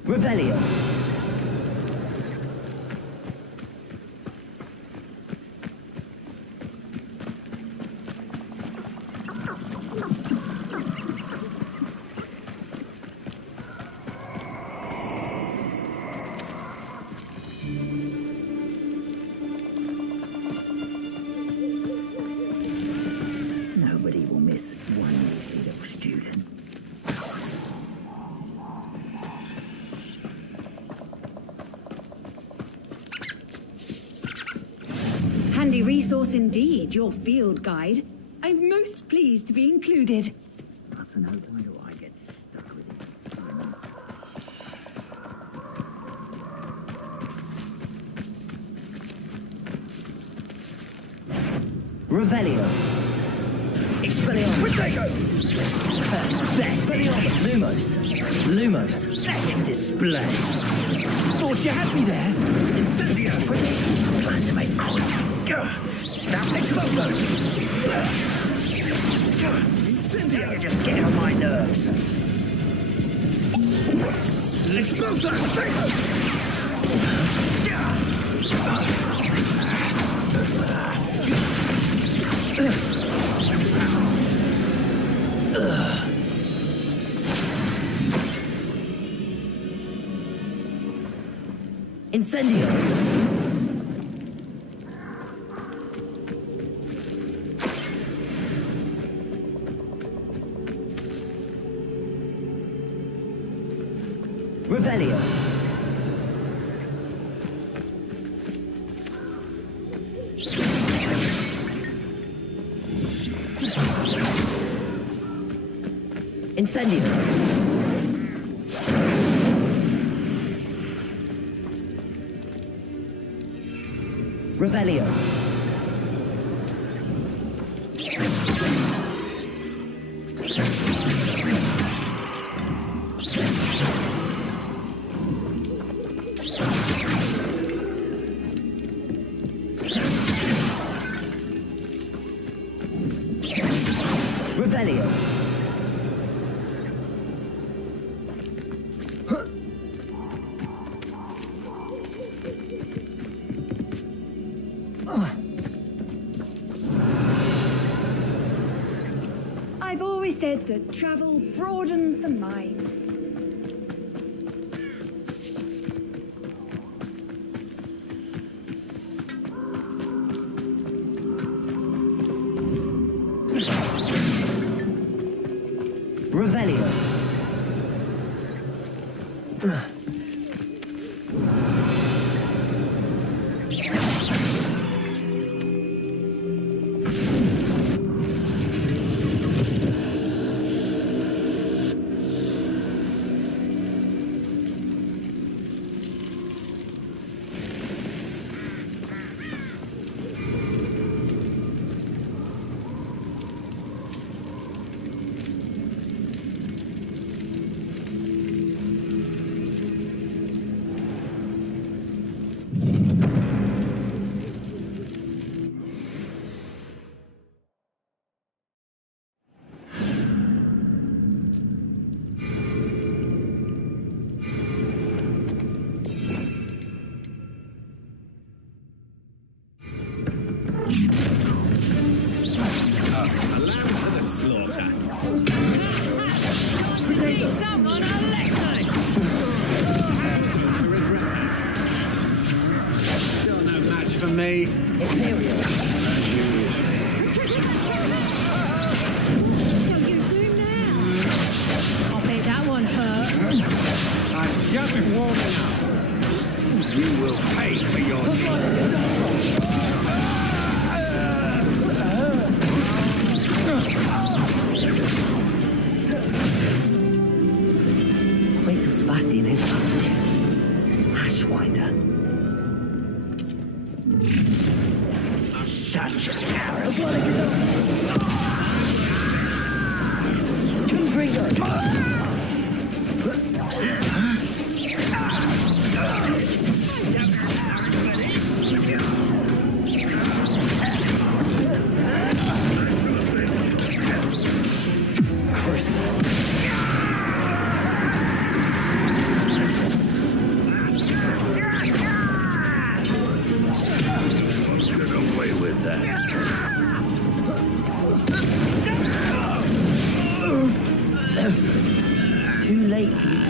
Revelio. Nobody will miss one easy little student. Handy resource indeed, your field guide. I'm most pleased to be included. That's an open door. I get stuck with it. Revelio. Expelliarmus. Expelliarmus. Lumos. Lumos. Let him display. Thought you had me there. Incendio. Plan to make quick. Now, Exploso. Incendio. You're just getting on my nerves. Exploso. Incendio. Revelio. Incendio. Revelio. Revelio. said that travel broadens the mind. Revelio.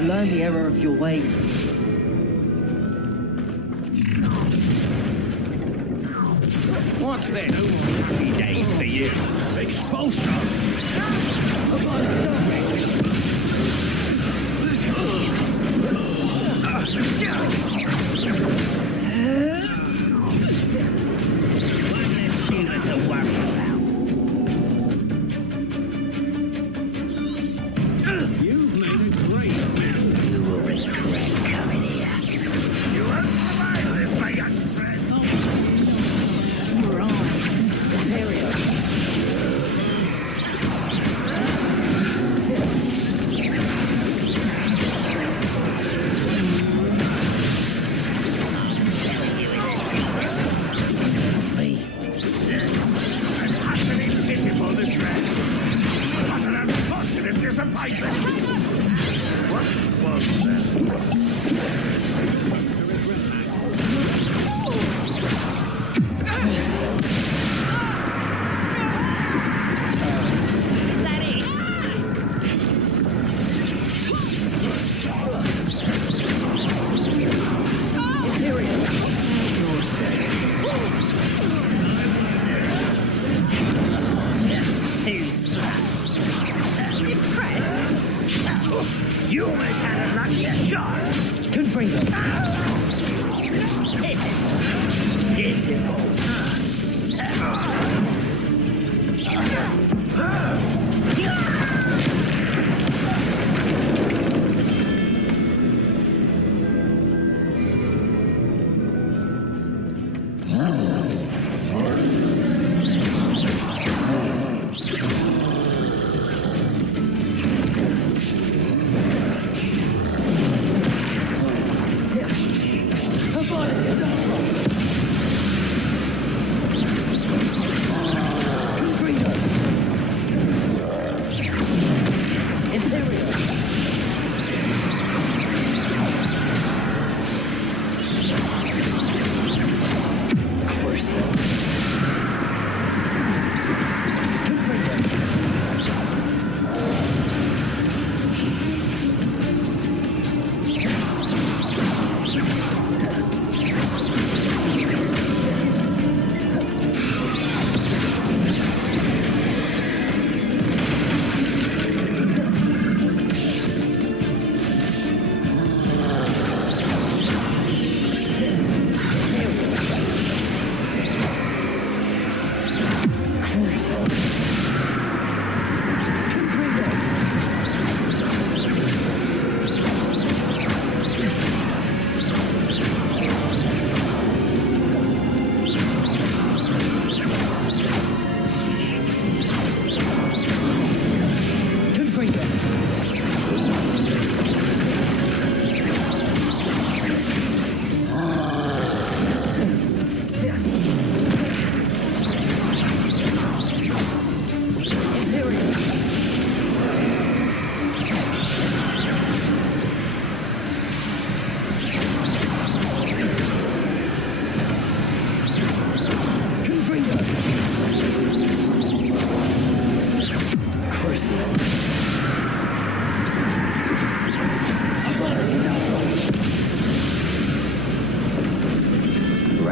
Learn the error of your ways. What's there? No more happy days for you. Expulsion! To worry about. You've made a great mess. You will regret coming here. You won't survive this, my young friend. You're on. Imperial. Disappointment! What was that? Is that it? Imperial! Your service. Too slow. Impressed? You almost had a lucky shot! Confringo. Pitiful.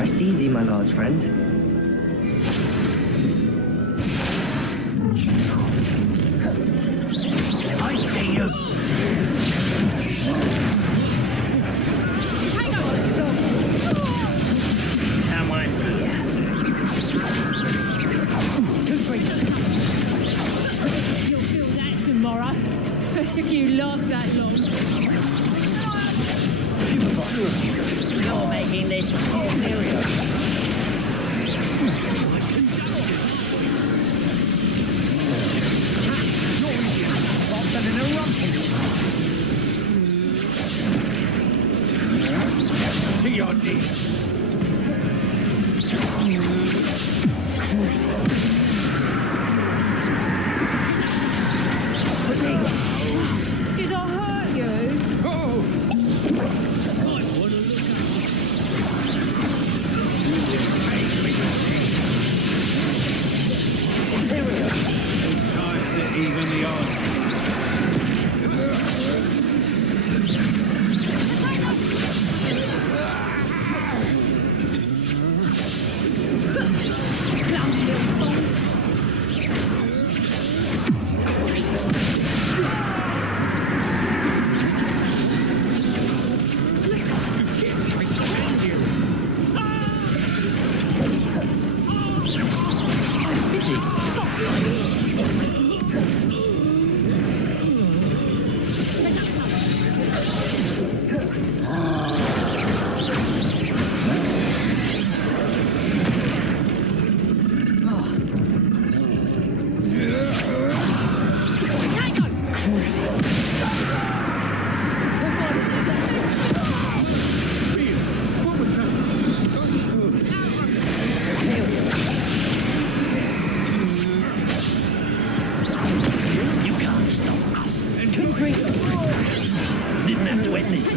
Rest easy, my large friend. I see you. Someone's here. You'll feel that tomorrow. If you last that long. You're making this serious. To your deeds. Did I hurt you? Time to even the odds. You can't stop us. Didn't have to end this way.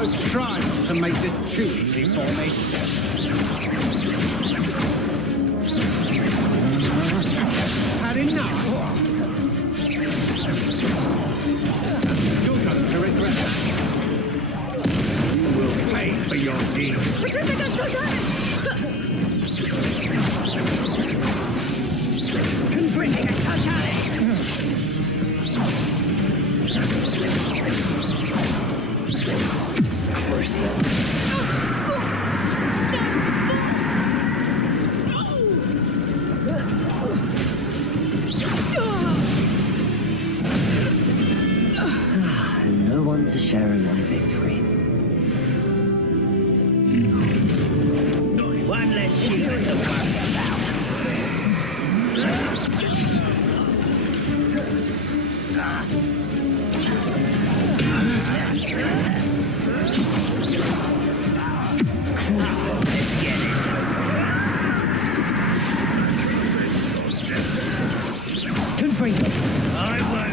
Don't try to make this too easy for me. Had enough? You're going to regret that. You will pay for your deeds. Confrinting and totalic. No one to share in my victory. One less shield to worry about. Let's get this over. Confront. I won't.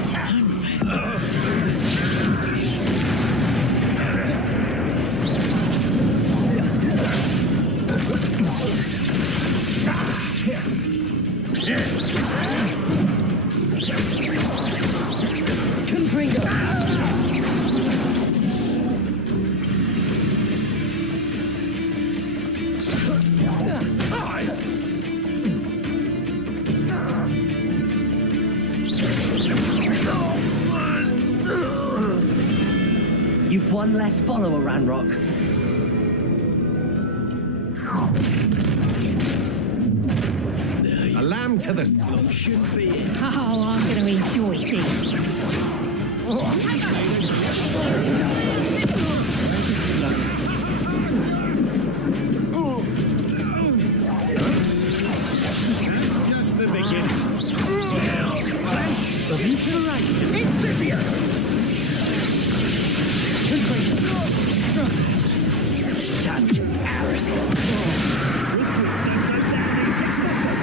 You've one less follower, Ranrock. A lamb to the slump should be it. Oh, I'm going to enjoy this. That's just the beginning. Flash of inspiration. Incipient! Such arrogance. Recruits don't go down. Explosive.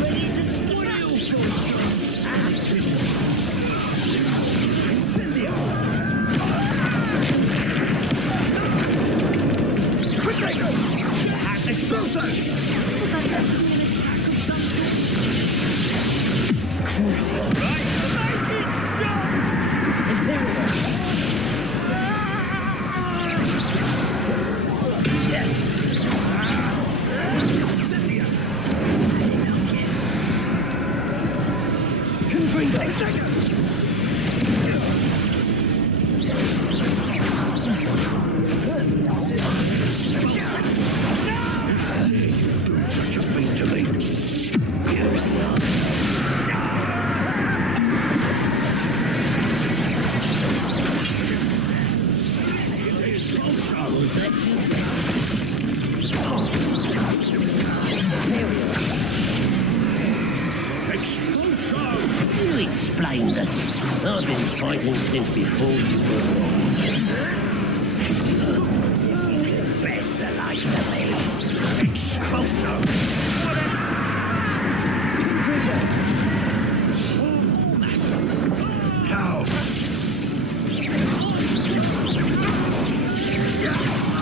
Ready to spoil. Do such a thing to me. You explained this. I've been fighting since before you were born. As if you could best the likes of me. Expulso! How?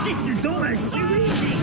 This is almost too easy!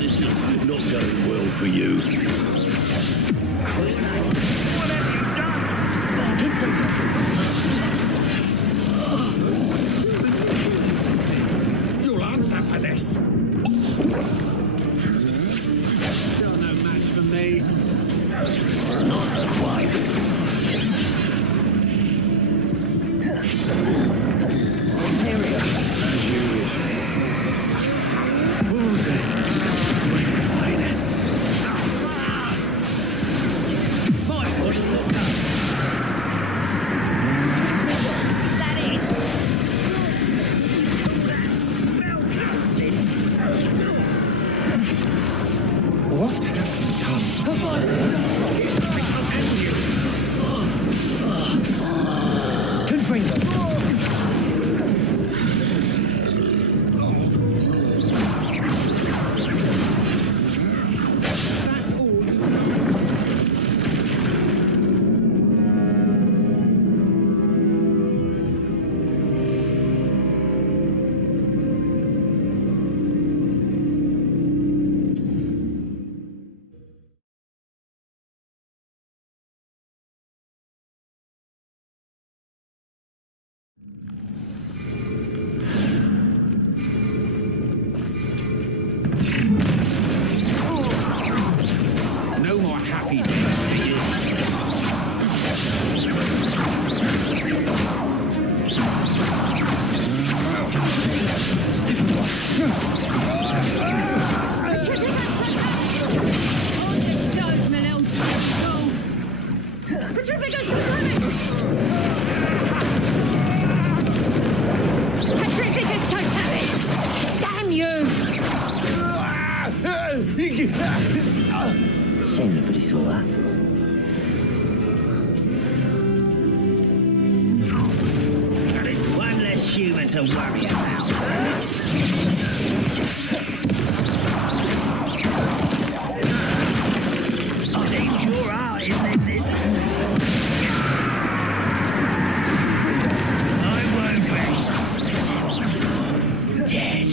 This is not going well for you. You'll answer for this. You're no match for me. Not quite. As you wish. What have you done? Petrificus totemic! Petrificus totemic! Damn you! Shame nobody saw that. One less human to worry about. I'll eat your eyes in this. I won't rest until you're dead.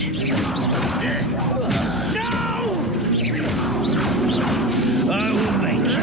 No! I will make you.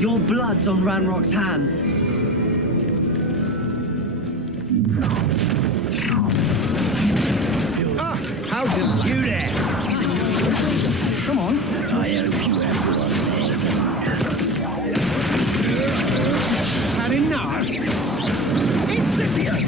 Your blood's on Ranrock's hands. How did You there! Come on. I hope you everyone had enough? Incipient!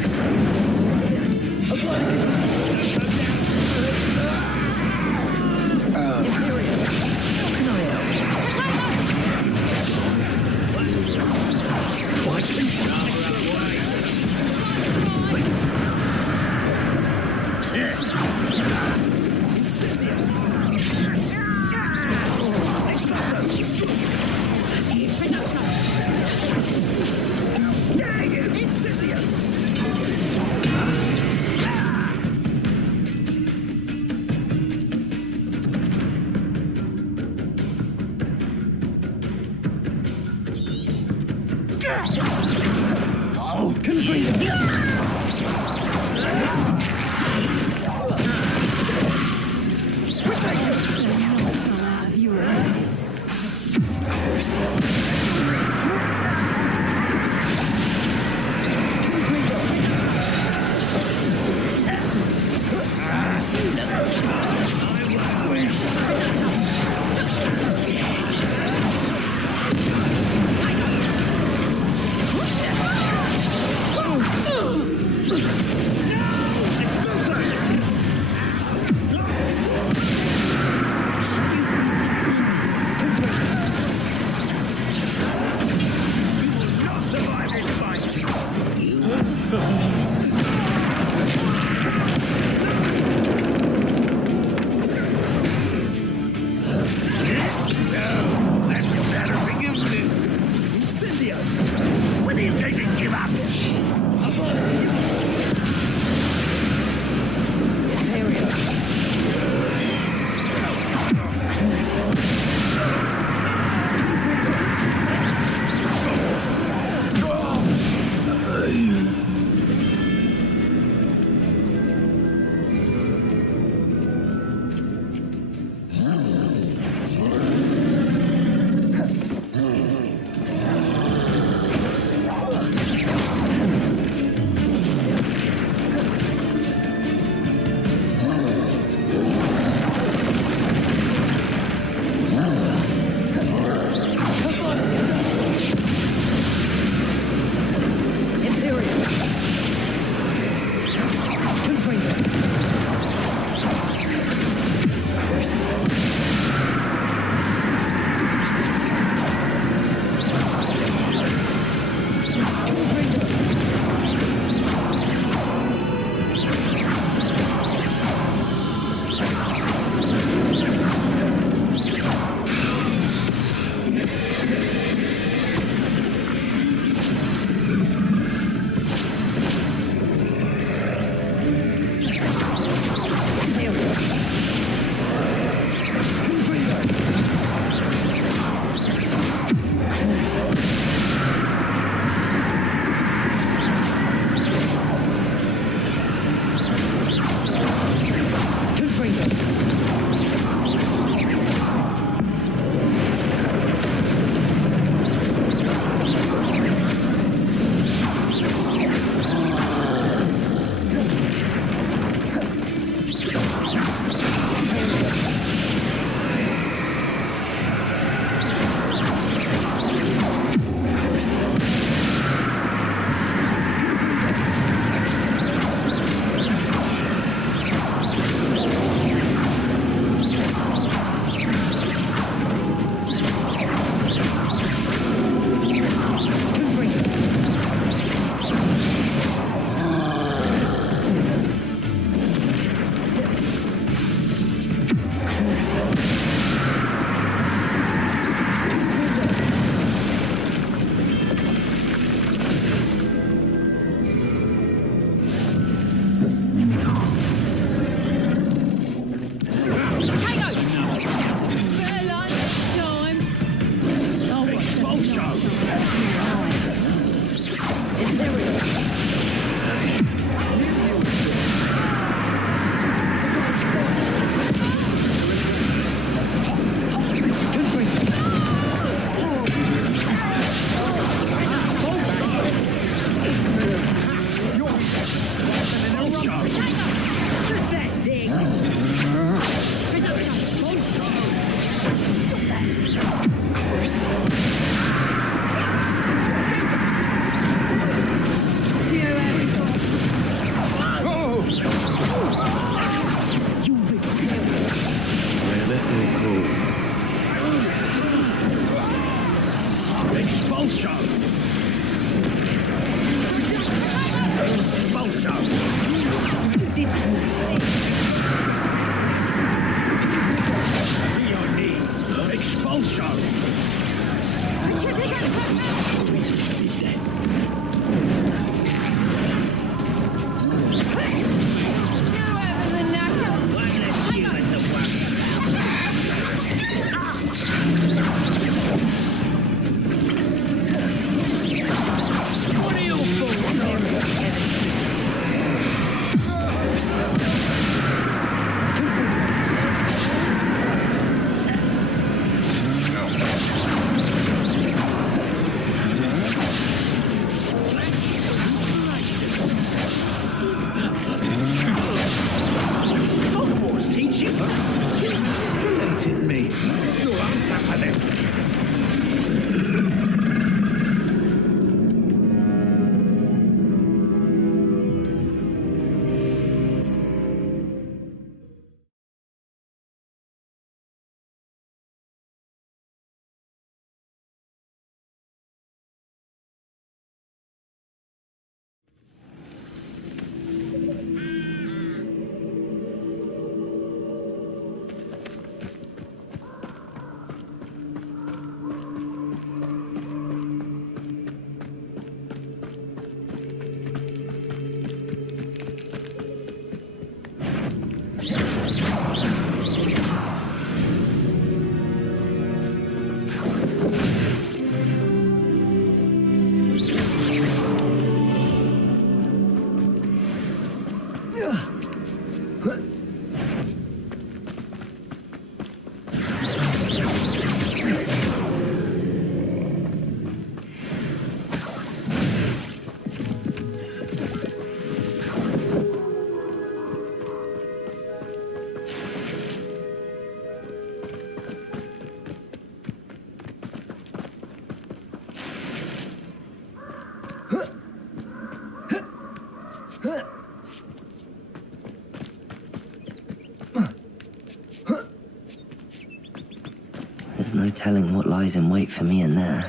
telling what lies in wait for me in there.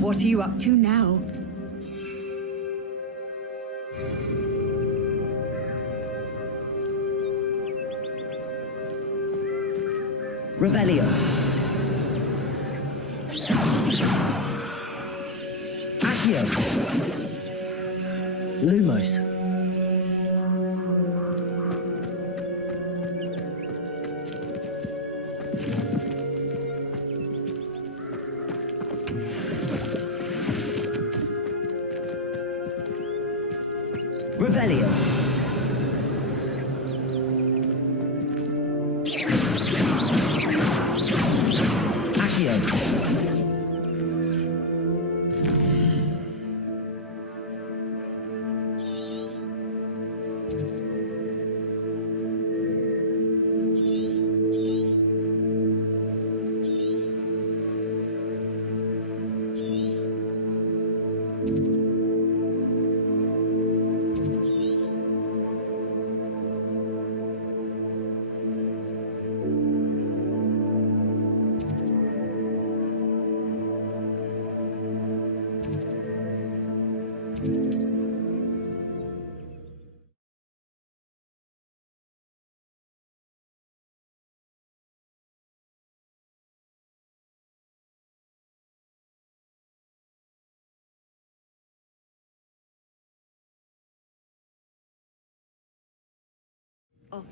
What are you up to now? Revelio. Accio. Lumos. Revelio. Accio.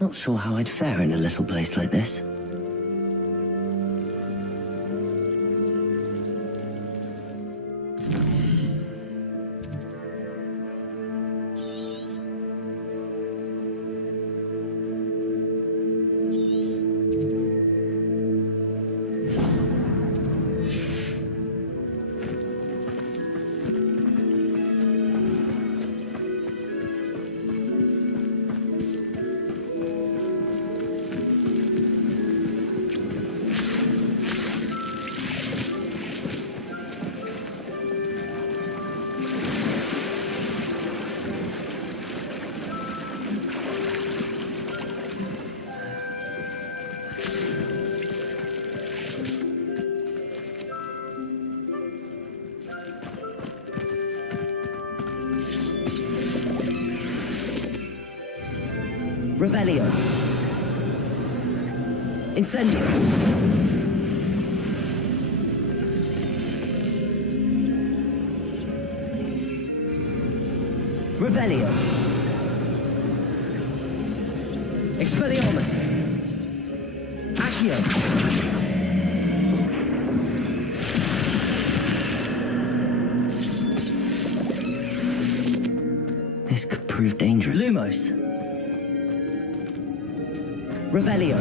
Not sure how I'd fare in a little place like this. Revelio. Incendio. Revelio. Expelliarmus. Accio. This could prove dangerous. Lumos. Revelio.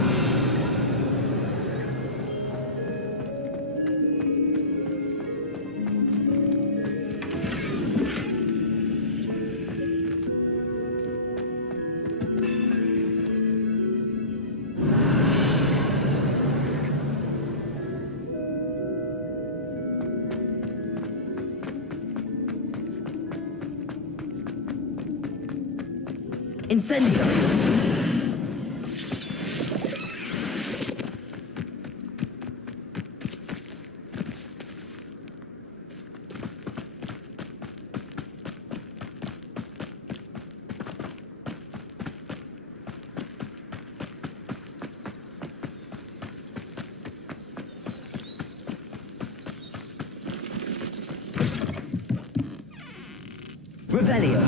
Incendio. Revelio.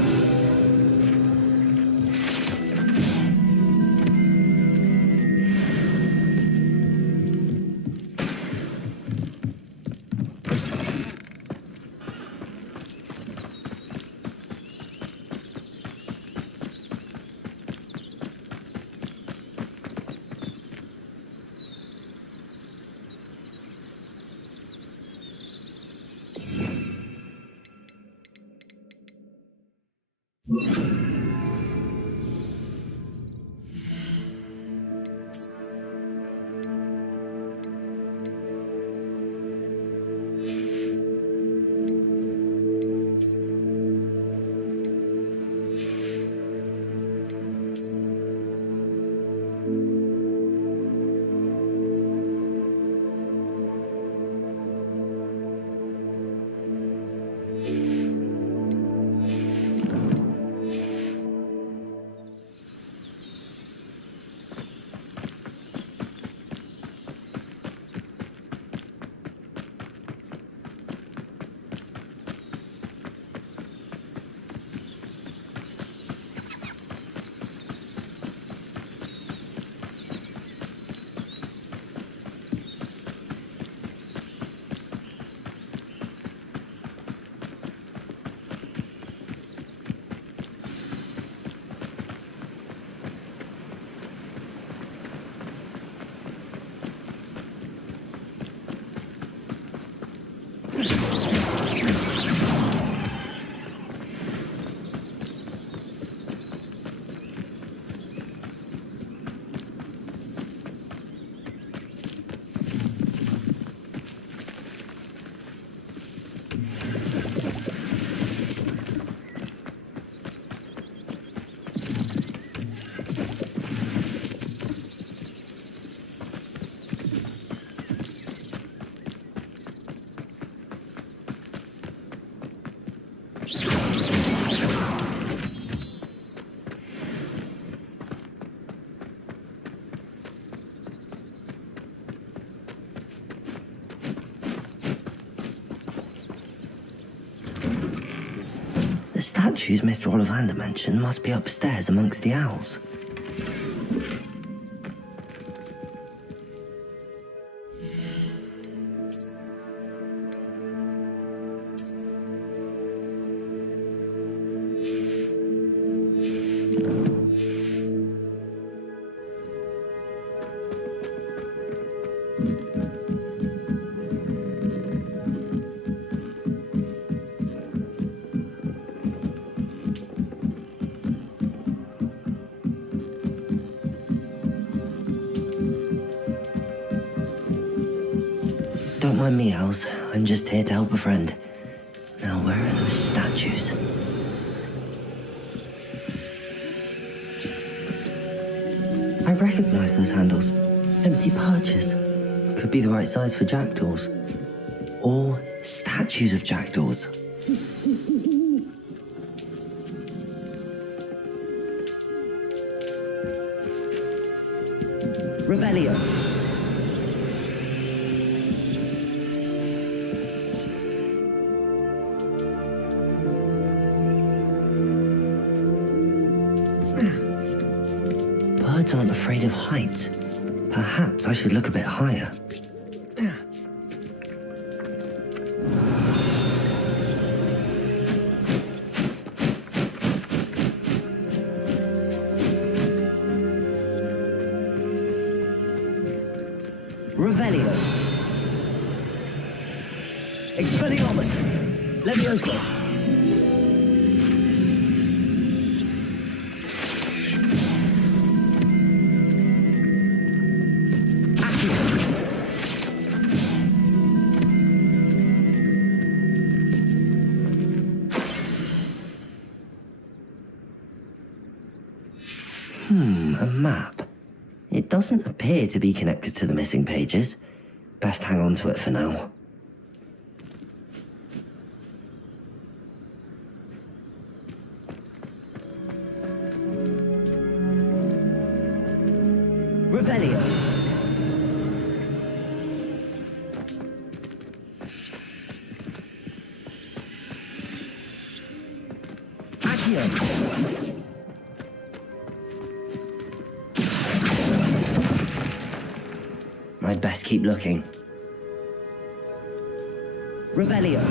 statues Mr. Ollivander mentioned must be upstairs amongst the owls. Don't mind me, owls. I'm just here to help a friend. Now, where are those statues? I recognize those handles. Empty perches. Could be the right size for jackdaws. Or statues of jackdaws. Revelio. Birds aren't afraid of heights. Perhaps I should look a bit higher. Revelio. Expelliarmus. Levioso. A map. It doesn't appear to be connected to the missing pages. Best hang on to it for now. Revelio. Accio. I'd best keep looking. Revelio.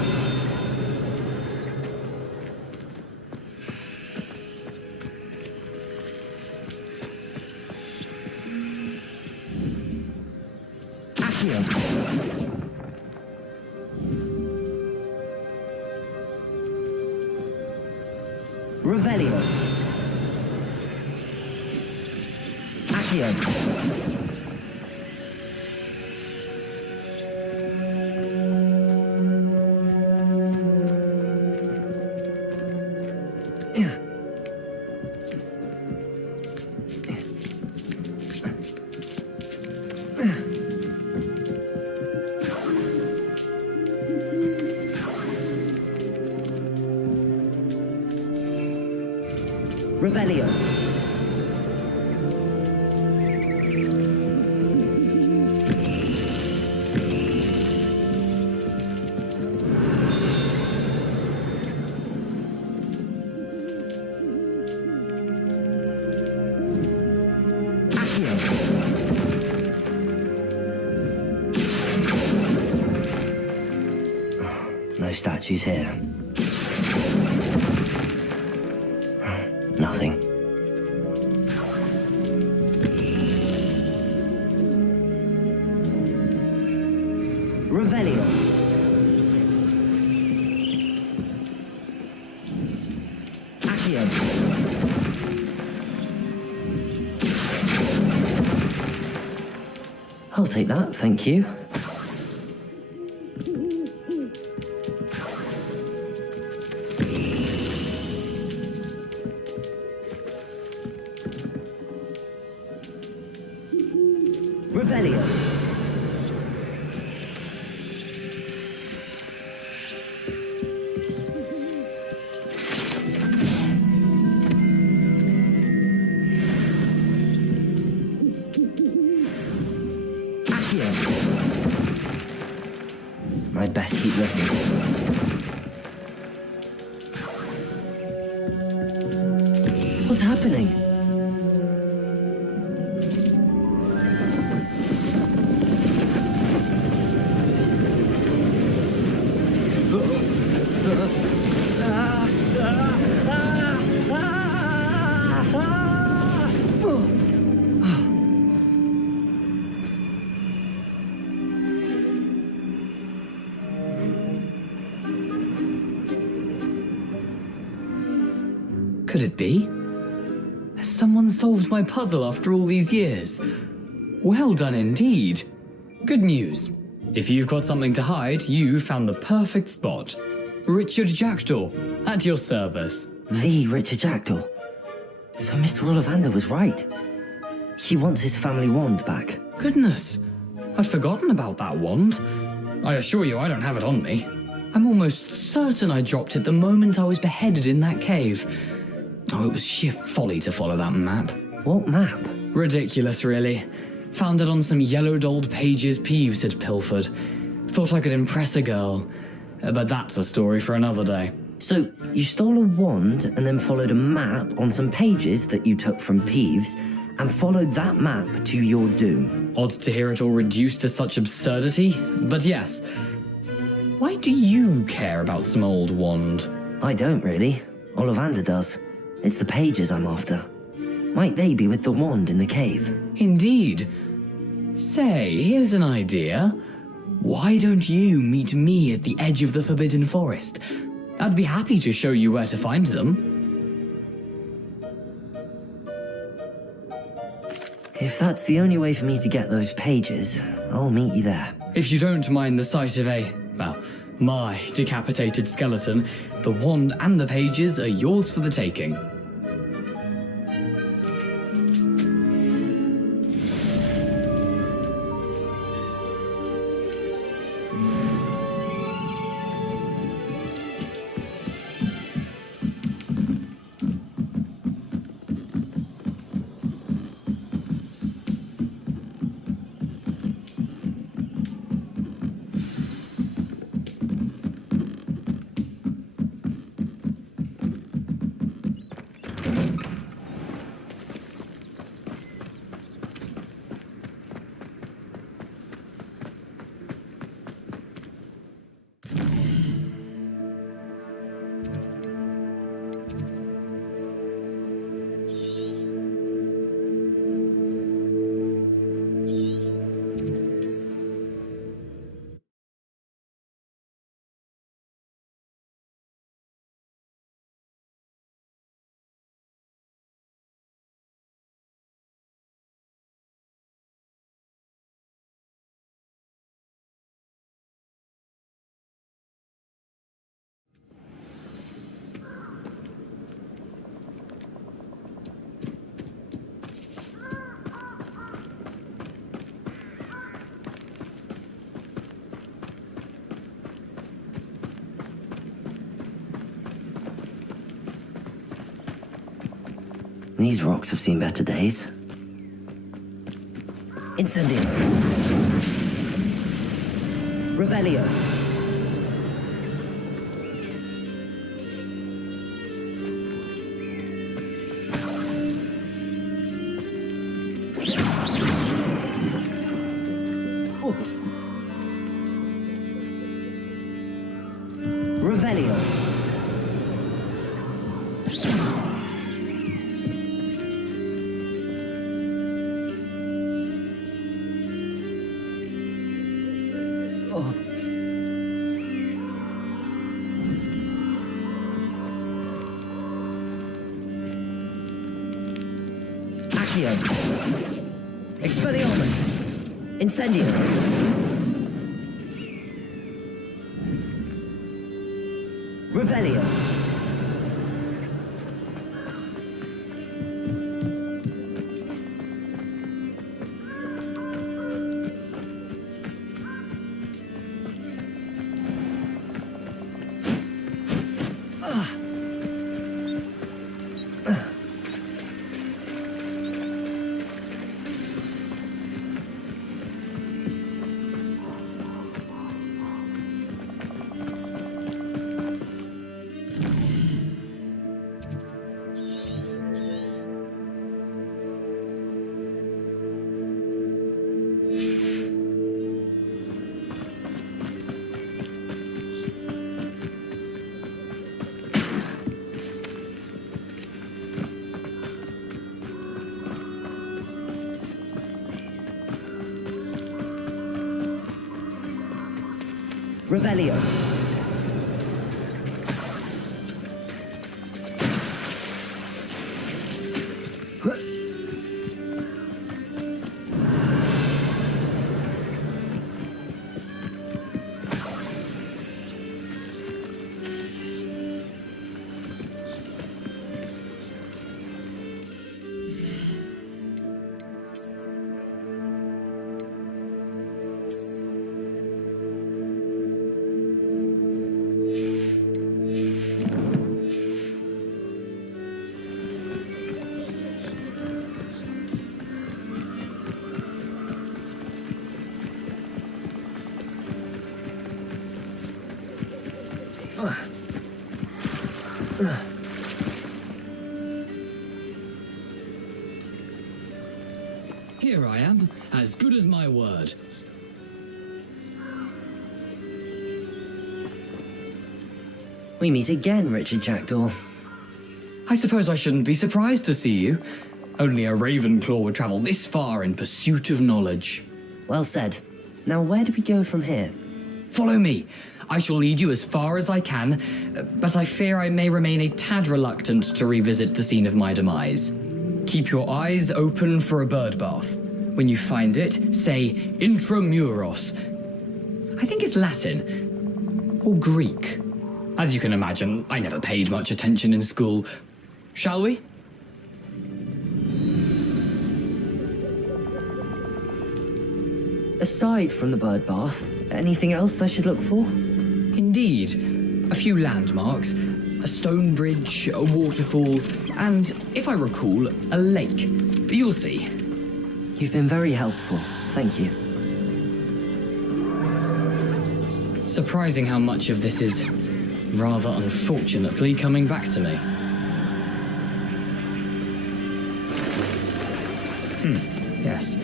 Accio. Revelio. Accio. Revelio. No statues here. Nothing. Revelio. Accio. I'll take that, thank you. Revelio. I'd best keep looking. What's happening? Could it be? Has someone solved my puzzle after all these years? Well done indeed. Good news. If you've got something to hide, you found the perfect spot. Richard Jackdaw, at your service. The Richard Jackdaw. So Mr. Ollivander was right. He wants his family wand back. Goodness, I'd forgotten about that wand. I assure you I don't have it on me. I'm almost certain I dropped it the moment I was beheaded in that cave. Oh, it was sheer folly to follow that map. What map? Ridiculous, really. Found it on some yellowed old pages Peeves had pilfered. Thought I could impress a girl. But that's a story for another day. So, you stole a wand and then followed a map on some pages that you took from Peeves and followed that map to your doom. Odd to hear it all reduced to such absurdity, but yes. Why do you care about some old wand? I don't really. Ollivander does. It's the pages I'm after. Might they be with the wand in the cave? Indeed. Say, here's an idea. Why don't you meet me at the edge of the Forbidden Forest? I'd be happy to show you where to find them. If that's the only way for me to get those pages, I'll meet you there. If you don't mind the sight of my decapitated skeleton, the wand and the pages are yours for the taking. These rocks have seen better days. Incendio. Revelio. Revelio. Expelliarmus! Incendio! Revelio! Revelio. Here I am, as good as my word. We meet again, Richard Jackdaw. I suppose I shouldn't be surprised to see you. Only a Ravenclaw would travel this far in pursuit of knowledge. Well said. Now where do we go from here? Follow me. I shall lead you as far as I can, but I fear I may remain a tad reluctant to revisit the scene of my demise. Keep your eyes open for a bird bath. When you find it, say intramuros. I think it's Latin. Or Greek. As you can imagine, I never paid much attention in school. Shall we? Aside from the bird bath, anything else I should look for? Indeed. A few landmarks, a stone bridge, a waterfall, and, if I recall, a lake. You'll see. You've been very helpful. Thank you. Surprising how much of this is, rather unfortunately, coming back to me. Yes.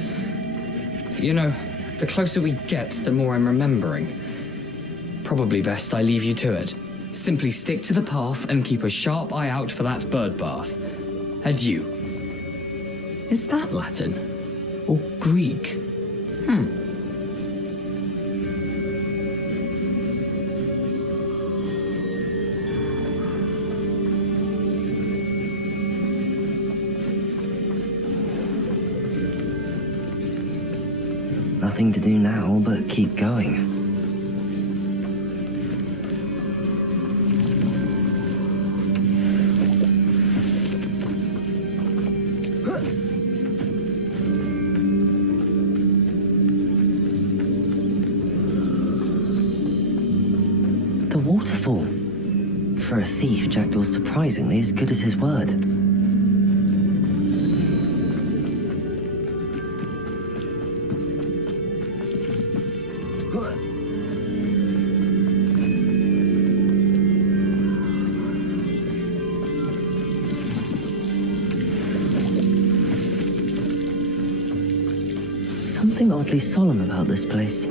You know, the closer we get, the more I'm remembering. Probably best I leave you to it. Simply stick to the path and keep a sharp eye out for that bird bath. Adieu. Is that Latin? Or Greek? Nothing to do now but keep going. The waterfall. For a thief, Jackdaw's surprisingly as good as his word. Something oddly solemn about this place.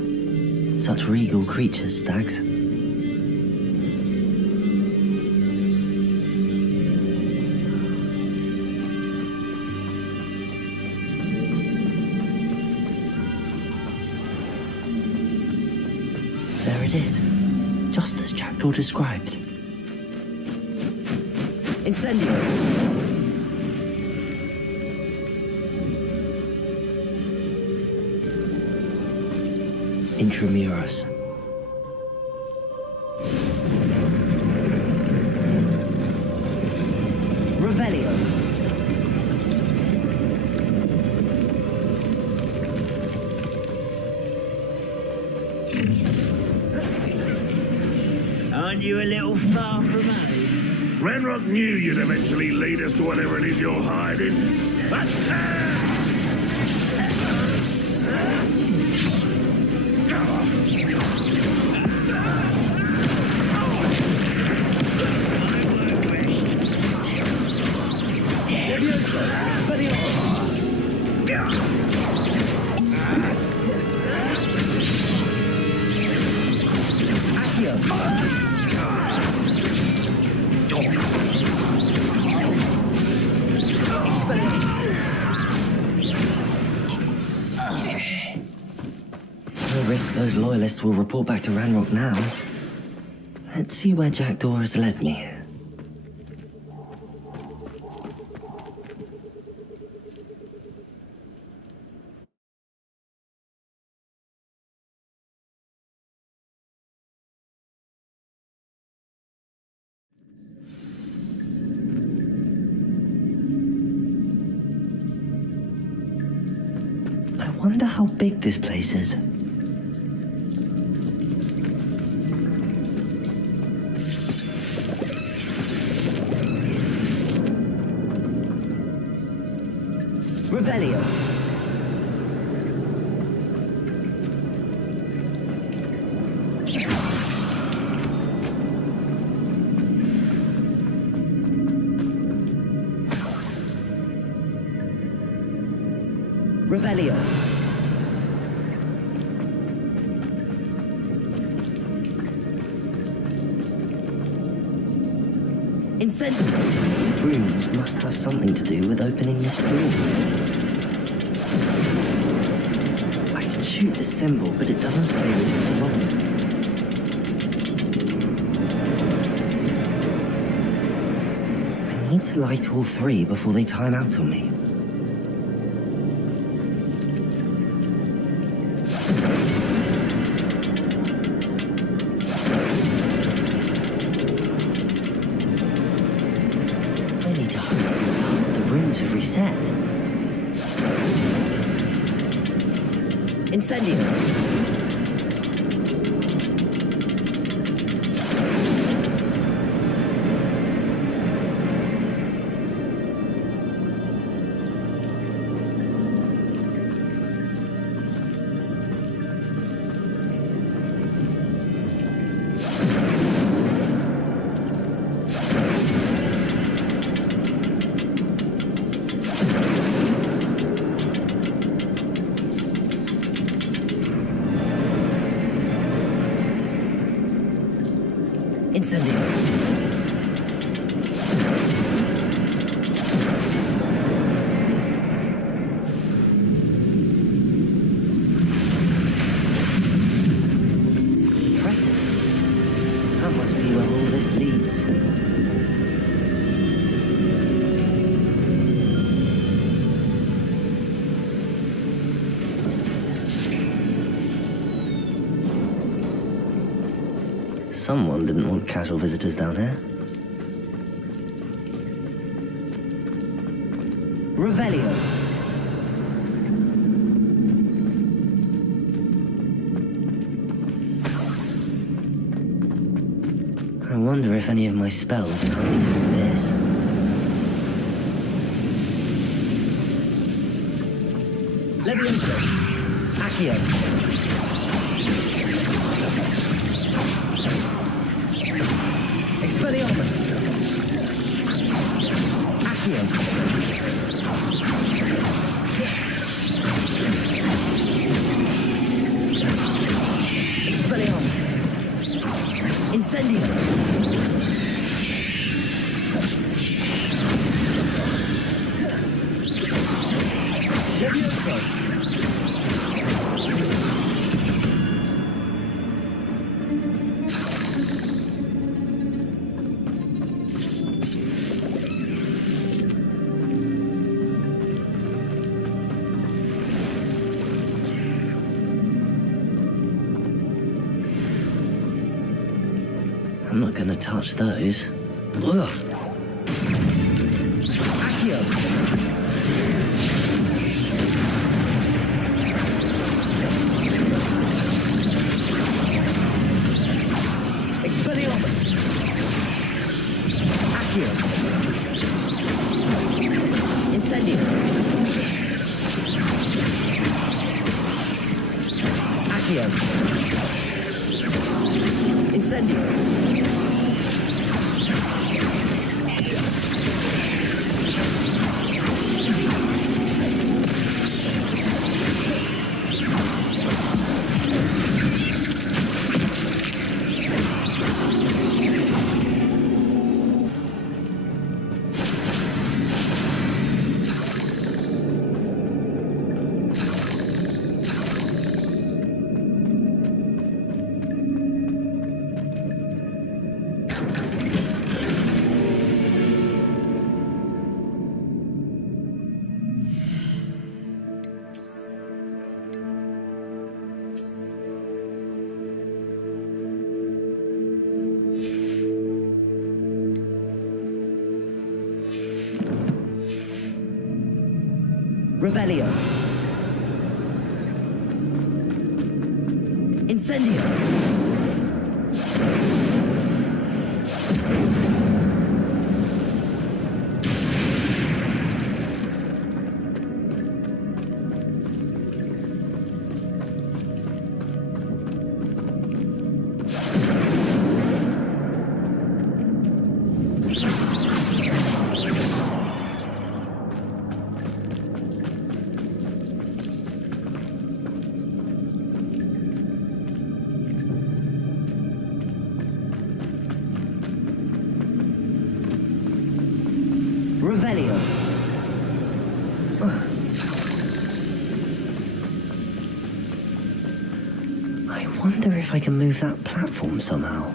Such regal creatures, stags. There it is, just as Jackdaw described. Incendio! Intramuros. Revelio. Aren't you a little far from home? Renrock knew you'd eventually lead us to whatever it is you're hiding. those loyalists will report back to Ranrock now. Let's see where Jackdaw has led me. I wonder how big this place is. Revelio. Revelio. Incendies. These rooms must have something to do with opening this door. I can shoot the symbol, but it doesn't stay with it for long. I need to light all three before they time out on me. Reset. Incendio. Incendio. Impressive. That must be where all this leads. Someone didn't want casual visitors down here. Revelio. I wonder if any of my spells are coming through this. Levioso. Accio. Expelliarmus! Accio! Expelliarmus! Incendio! Levioso! I'm not gonna touch those. Ugh. Accio! Expelliarmus! Accio! Incendio! Accio! Incendio! Revelio. Incendio. Revelio. I wonder if I can move that platform somehow.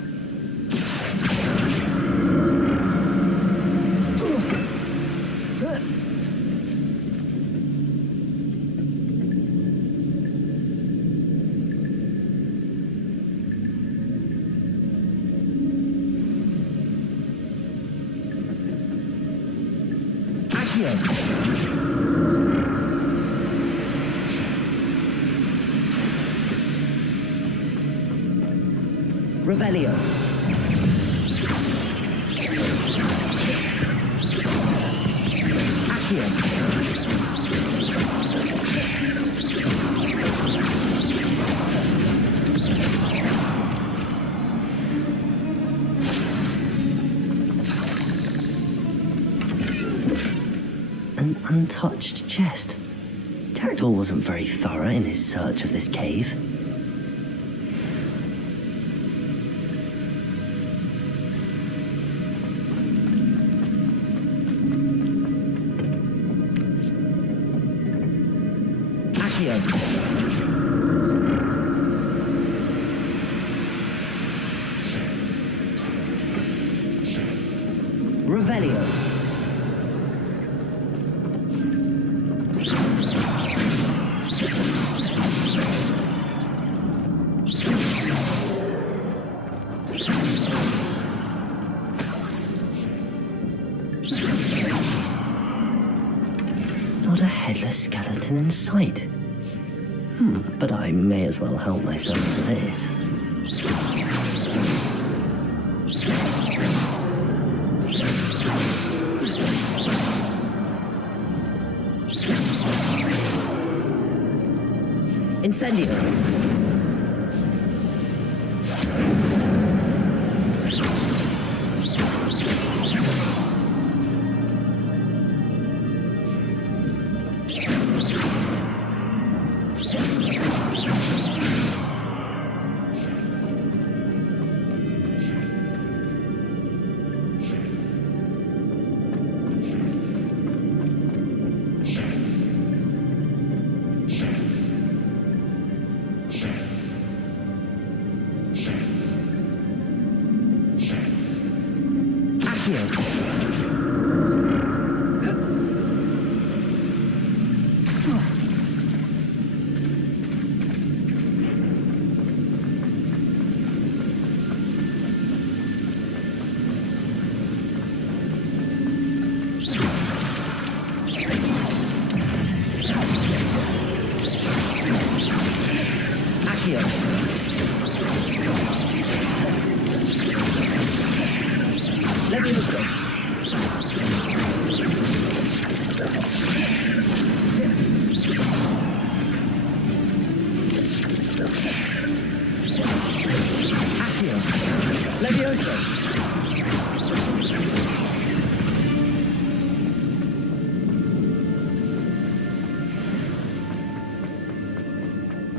Revelio. Accio. An untouched chest. Jackdaw wasn't very thorough in his search of this cave. Revelio. Not a headless skeleton in sight. But I may as well help myself to this. Incendio.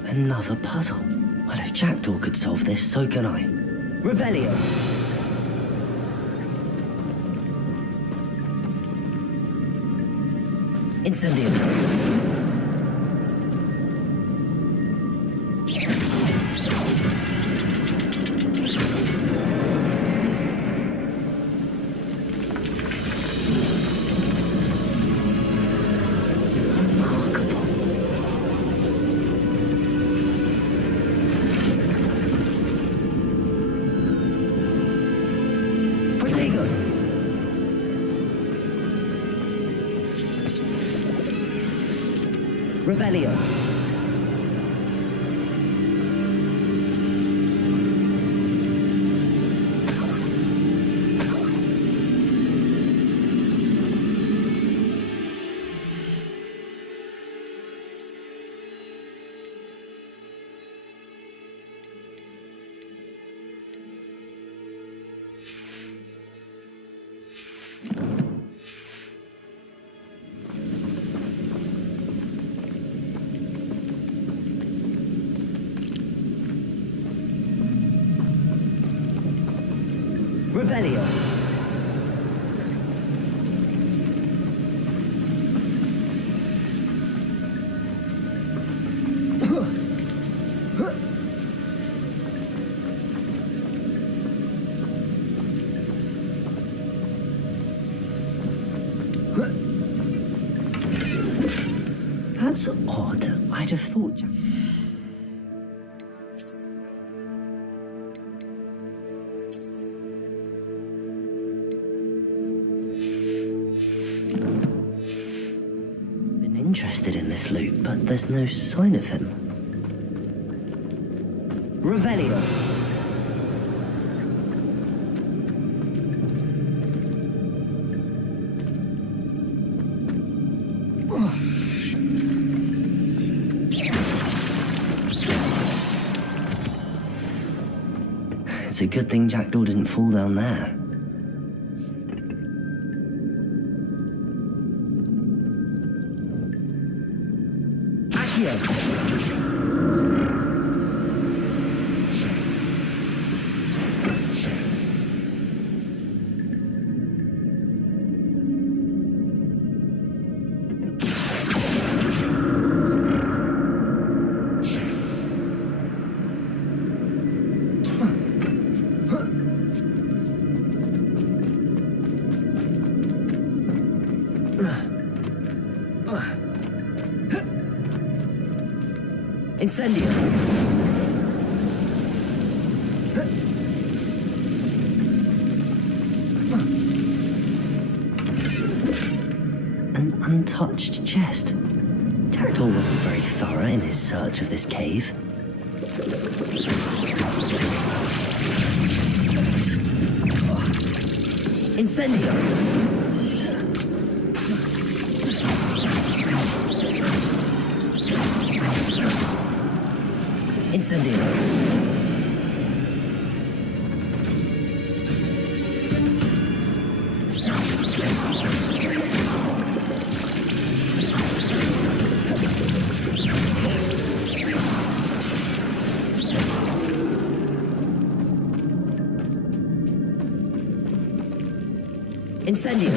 Another puzzle. Well, if Jackdaw could solve this, so can I. Revelio. Incendio. Revelio. Revelio. That's odd. I'd have thought Jack... Been interested in this loot, but there's no sign of him. Revelio. It's a good thing Jackdaw didn't fall down there. Accio! Incendio. An untouched chest. Jackdaw wasn't very thorough in his search of this cave. Incendio. Incendio. Incendio.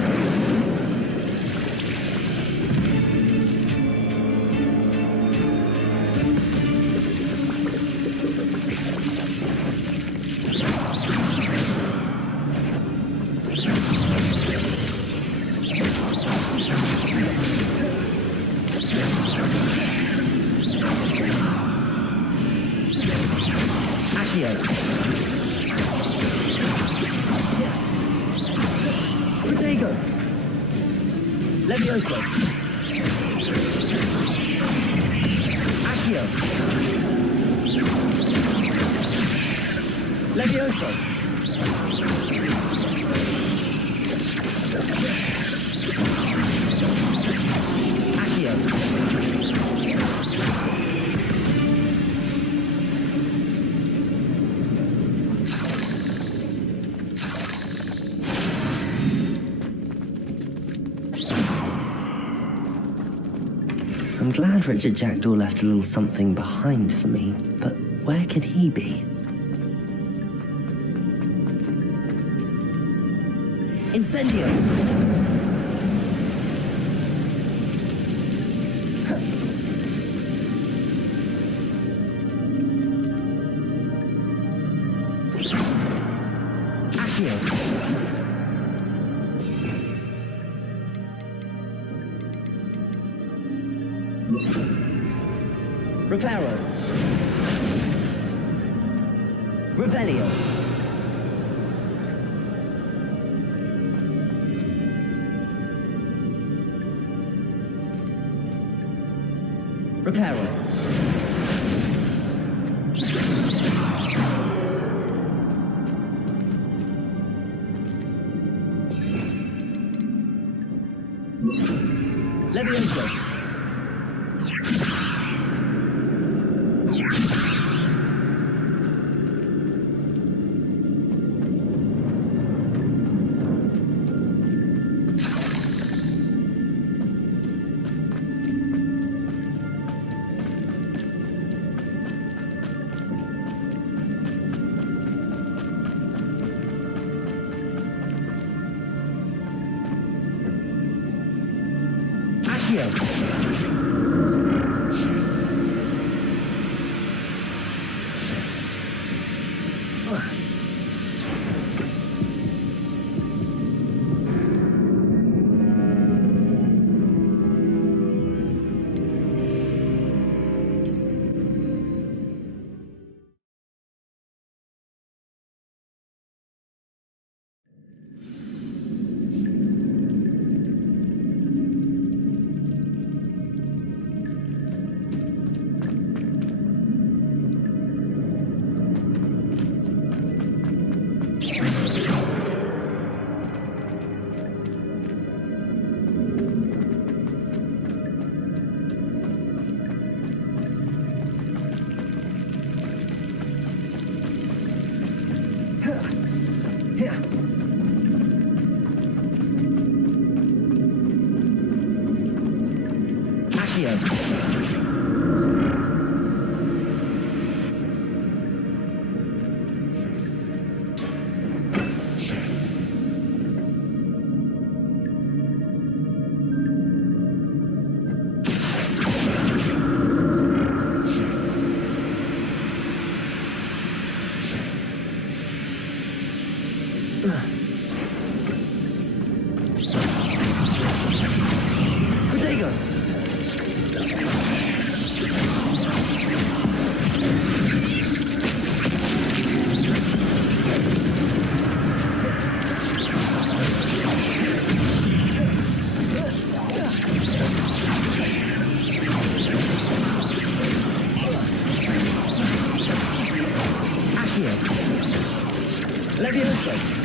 Protego. Levioso. Accio. Levioso. Accio. I'm glad Richard Jackdaw left a little something behind for me, but where could he be? Incendio! Reparo. Revelio. Repair all. Levioso.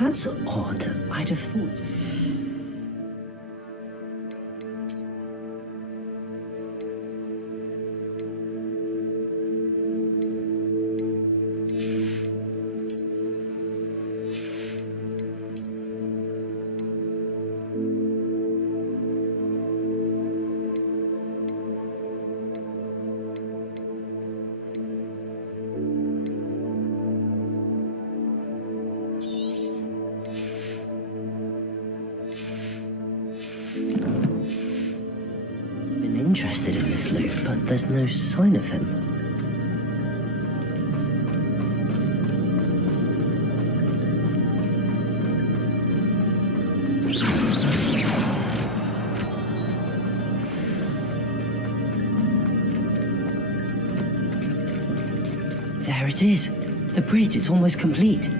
That's odd. I'd have thought... interested in this loot, but there's no sign of him. There it is. The bridge, it's almost complete.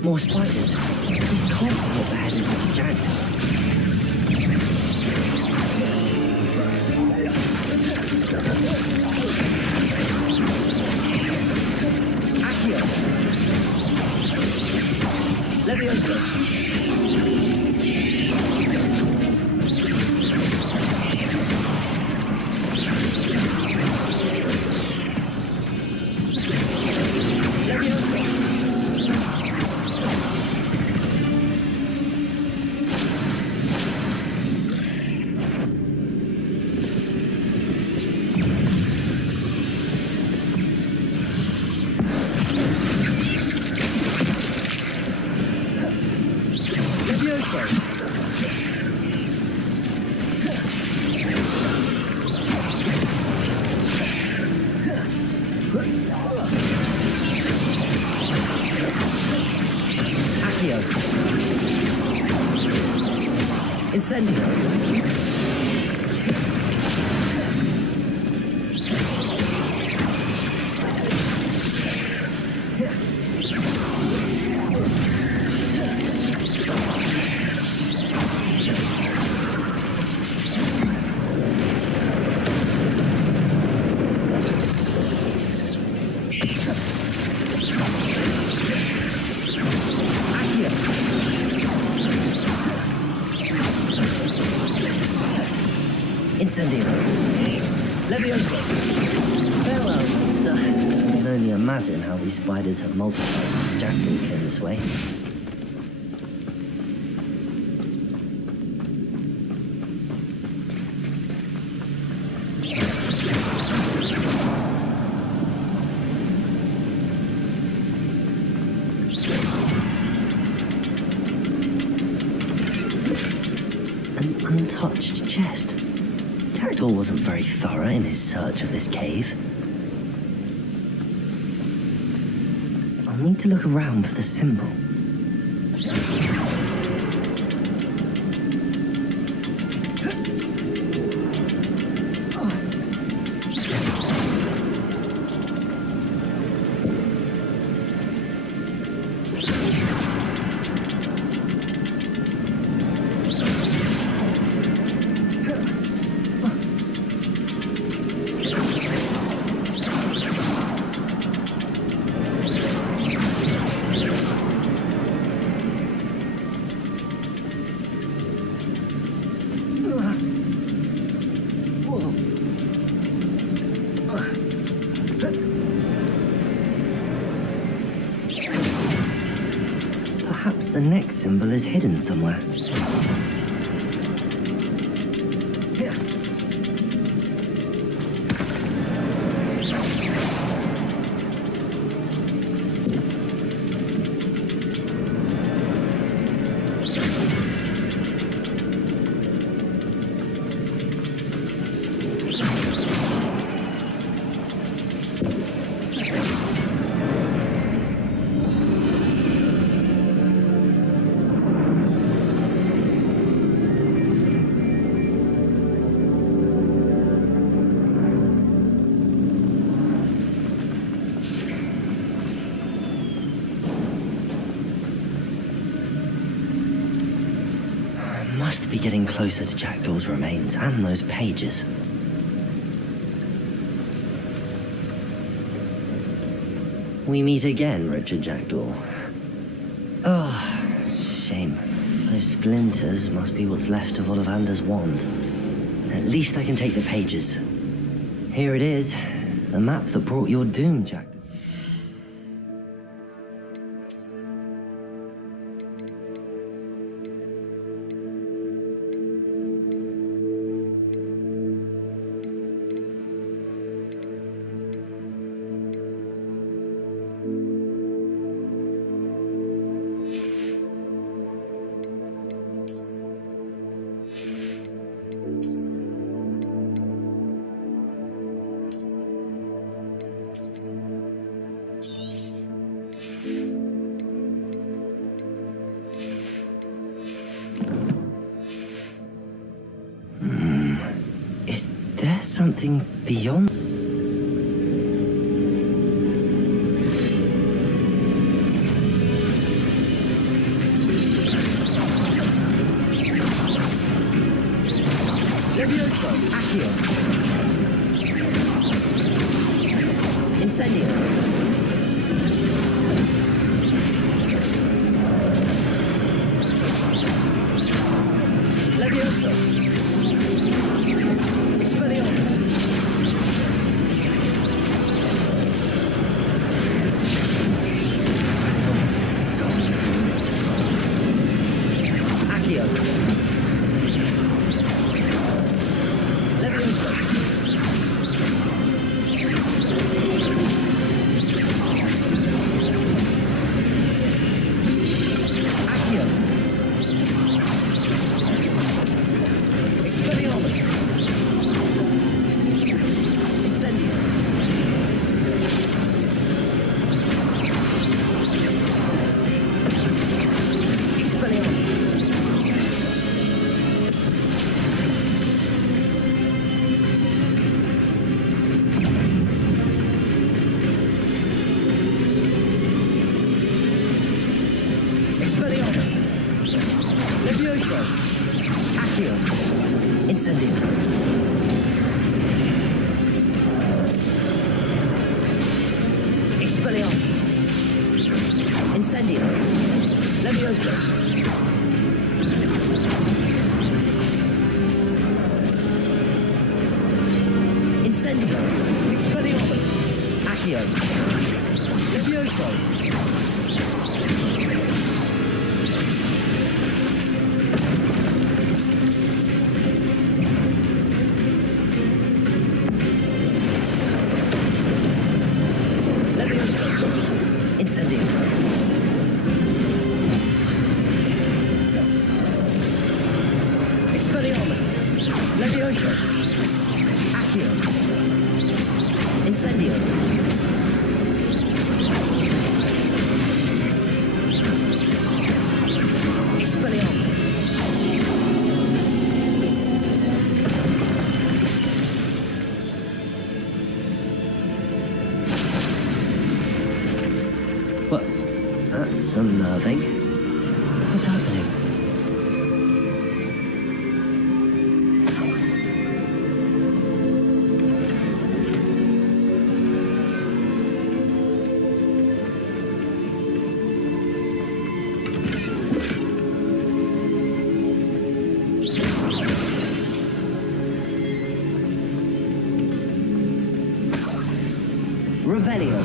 More spiders. These can't be what the head of the jagged. Incendio. Incendio. Levioso. Farewell, monster. I can only imagine how these spiders have multiplied if Jackdaw came this way. An untouched chest. Jackdaw wasn't very thorough in his search of this cave. I'll need to look around for the symbol. Perhaps the next symbol is hidden somewhere. Must be getting closer to Jackdaw's remains and those pages. We meet again, Richard Jackdaw. Oh, shame. Those splinters must be what's left of Ollivander's wand. At least I can take the pages. Here it is, the map that brought your doom, Jackdaw. Is there something beyond? Levioso, Accio. Incendio. Levioso. Expelliarmus. Accio. Levioso. Incendio. Levioso. Incendio. Expelliarmus. Accio. Levioso. Levioso. Incendio. Expelliarmus. Levioso. Accio. Incendio. Expelliarmus. What? That's unnerving. What's happening? Revelio.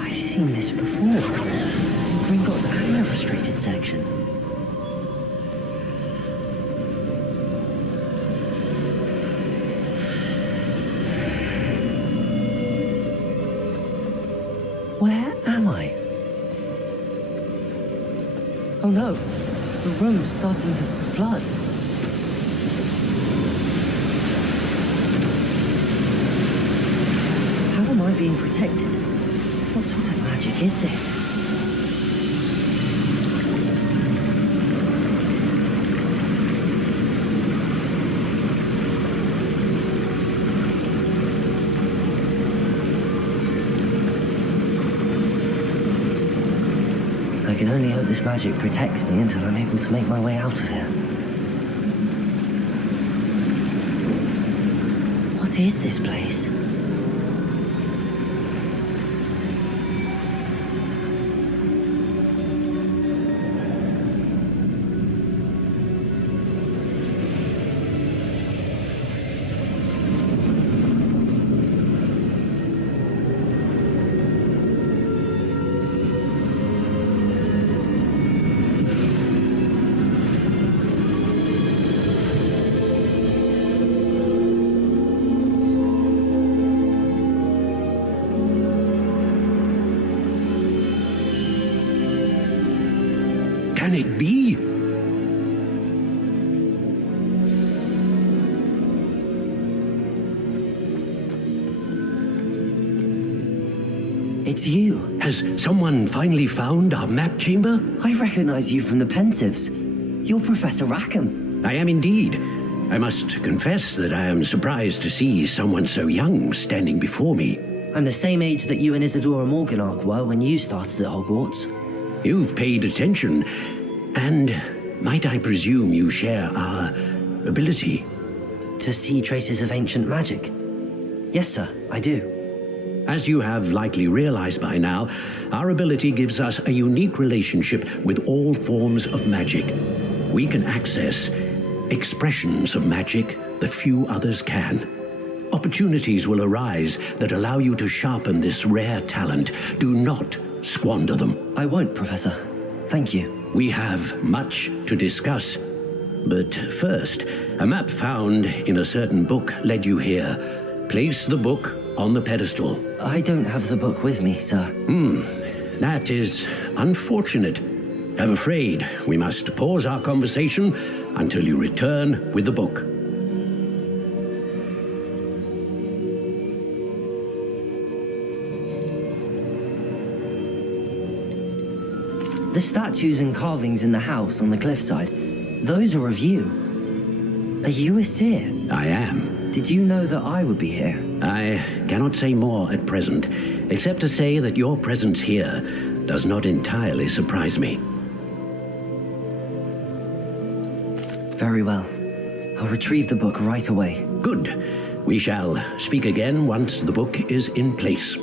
I've seen this before. Gringotts ammo restricted section. Where am I? Oh no, the room's starting to flood. How am I being protected? What sort of magic is this? I can only hope this magic protects me until I'm able to make my way out of here. What is this place? Can it be? It's you. Has someone finally found our map chamber? I recognize you from the Pensives. You're Professor Rackham. I am indeed. I must confess that I am surprised to see someone so young standing before me. I'm the same age that you and Isadora Morganach were when you started at Hogwarts. You've paid attention, and might I presume you share our ability? To see traces of ancient magic? Yes, sir, I do. As you have likely realized by now, our ability gives us a unique relationship with all forms of magic. We can access expressions of magic that few others can. Opportunities will arise that allow you to sharpen this rare talent. Do not squander them. I won't, Professor. Thank you. We have much to discuss. But first, a map found in a certain book led you here. Place the book on the pedestal. I don't have the book with me, sir. That is unfortunate. I'm afraid we must pause our conversation until you return with the book. The statues and carvings in the house on the cliffside, those are of you. Are you a seer? I am. Did you know that I would be here? I cannot say more at present, except to say that your presence here does not entirely surprise me. Very well. I'll retrieve the book right away. Good. We shall speak again once the book is in place.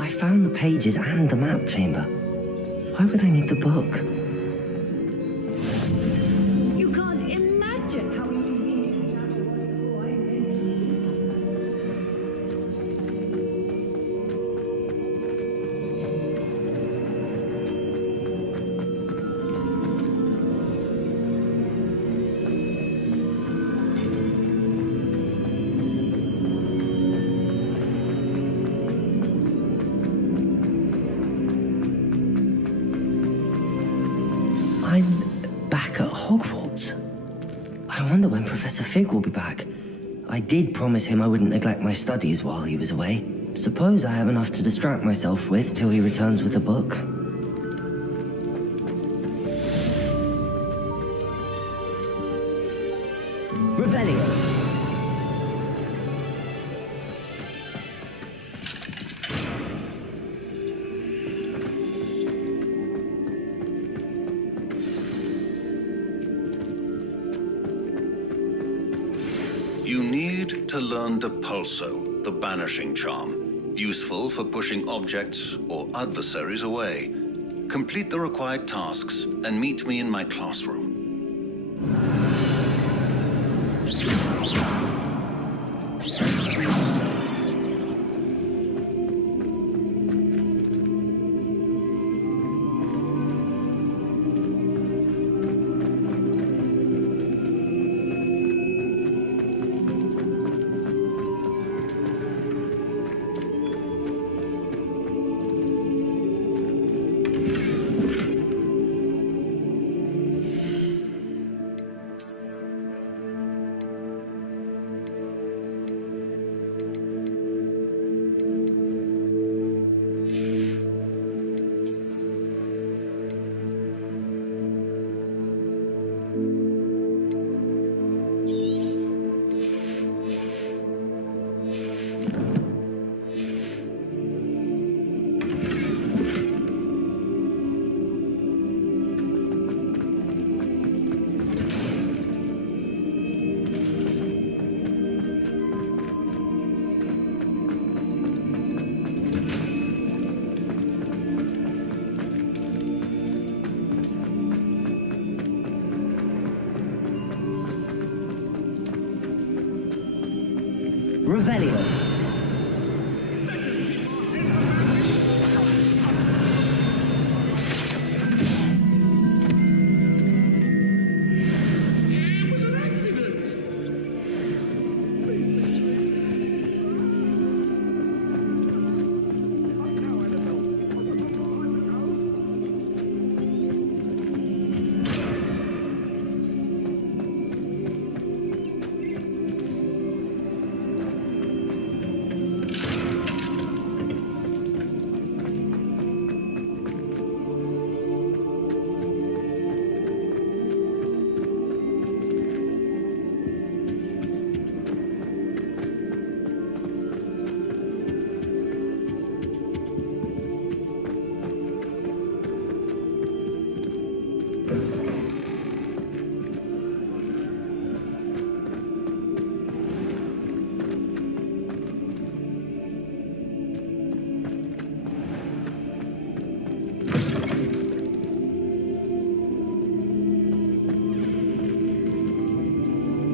I found the pages and the map chamber. Why would I need the book? You can't imagine how I'm back at Hogwarts. I wonder when Professor Fig will be back. I did promise him I wouldn't neglect my studies while he was away. Suppose I have enough to distract myself with till he returns with the book. Revelio. You need to learn Depulso, the banishing charm, useful for pushing objects or adversaries away. Complete the required tasks and meet me in my classroom. Revelio.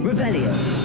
Revelio.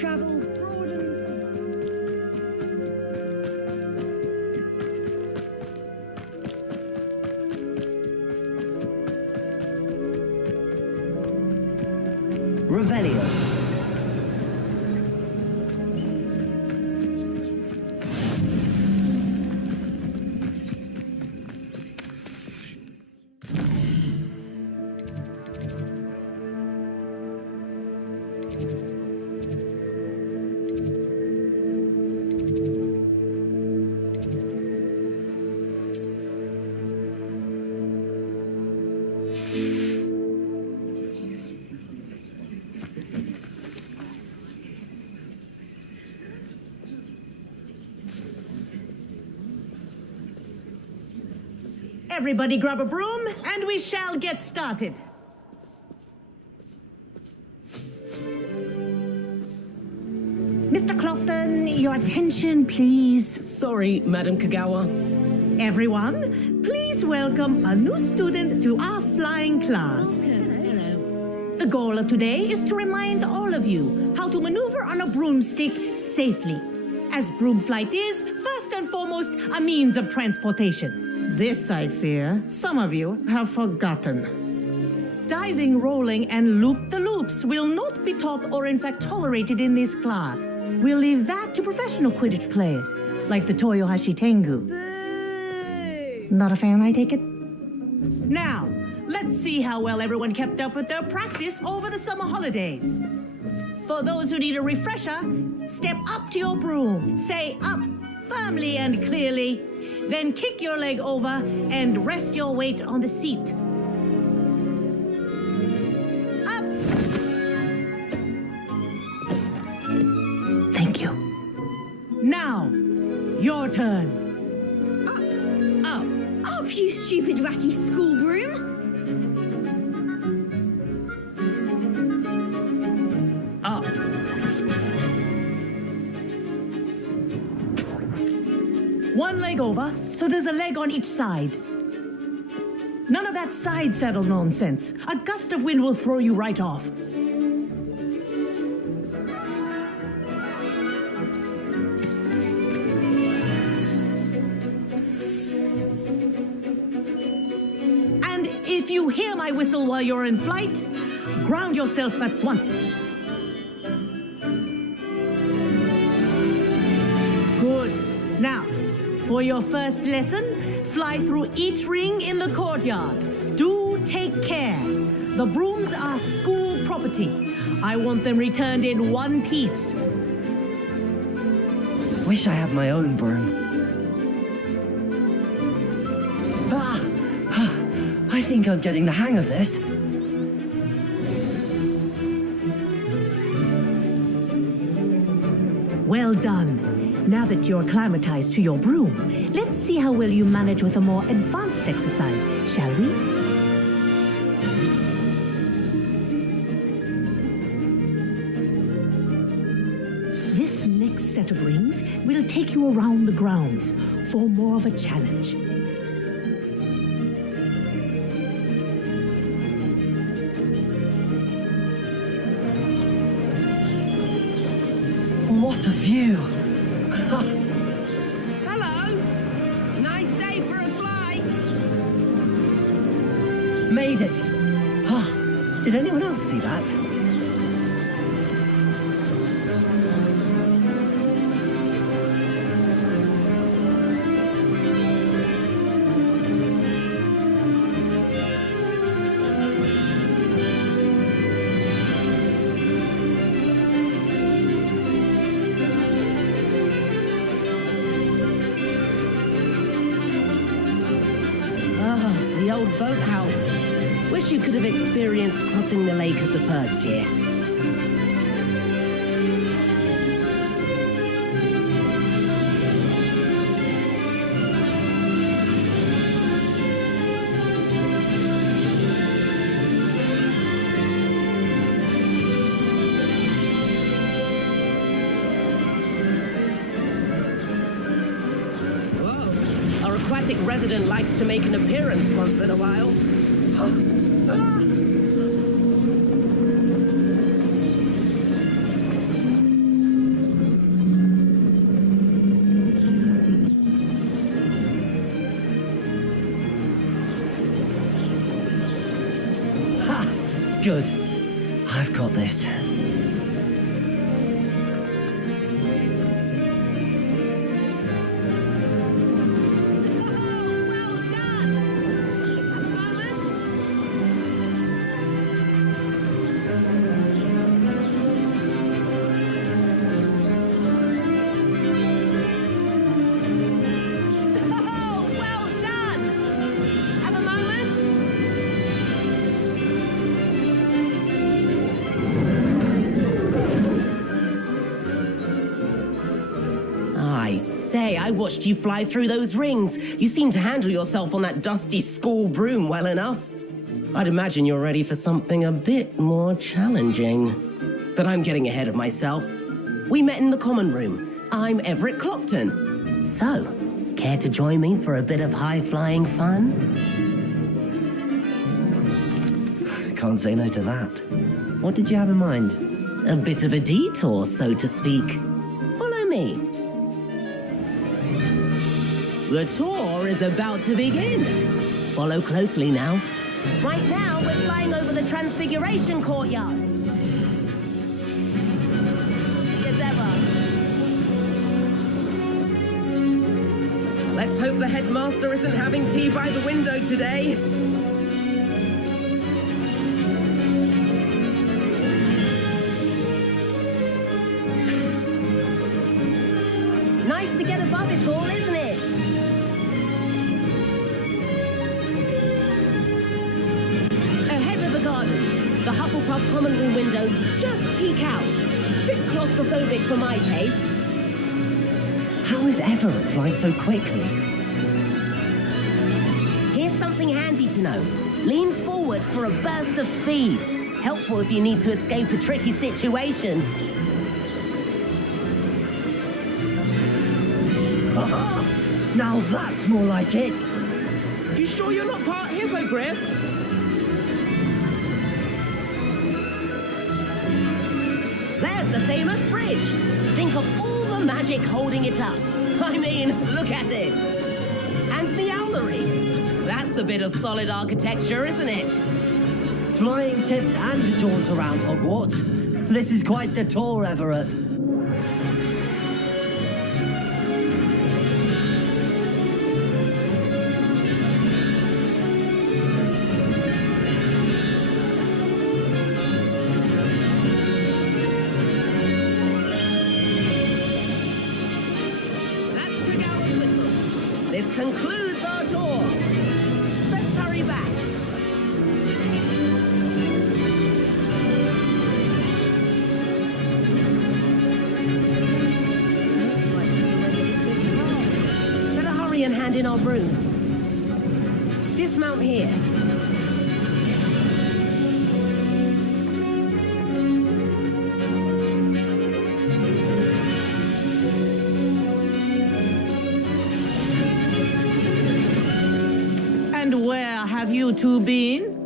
travel broad and... Revelio. Everybody grab a broom, and we shall get started. Mr. Clockton, your attention, please. Sorry, Madam Kagawa. Everyone, please welcome a new student to our flying class. The goal of today is to remind all of you how to maneuver on a broomstick safely, as broom flight is, first and foremost, a means of transportation. This, I fear, some of you have forgotten. Diving, rolling, and loop-the-loops will not be taught or in fact tolerated in this class. We'll leave that to professional Quidditch players, like the Toyohashi Tengu. Not a fan, I take it? Now, let's see how well everyone kept up with their practice over the summer holidays. For those who need a refresher, step up to your broom, say up firmly and clearly, then kick your leg over and rest your weight on the seat. Up! Thank you. Now, your turn. Up, you stupid ratty school broom! Up. One leg over, so there's a leg on each side. None of that side saddle nonsense. A gust of wind will throw you right off. And if you hear my whistle while you're in flight, ground yourself at once. Good. Now, for your first lesson, fly through each ring in the courtyard. Do take care. The brooms are school property. I want them returned in one piece. Wish I had my own broom. I think I'm getting the hang of this. Well done. Now that you're acclimatized to your broom, let's see how well you manage with a more advanced exercise, shall we? This next set of rings will take you around the grounds for more of a challenge. What a view! Hello! Nice day for a flight! Made it! Oh, did anyone else see that? The old boathouse. Wish you could have experienced crossing the lake as a first year. Our aquatic resident likes to make an appearance once in a while. Good. I've got this. I watched you fly through those rings. You seem to handle yourself on that dusty school broom well enough. I'd imagine you're ready for something a bit more challenging. But I'm getting ahead of myself. We met in the common room. I'm Everett Clopton. So, care to join me for a bit of high-flying fun? Can't say no to that. What did you have in mind? A bit of a detour, so to speak. Follow me. The tour is about to begin. Follow closely now. Right now, we're flying over the Transfiguration Courtyard. As ever. Let's hope the headmaster isn't having tea by the window today. Nice to get above it all, isn't it? The Hufflepuff common room windows just peek out. Bit claustrophobic for my taste. How is Everett flying so quickly? Here's something handy to know. Lean forward for a burst of speed. Helpful if you need to escape a tricky situation. Now that's more like it. You sure you're not part hippogriff? There's the famous bridge. Think of all the magic holding it up. I mean, look at it. And the owlery. That's a bit of solid architecture, isn't it? Flying tips and a jaunt around Hogwarts. This is quite the tour, Everett. This concludes our tour. Let's hurry back. Better hurry and hand in our brooms. Dismount here. And where have you two been?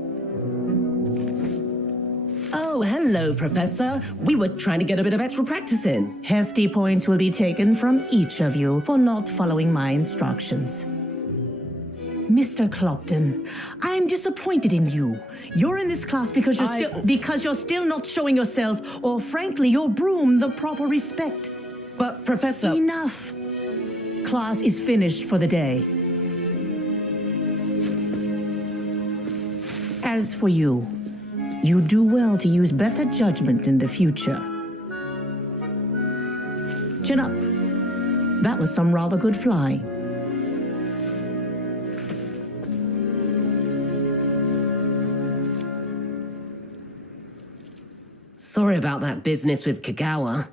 Oh, hello, Professor. We were trying to get a bit of extra practice in. Hefty points will be taken from each of you for not following my instructions. Mr. Clopton, I'm disappointed in you. You're in this class because you're still not showing yourself, or frankly, your broom the proper respect. But, Professor... Enough. Class is finished for the day. As for you, you do well to use better judgment in the future. Chin up. That was some rather good flying. Sorry about that business with Kagawa,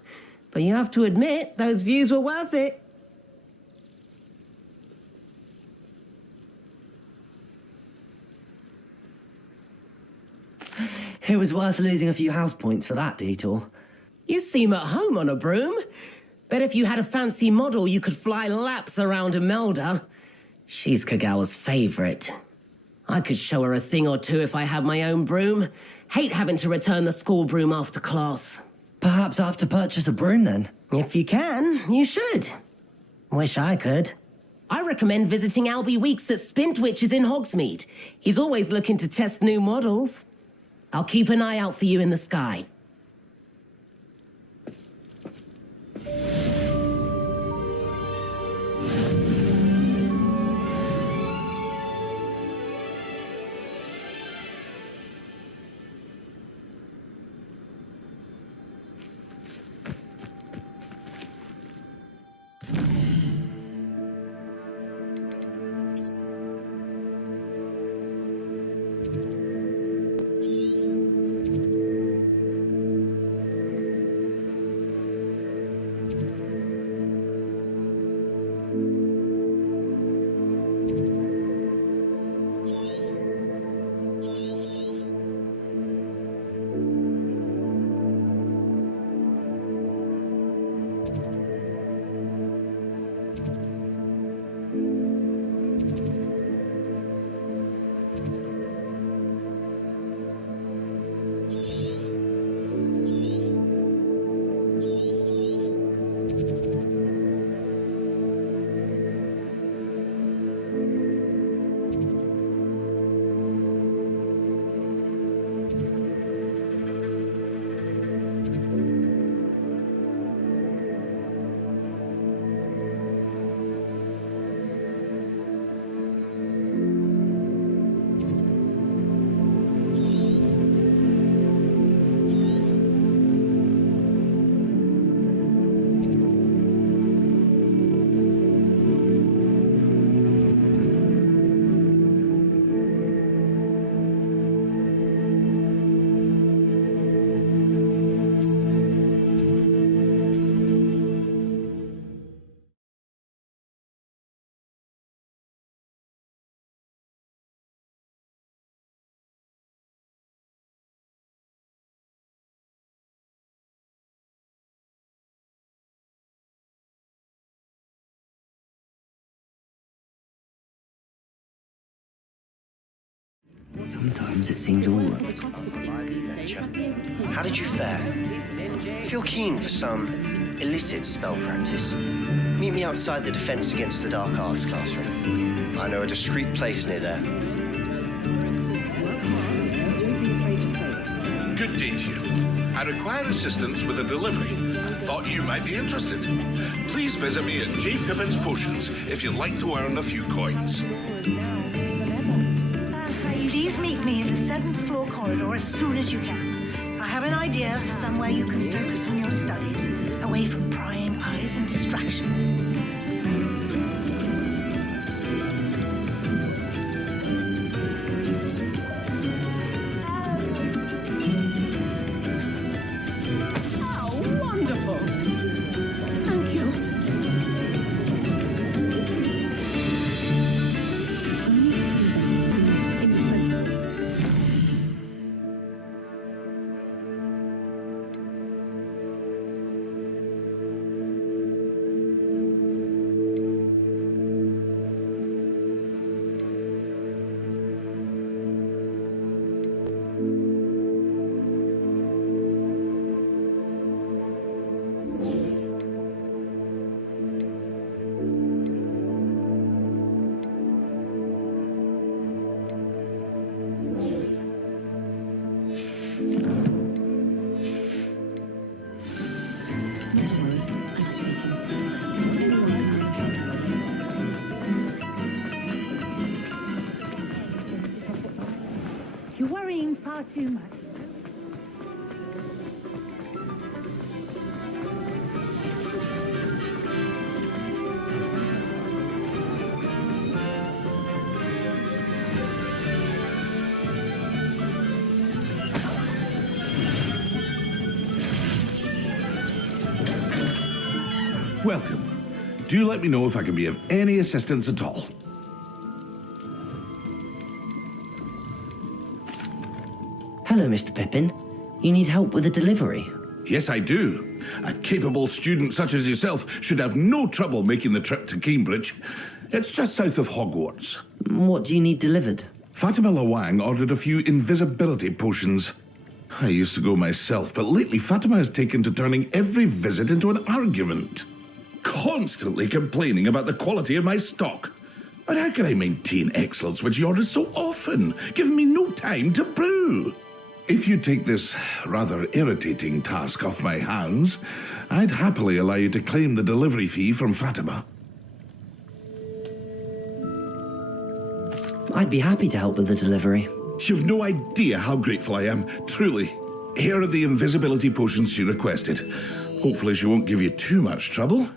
but you have to admit, those views were worth it. It was worth losing a few house points for that detour. You seem at home on a broom. Bet if you had a fancy model, you could fly laps around Imelda. She's Kagawa's favorite. I could show her a thing or two if I had my own broom. Hate having to return the school broom after class. Perhaps I have to purchase a broom then? If you can, you should. Wish I could. I recommend visiting Albie Weeks at Spintwitches in Hogsmeade. He's always looking to test new models. I'll keep an eye out for you in the sky. Sometimes it seems all right. How did you fare? Feel keen for some illicit spell practice? Meet me outside the Defense Against the Dark Arts classroom. I know a discreet place near there. Good day to you. I require assistance with a delivery and thought you might be interested. Please visit me at J. Pippin's Potions if you'd like to earn a few coins. Please meet me in the 7th floor corridor as soon as you can. I have an idea for somewhere you can focus on your studies, away from prying eyes and distractions. Oh, wonderful! Thank you. You're worrying far too much. Welcome. Do let me know if I can be of any assistance at all. Hello, Mr. Pippin. You need help with a delivery? Yes, I do. A capable student such as yourself should have no trouble making the trip to Cambridge. It's just south of Hogwarts. What do you need delivered? Fatima Lawang ordered a few invisibility potions. I used to go myself, but lately Fatima has taken to turning every visit into an argument. Constantly complaining about the quality of my stock. But how can I maintain excellence when she orders so often, giving me no time to brew? If you take this rather irritating task off my hands, I'd happily allow you to claim the delivery fee from Fatima. I'd be happy to help with the delivery. You've no idea how grateful I am, truly. Here are the invisibility potions she requested. Hopefully she won't give you too much trouble.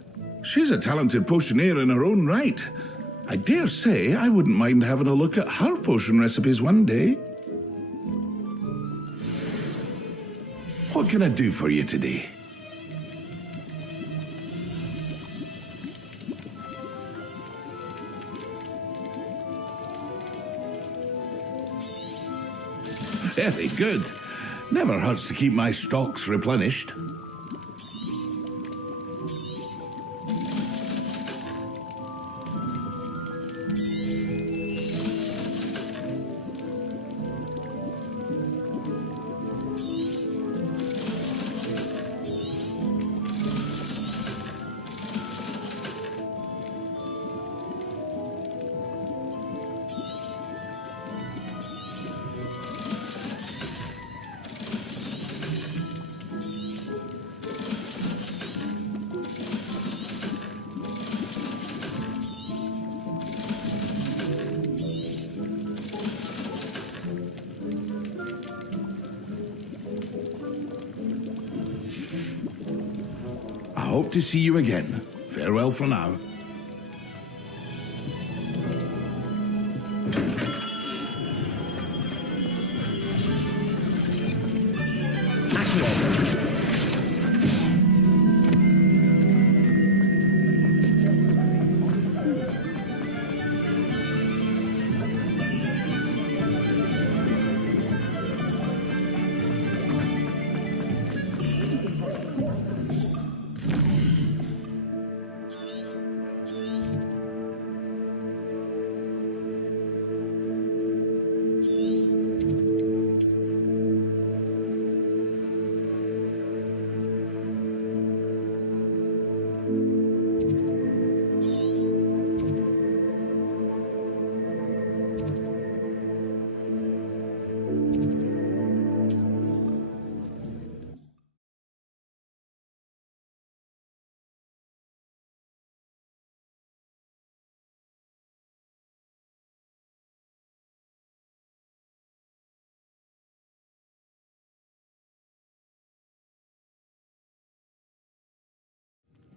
She's a talented potioneer in her own right. I dare say I wouldn't mind having a look at her potion recipes one day. What can I do for you today? Very good. Never hurts to keep my stocks replenished. I hope to see you again. Farewell for now.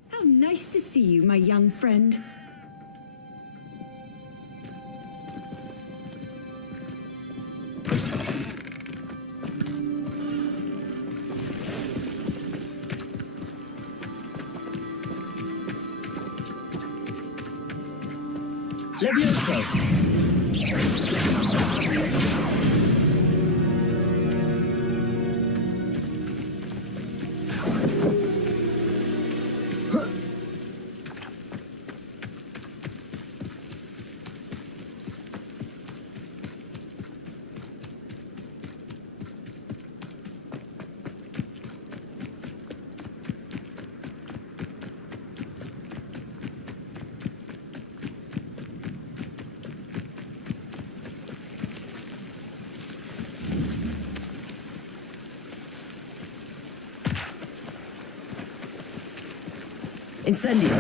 How nice to see you, my young friend. Levioso! Incendio!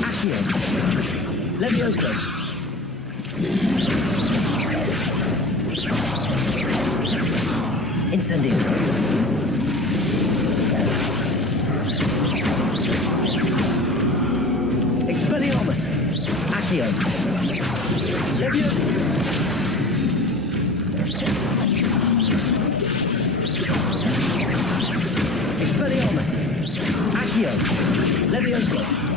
Accio! Levioso! Incendio! Expelliarmus! Accio! Levioso! Expelliarmus! Accio! Levioso!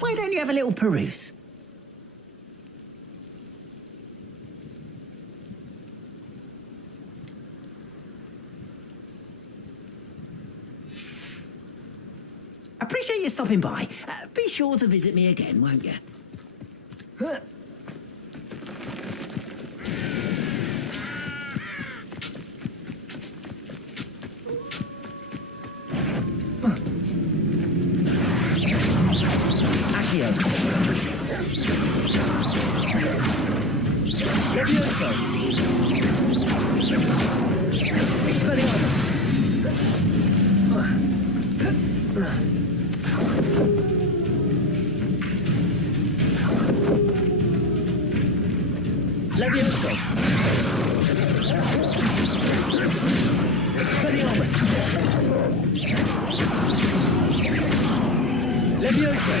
Why don't you have a little peruse? Appreciate you stopping by. Be sure to visit me again, won't you? Levioso. Expelliarmus. Levioso. Expelliarmus. Levioso.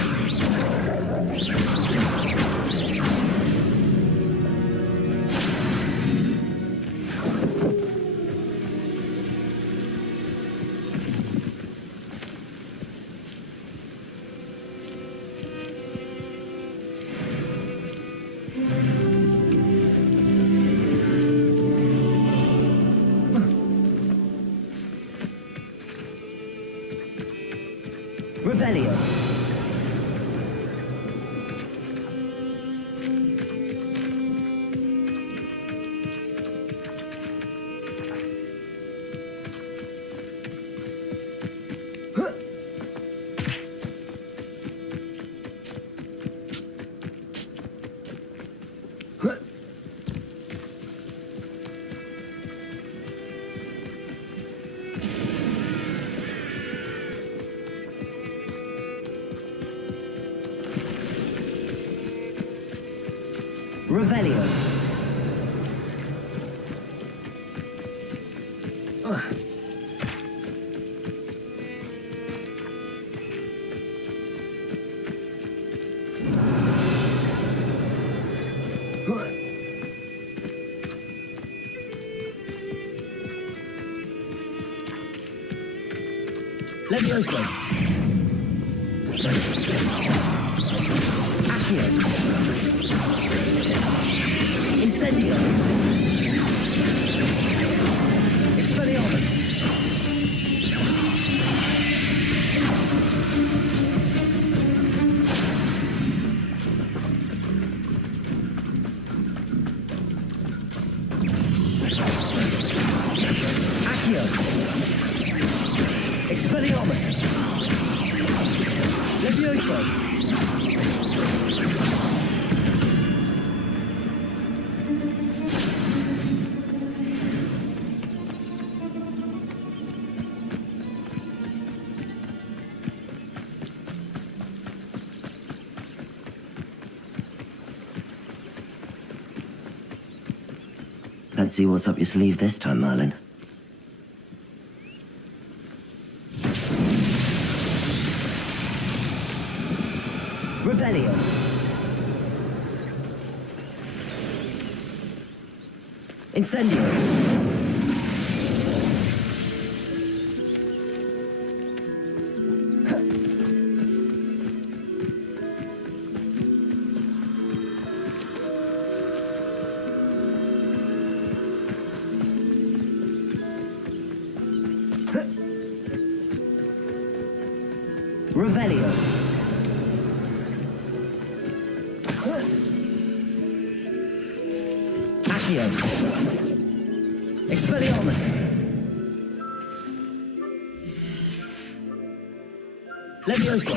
Revelio. Revelio. Levioso. Accio. Incendio. Expelliarmus. Accio. Expelliarmus. Levioso. Let's see what's up your sleeve this time, Merlin. Revelio. Incendio. Revelio. Accio. Expelliarmus. Levioso.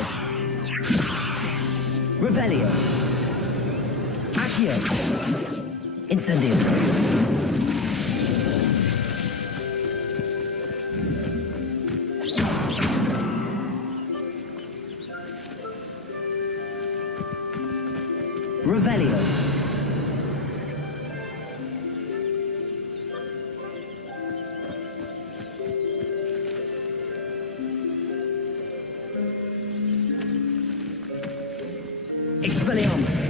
Revelio. Accio. Incendio. Revelio. Expelliarmus.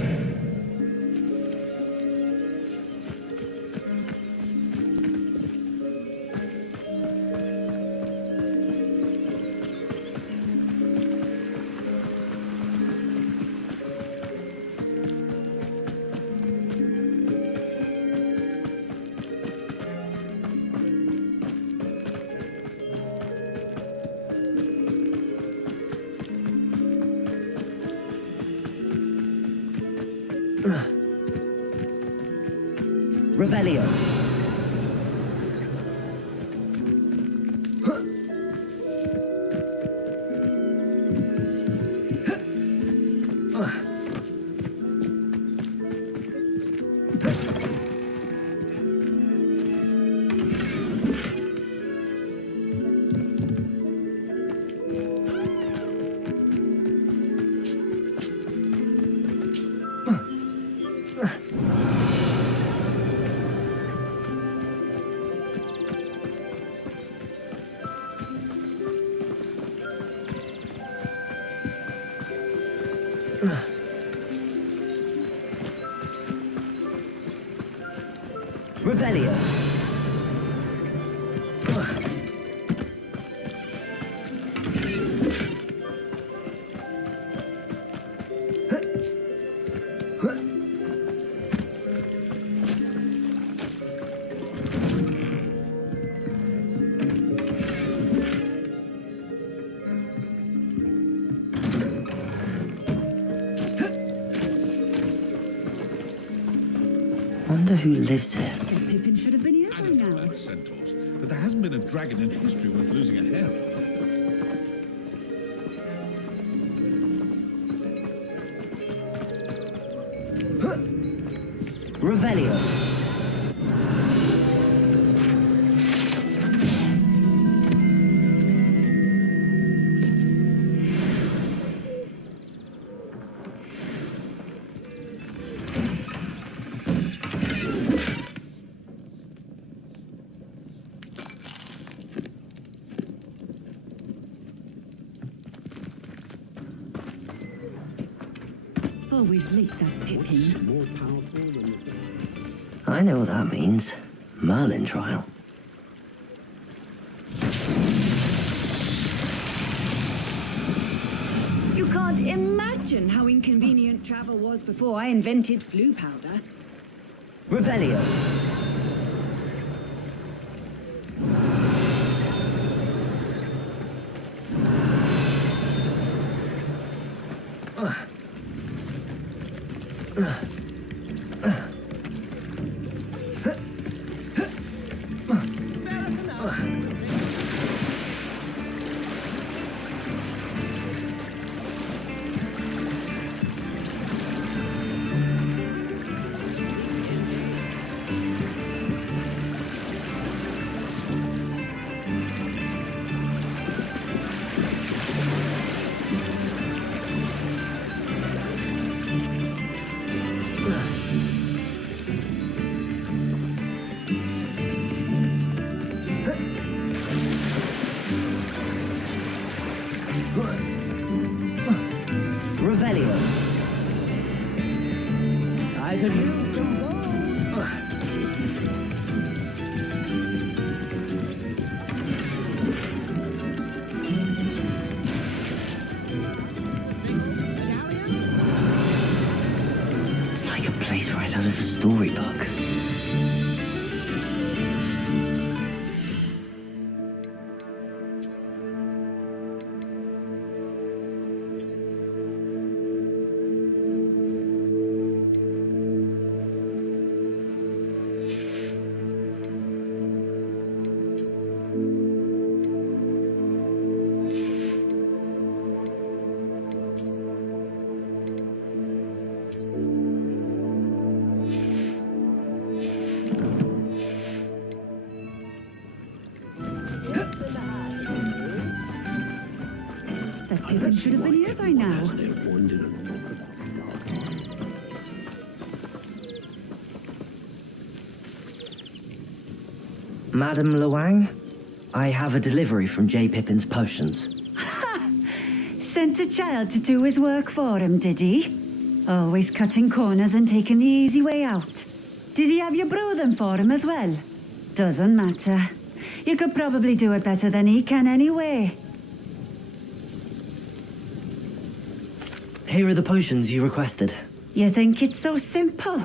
Revelio. Revelio. Wonder who lives here. Pippin should have been here by now. That's centaurs, but there hasn't been a dragon in history worth losing a hair on. Revelio. Always late, that Pippin. More powerful than I know what that means. Merlin trial. You can't imagine how inconvenient travel was before I invented flu powder. Revelio. Revelio. I could use some It's like a place right out of a storybook. should have been here by now. Madam Luang, I have a delivery from J. Pippin's Potions. Sent a child to do his work for him, did he? Always cutting corners and taking the easy way out. Did he have you brew them for him as well? Doesn't matter. You could probably do it better than he can anyway. Here are the potions you requested. You think it's so simple?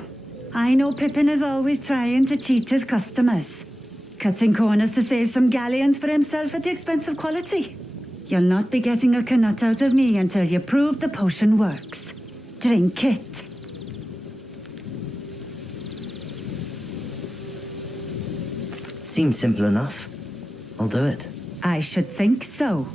I know Pippin is always trying to cheat his customers. Cutting corners to save some galleons for himself at the expense of quality. You'll not be getting a canut out of me until you prove the potion works. Drink it. Seems simple enough. I'll do it. I should think so.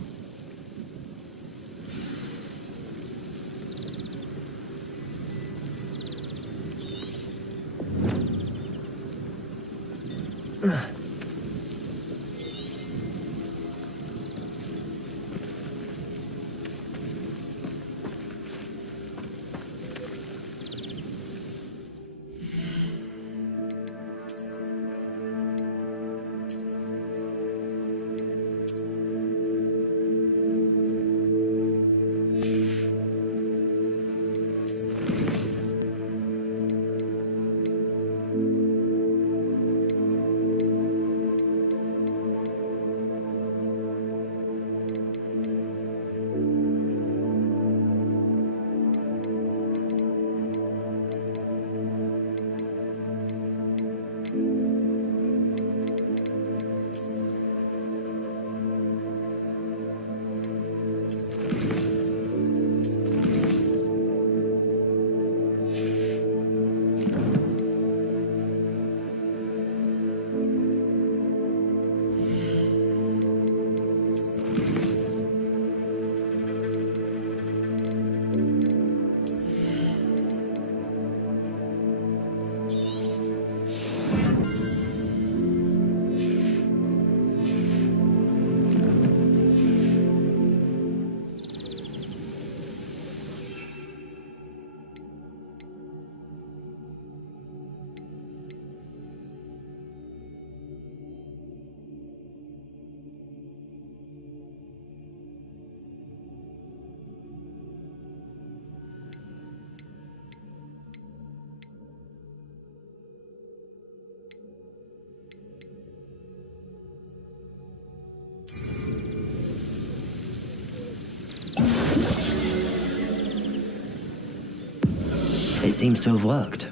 It seems to have worked.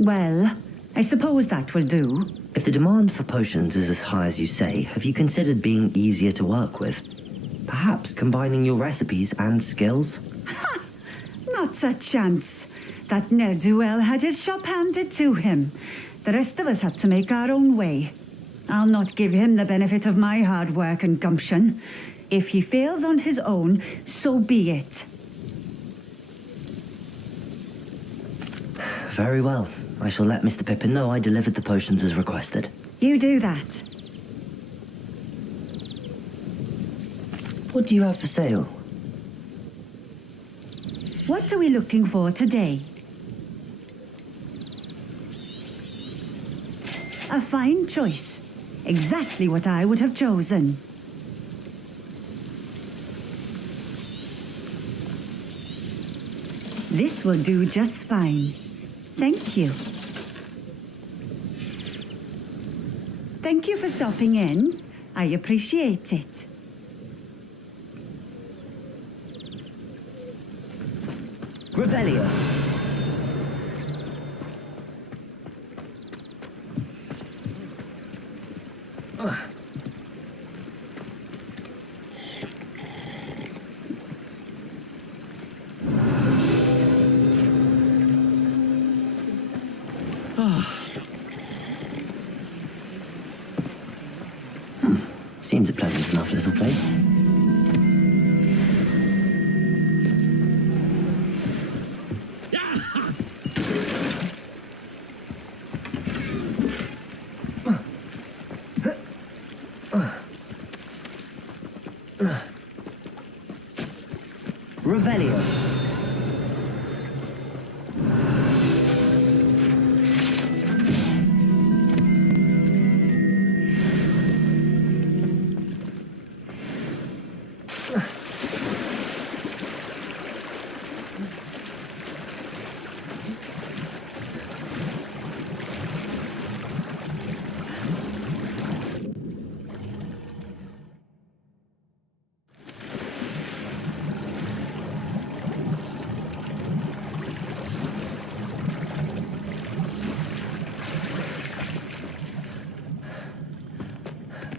Well, I suppose that will do. If the demand for potions is as high as you say, have you considered being easier to work with? Perhaps combining your recipes and skills? Not a chance. That ne'er-do-well had his shop handed to him. The rest of us had to make our own way. I'll not give him the benefit of my hard work and gumption. If he fails on his own, so be it. Very well. I shall let Mr. Pippin know I delivered the potions as requested. You do that. What do you have for sale? What are we looking for today? A fine choice. Exactly what I would have chosen. This will do just fine. Thank you. Thank you for stopping in. I appreciate it. Revelio. Seems a pleasant enough little place.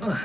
Revelio.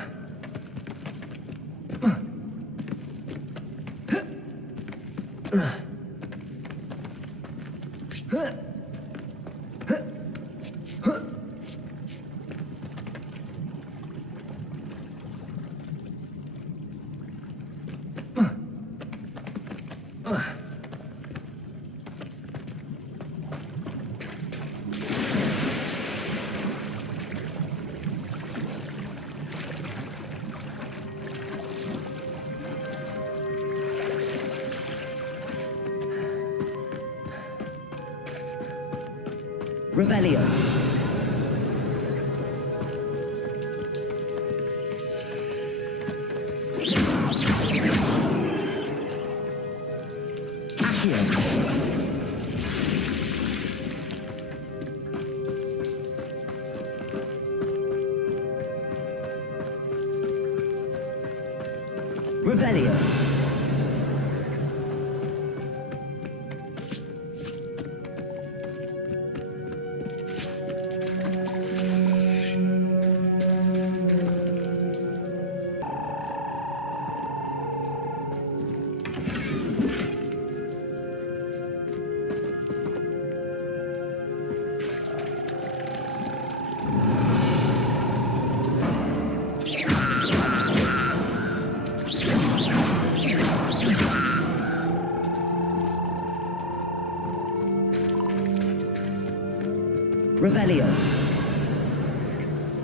Revelio. Revelio. Revelio.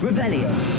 Revelio.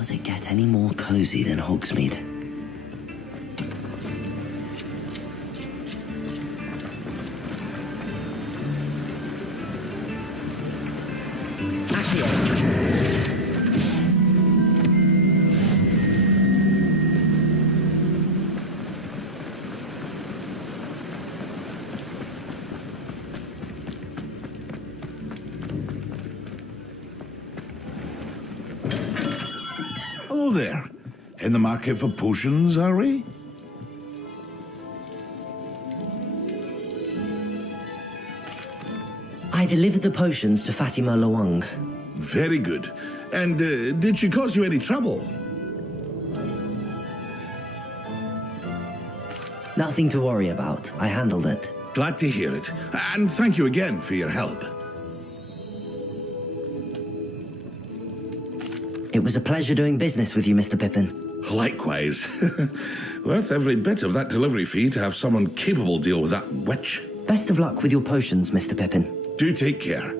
Does it get any more cozy than Hogsmeade? Hello there. In the market for potions, are we? I delivered the potions to Fatima Lawang. Very good. And did she cause you any trouble? Nothing to worry about. I handled it. Glad to hear it. And thank you again for your help. It was a pleasure doing business with you, Mr. Pippin. Likewise. Worth every bit of that delivery fee to have someone capable deal with that witch. Best of luck with your potions, Mr. Pippin. Do take care.